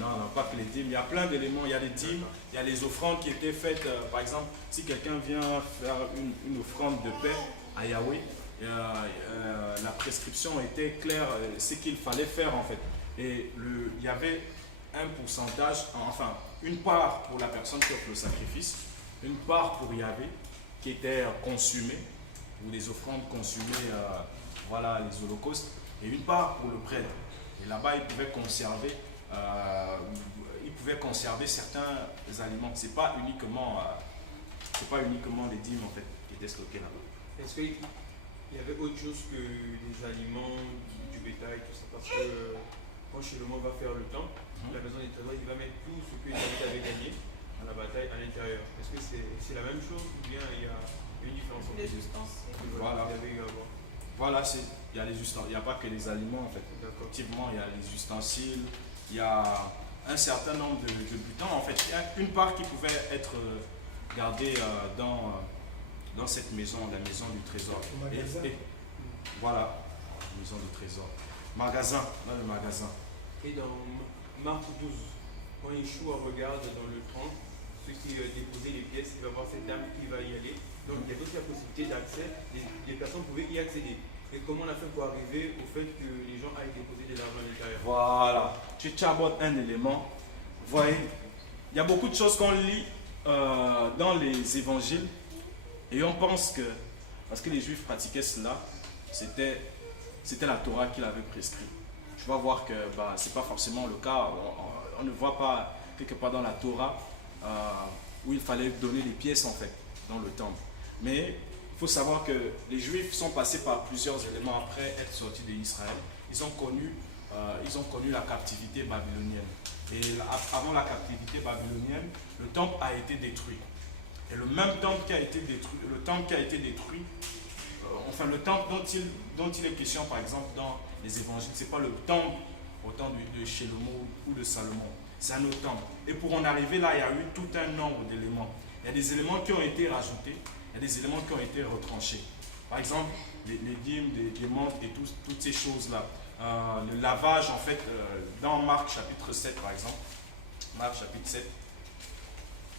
Non, pas que les dîmes. Il y a plein d'éléments. Il y a les dîmes, il y a les offrandes qui étaient faites. Par exemple, si quelqu'un vient faire une offrande de paix à Yahweh, la prescription était claire, ce qu'il fallait faire en fait. Et il y avait un pourcentage, enfin une part pour la personne qui offre le sacrifice, une part pour Yahweh qui était consumée, ou les offrandes consumées, voilà, les holocaustes, et une part pour le prêtre. Et là-bas, il pouvait conserver certains aliments. C'est pas uniquement les dîmes en fait qui étaient stockés là-bas. Est-ce qu'il y avait autre chose que les aliments du bétail, tout ça. Parce que quand Shlomo va faire le temple, la maison des trésors, il va mettre tout ce que David avait gagné à la bataille à l'intérieur. Est-ce que c'est la même chose ou bien il y a une différence entre les ustensiles? Voilà. Voilà, il y a les ustensiles, il n'y a pas que les aliments en fait. Effectivement, il y a les ustensiles, il y a un certain nombre de butins en fait. Il y a une part qui pouvait être gardée dans cette maison, la maison du trésor. Et voilà, la maison du trésor. Magasin, dans le magasin. Et dans Marc 12, quand Yeshua regarde dans le 30, ceux qui déposaient les pièces, il va voir cette dame qui va y aller. Donc il y avait aussi la possibilité d'accès, les personnes pouvaient y accéder. Et comment on a fait pour arriver au fait que les gens aillent déposer de l'argent à l'intérieur? Voilà, tu abordes un élément. Vous voyez, il y a beaucoup de choses qu'on lit dans les évangiles et on pense que, parce que les Juifs pratiquaient cela, c'était la Torah qui l'avait prescrit. Tu vas voir que ce n'est pas forcément le cas. On ne voit pas quelque part dans la Torah où il fallait donner les pièces en fait dans le temple. Mais il faut savoir que les Juifs sont passés par plusieurs éléments après être sortis d'Israël. Ils ont connu la captivité babylonienne. Et avant la captivité babylonienne, le temple a été détruit. Et le même temple qui a été détruit, enfin le temple dont il est question par exemple dans les évangiles, ce n'est pas le temple au temps de Shlomo ou de Salomon, c'est un autre temple. Et pour en arriver là, il y a eu tout un nombre d'éléments. Il y a des éléments qui ont été rajoutés, il y a des éléments qui ont été retranchés. Par exemple, les dîmes, les montres et toutes ces choses-là. Le lavage, en fait, dans Marc chapitre 7, par exemple, Marc chapitre 7,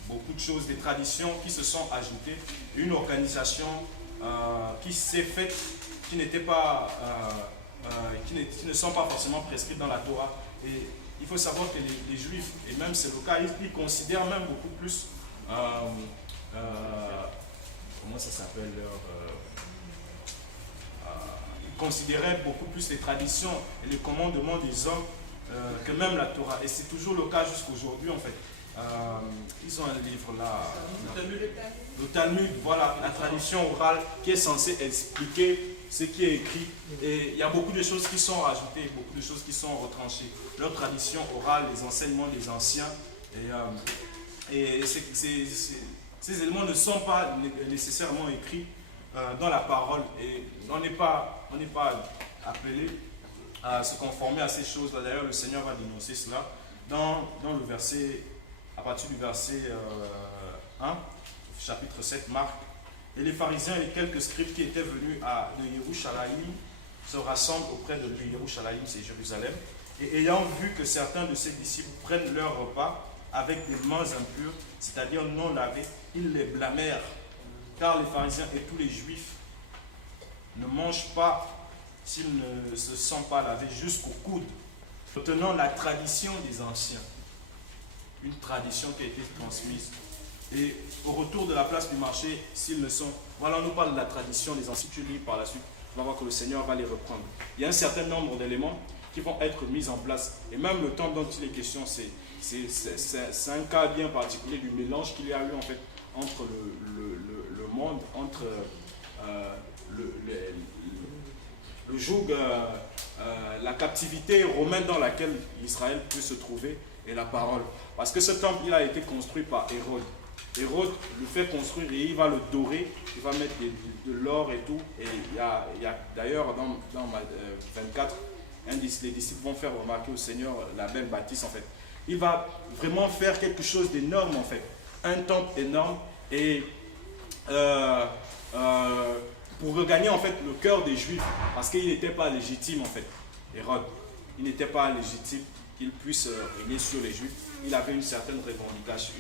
beaucoup de choses, des traditions qui se sont ajoutées, une organisation qui s'est faite, qui n'était pas, qui ne sont pas forcément prescrites dans la Torah. Et il faut savoir que les Juifs, et même c'est le cas, ils considèrent même beaucoup plus, comment ça s'appelle ils considéraient beaucoup plus les traditions et les commandements des hommes que même la Torah. Et c'est toujours le cas jusqu'aujourd'hui en fait. Ils ont un livre là, le Talmud, voilà, la tradition orale qui est censée expliquer ce qui est écrit. Et il y a beaucoup de choses qui sont rajoutées, beaucoup de choses qui sont retranchées. Leur tradition orale, les enseignements des anciens. Et ces éléments ne sont pas nécessairement écrits dans la parole. Et on n'est pas appelé à se conformer à ces choses-là. D'ailleurs, le Seigneur va dénoncer cela dans le verset, à partir du verset 1, chapitre 7, Marc. Et les pharisiens et quelques scribes qui étaient venus de Yerushalayim se rassemblent auprès de Yerushalayim, c'est Jérusalem. Et ayant vu que certains de ses disciples prennent leur repas avec des mains impures, c'est-à-dire non lavées, ils les blâmèrent. Car les pharisiens et tous les juifs ne mangent pas s'ils ne se sont pas lavés jusqu'au coude, retenant la tradition des anciens. Une tradition qui a été transmise. Et au retour de la place du marché, s'ils ne sont... Voilà, on nous parle de la tradition des anciens. Si tu lis par la suite, on va voir que le Seigneur va les reprendre. Il y a un certain nombre d'éléments qui vont être mis en place. Et même le temps dont il est question, c'est un cas bien particulier du mélange qu'il y a eu en fait entre le monde, entre le joug, la captivité romaine dans laquelle Israël peut se trouver et la parole. Parce que ce temple, il a été construit par Hérode. Hérode le fait construire et il va le dorer, il va mettre de l'or et tout. Et il y a d'ailleurs dans 24, les disciples vont faire remarquer au Seigneur la belle bâtisse en fait. Il va vraiment faire quelque chose d'énorme en fait. Un temple énorme et pour regagner en fait le cœur des Juifs, parce qu'il n'était pas légitime en fait, Hérode, il n'était pas légitime qu'il puisse régner sur les Juifs. Il avait une certaine revendication,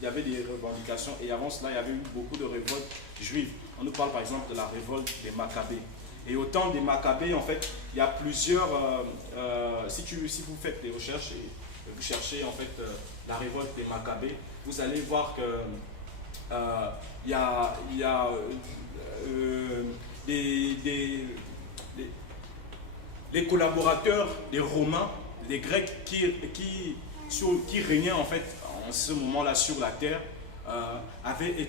il y avait des revendications et avant cela il y avait eu beaucoup de révoltes juives. On nous parle par exemple de la révolte des Maccabées. Et au temps des Maccabées en fait, il y a plusieurs, si vous faites des recherches et vous cherchez en fait la révolte des Maccabées, vous allez voir que il y a les collaborateurs des Romains, les Grecs qui régnaient en fait en ce moment-là sur la terre, avaient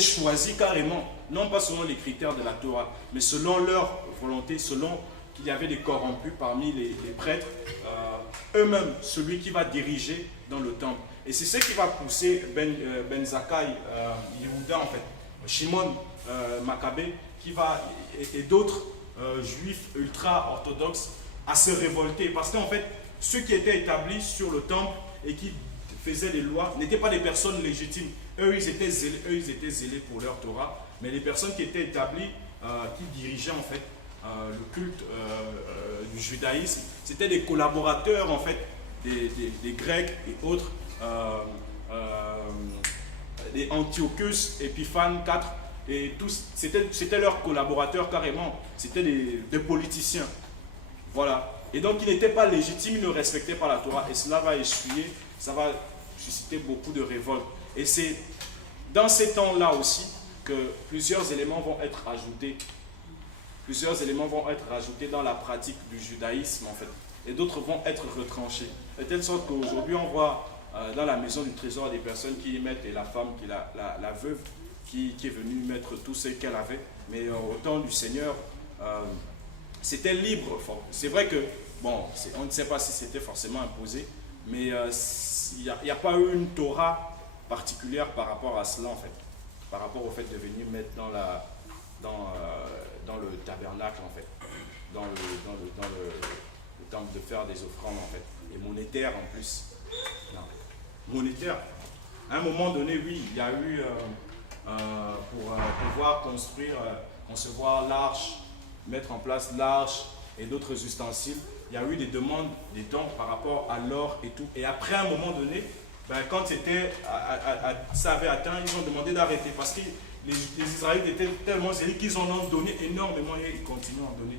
choisi carrément, non pas selon les critères de la Torah, mais selon leur volonté, selon qu'il y avait des corrompus parmi les prêtres, eux-mêmes, celui qui va diriger dans le temple. Et c'est ce qui va pousser Ben Zakkai, Yehuda en fait, Shimon Maccabée, et d'autres juifs ultra-orthodoxes à se révolter. Parce qu'en fait, ceux qui étaient établis sur le temple et qui faisaient les lois n'étaient pas des personnes légitimes. Eux, ils étaient zélés pour leur Torah, mais les personnes qui étaient établies, qui dirigeaient en fait le culte du judaïsme, c'était des collaborateurs en fait des Grecs et autres, des Antiochus, Épiphane IV, et tous, c'était leurs collaborateurs carrément, c'était des politiciens. Voilà. Et donc ils n'étaient pas légitimes, ils ne respectaient pas la Torah, et cela va essuyer, ça va susciter beaucoup de révoltes. Et c'est dans ces temps-là aussi que plusieurs éléments vont être ajoutés. Plusieurs éléments vont être rajoutés dans la pratique du judaïsme en fait. Et d'autres vont être retranchés. De telle sorte qu'aujourd'hui on voit dans la maison du trésor des personnes qui y mettent, et la femme, la veuve, qui est venue mettre tout ce qu'elle avait. Mais au temps du Seigneur, c'était libre. C'est vrai que, bon, on ne sait pas si c'était forcément imposé, mais il n'y a pas eu une Torah particulière par rapport à cela en fait. Par rapport au fait de venir mettre dans le tabernacle en fait, dans le temple, de faire des offrandes en fait, et monétaires en plus. Non. Monétaire. À un moment donné, oui, il y a eu pour pouvoir concevoir l'arche, mettre en place l'arche et d'autres ustensiles, il y a eu des demandes, des dons par rapport à l'or et tout. Et après, à un moment donné, quand ça avait atteint, ils ont demandé d'arrêter parce que les Israélites étaient tellement zélés qu'ils en ont donné énormément et ils continuent à en donner.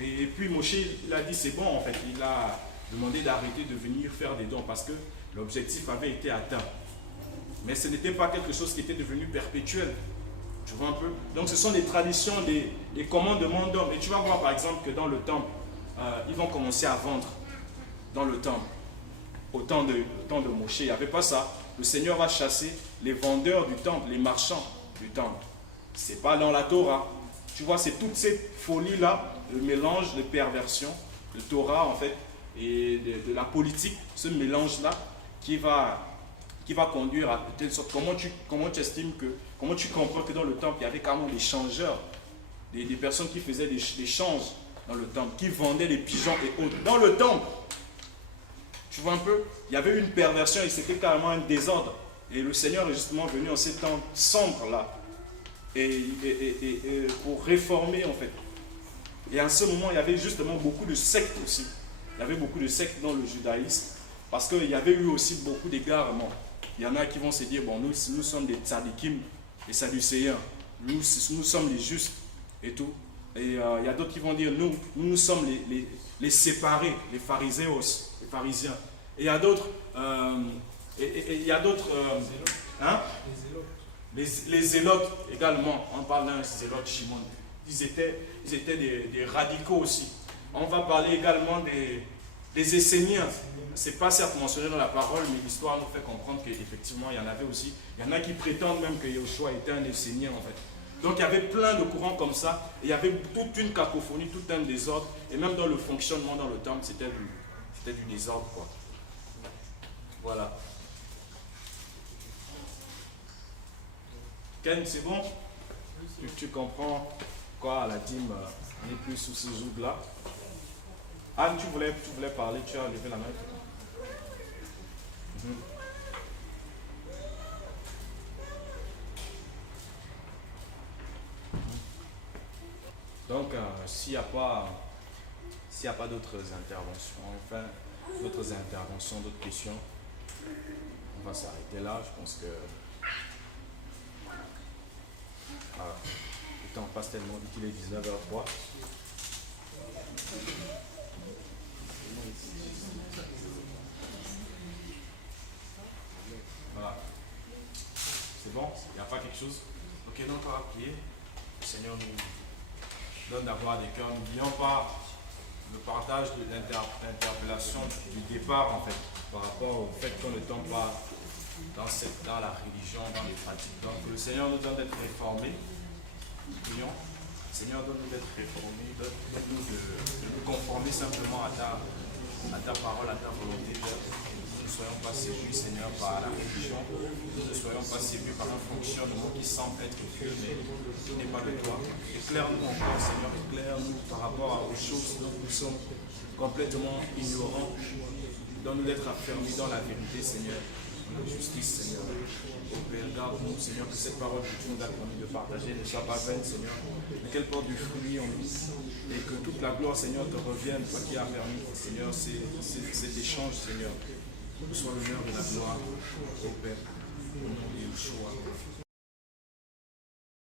Et puis Moshe, il a dit c'est bon en fait, il a demandé d'arrêter de venir faire des dons parce que l'objectif avait été atteint. Mais ce n'était pas quelque chose qui était devenu perpétuel. Tu vois un peu? Donc ce sont des traditions, des commandements d'hommes. Et tu vas voir par exemple que dans le temple, ils vont commencer à vendre dans le temple. Au temps de Moshe, il n'y avait pas ça. Le Seigneur va chasser les vendeurs du temple, les marchands du temple. Ce n'est pas dans la Torah. Tu vois, c'est toute cette folie-là, le mélange de perversion, de Torah en fait, et de la politique, ce mélange-là qui va conduire à telle sorte. Comment tu comprends que dans le temple, il y avait carrément des changeurs, des personnes qui faisaient des changes dans le temple, qui vendaient des pigeons et autres. Dans le temple, tu vois un peu, il y avait une perversion et c'était carrément un désordre. Et le Seigneur est justement venu en ces temps sombres là, et pour réformer en fait. Et en ce moment, il y avait justement beaucoup de sectes aussi. Il y avait beaucoup de sectes dans le judaïsme, parce qu'il y avait eu aussi beaucoup d'égarements. Il y en a qui vont se dire, bon, nous sommes des tzadikim, des sadducéens, nous sommes les justes et tout. Et il y a d'autres qui vont dire, nous sommes les séparés, les pharisiens. Et il y a d'autres, les zélotes également. On parle d'un zélote Shimon. Ils étaient des radicaux aussi. On va parler également des Esséniens. Ce n'est pas certes mentionné dans la parole, mais l'histoire nous fait comprendre qu'effectivement, il y en avait aussi. Il y en a qui prétendent même que Yoshua était un Essénien en fait. Donc il y avait plein de courants comme ça. Et il y avait toute une cacophonie, tout un désordre. Et même dans le fonctionnement dans le temple, c'était du désordre, quoi. Voilà. Ken, c'est bon? Tu comprends quoi, la dîme n'est plus sous ce joug-là? Anne, tu voulais parler, tu as levé la main. Donc, s'il n'y a pas d'autres interventions, enfin, d'autres interventions, d'autres questions, on va s'arrêter là. Je pense que le temps passe tellement vite qu'il est 19h03. Voilà. C'est bon? Il n'y a pas quelque chose? Ok, donc on va prier. Le Seigneur nous donne d'avoir des cœurs. N'oublions pas le partage de l'interpellation du départ en fait, par rapport au fait qu'on ne tombe pas dans la religion, dans les pratiques. Donc le Seigneur nous donne d'être réformés. Prions. Seigneur, donne-nous d'être réformés, donne-nous de nous conformer simplement à ta parole, à ta volonté, Père. Nous ne soyons pas séduits, Seigneur, par la religion. Nous ne soyons pas séduits par un fonctionnement qui semble être Dieu, mais qui n'est pas de toi. Éclaire-nous encore, Seigneur, éclaire-nous par rapport aux choses dont nous sommes complètement ignorants. Donne-nous d'être affermis dans la vérité, Seigneur, dans la justice, Seigneur. Ô Père, garde-nous, Seigneur, que cette parole que tu nous as promis de partager ne soit pas vaine, Seigneur, mais qu'elle porte du fruit en nous. Et que toute la gloire, Seigneur, te revienne, toi qui as permis, Seigneur, cet échange, Seigneur. Que soit l'honneur et la gloire, ô Père, au nom de Yeshua.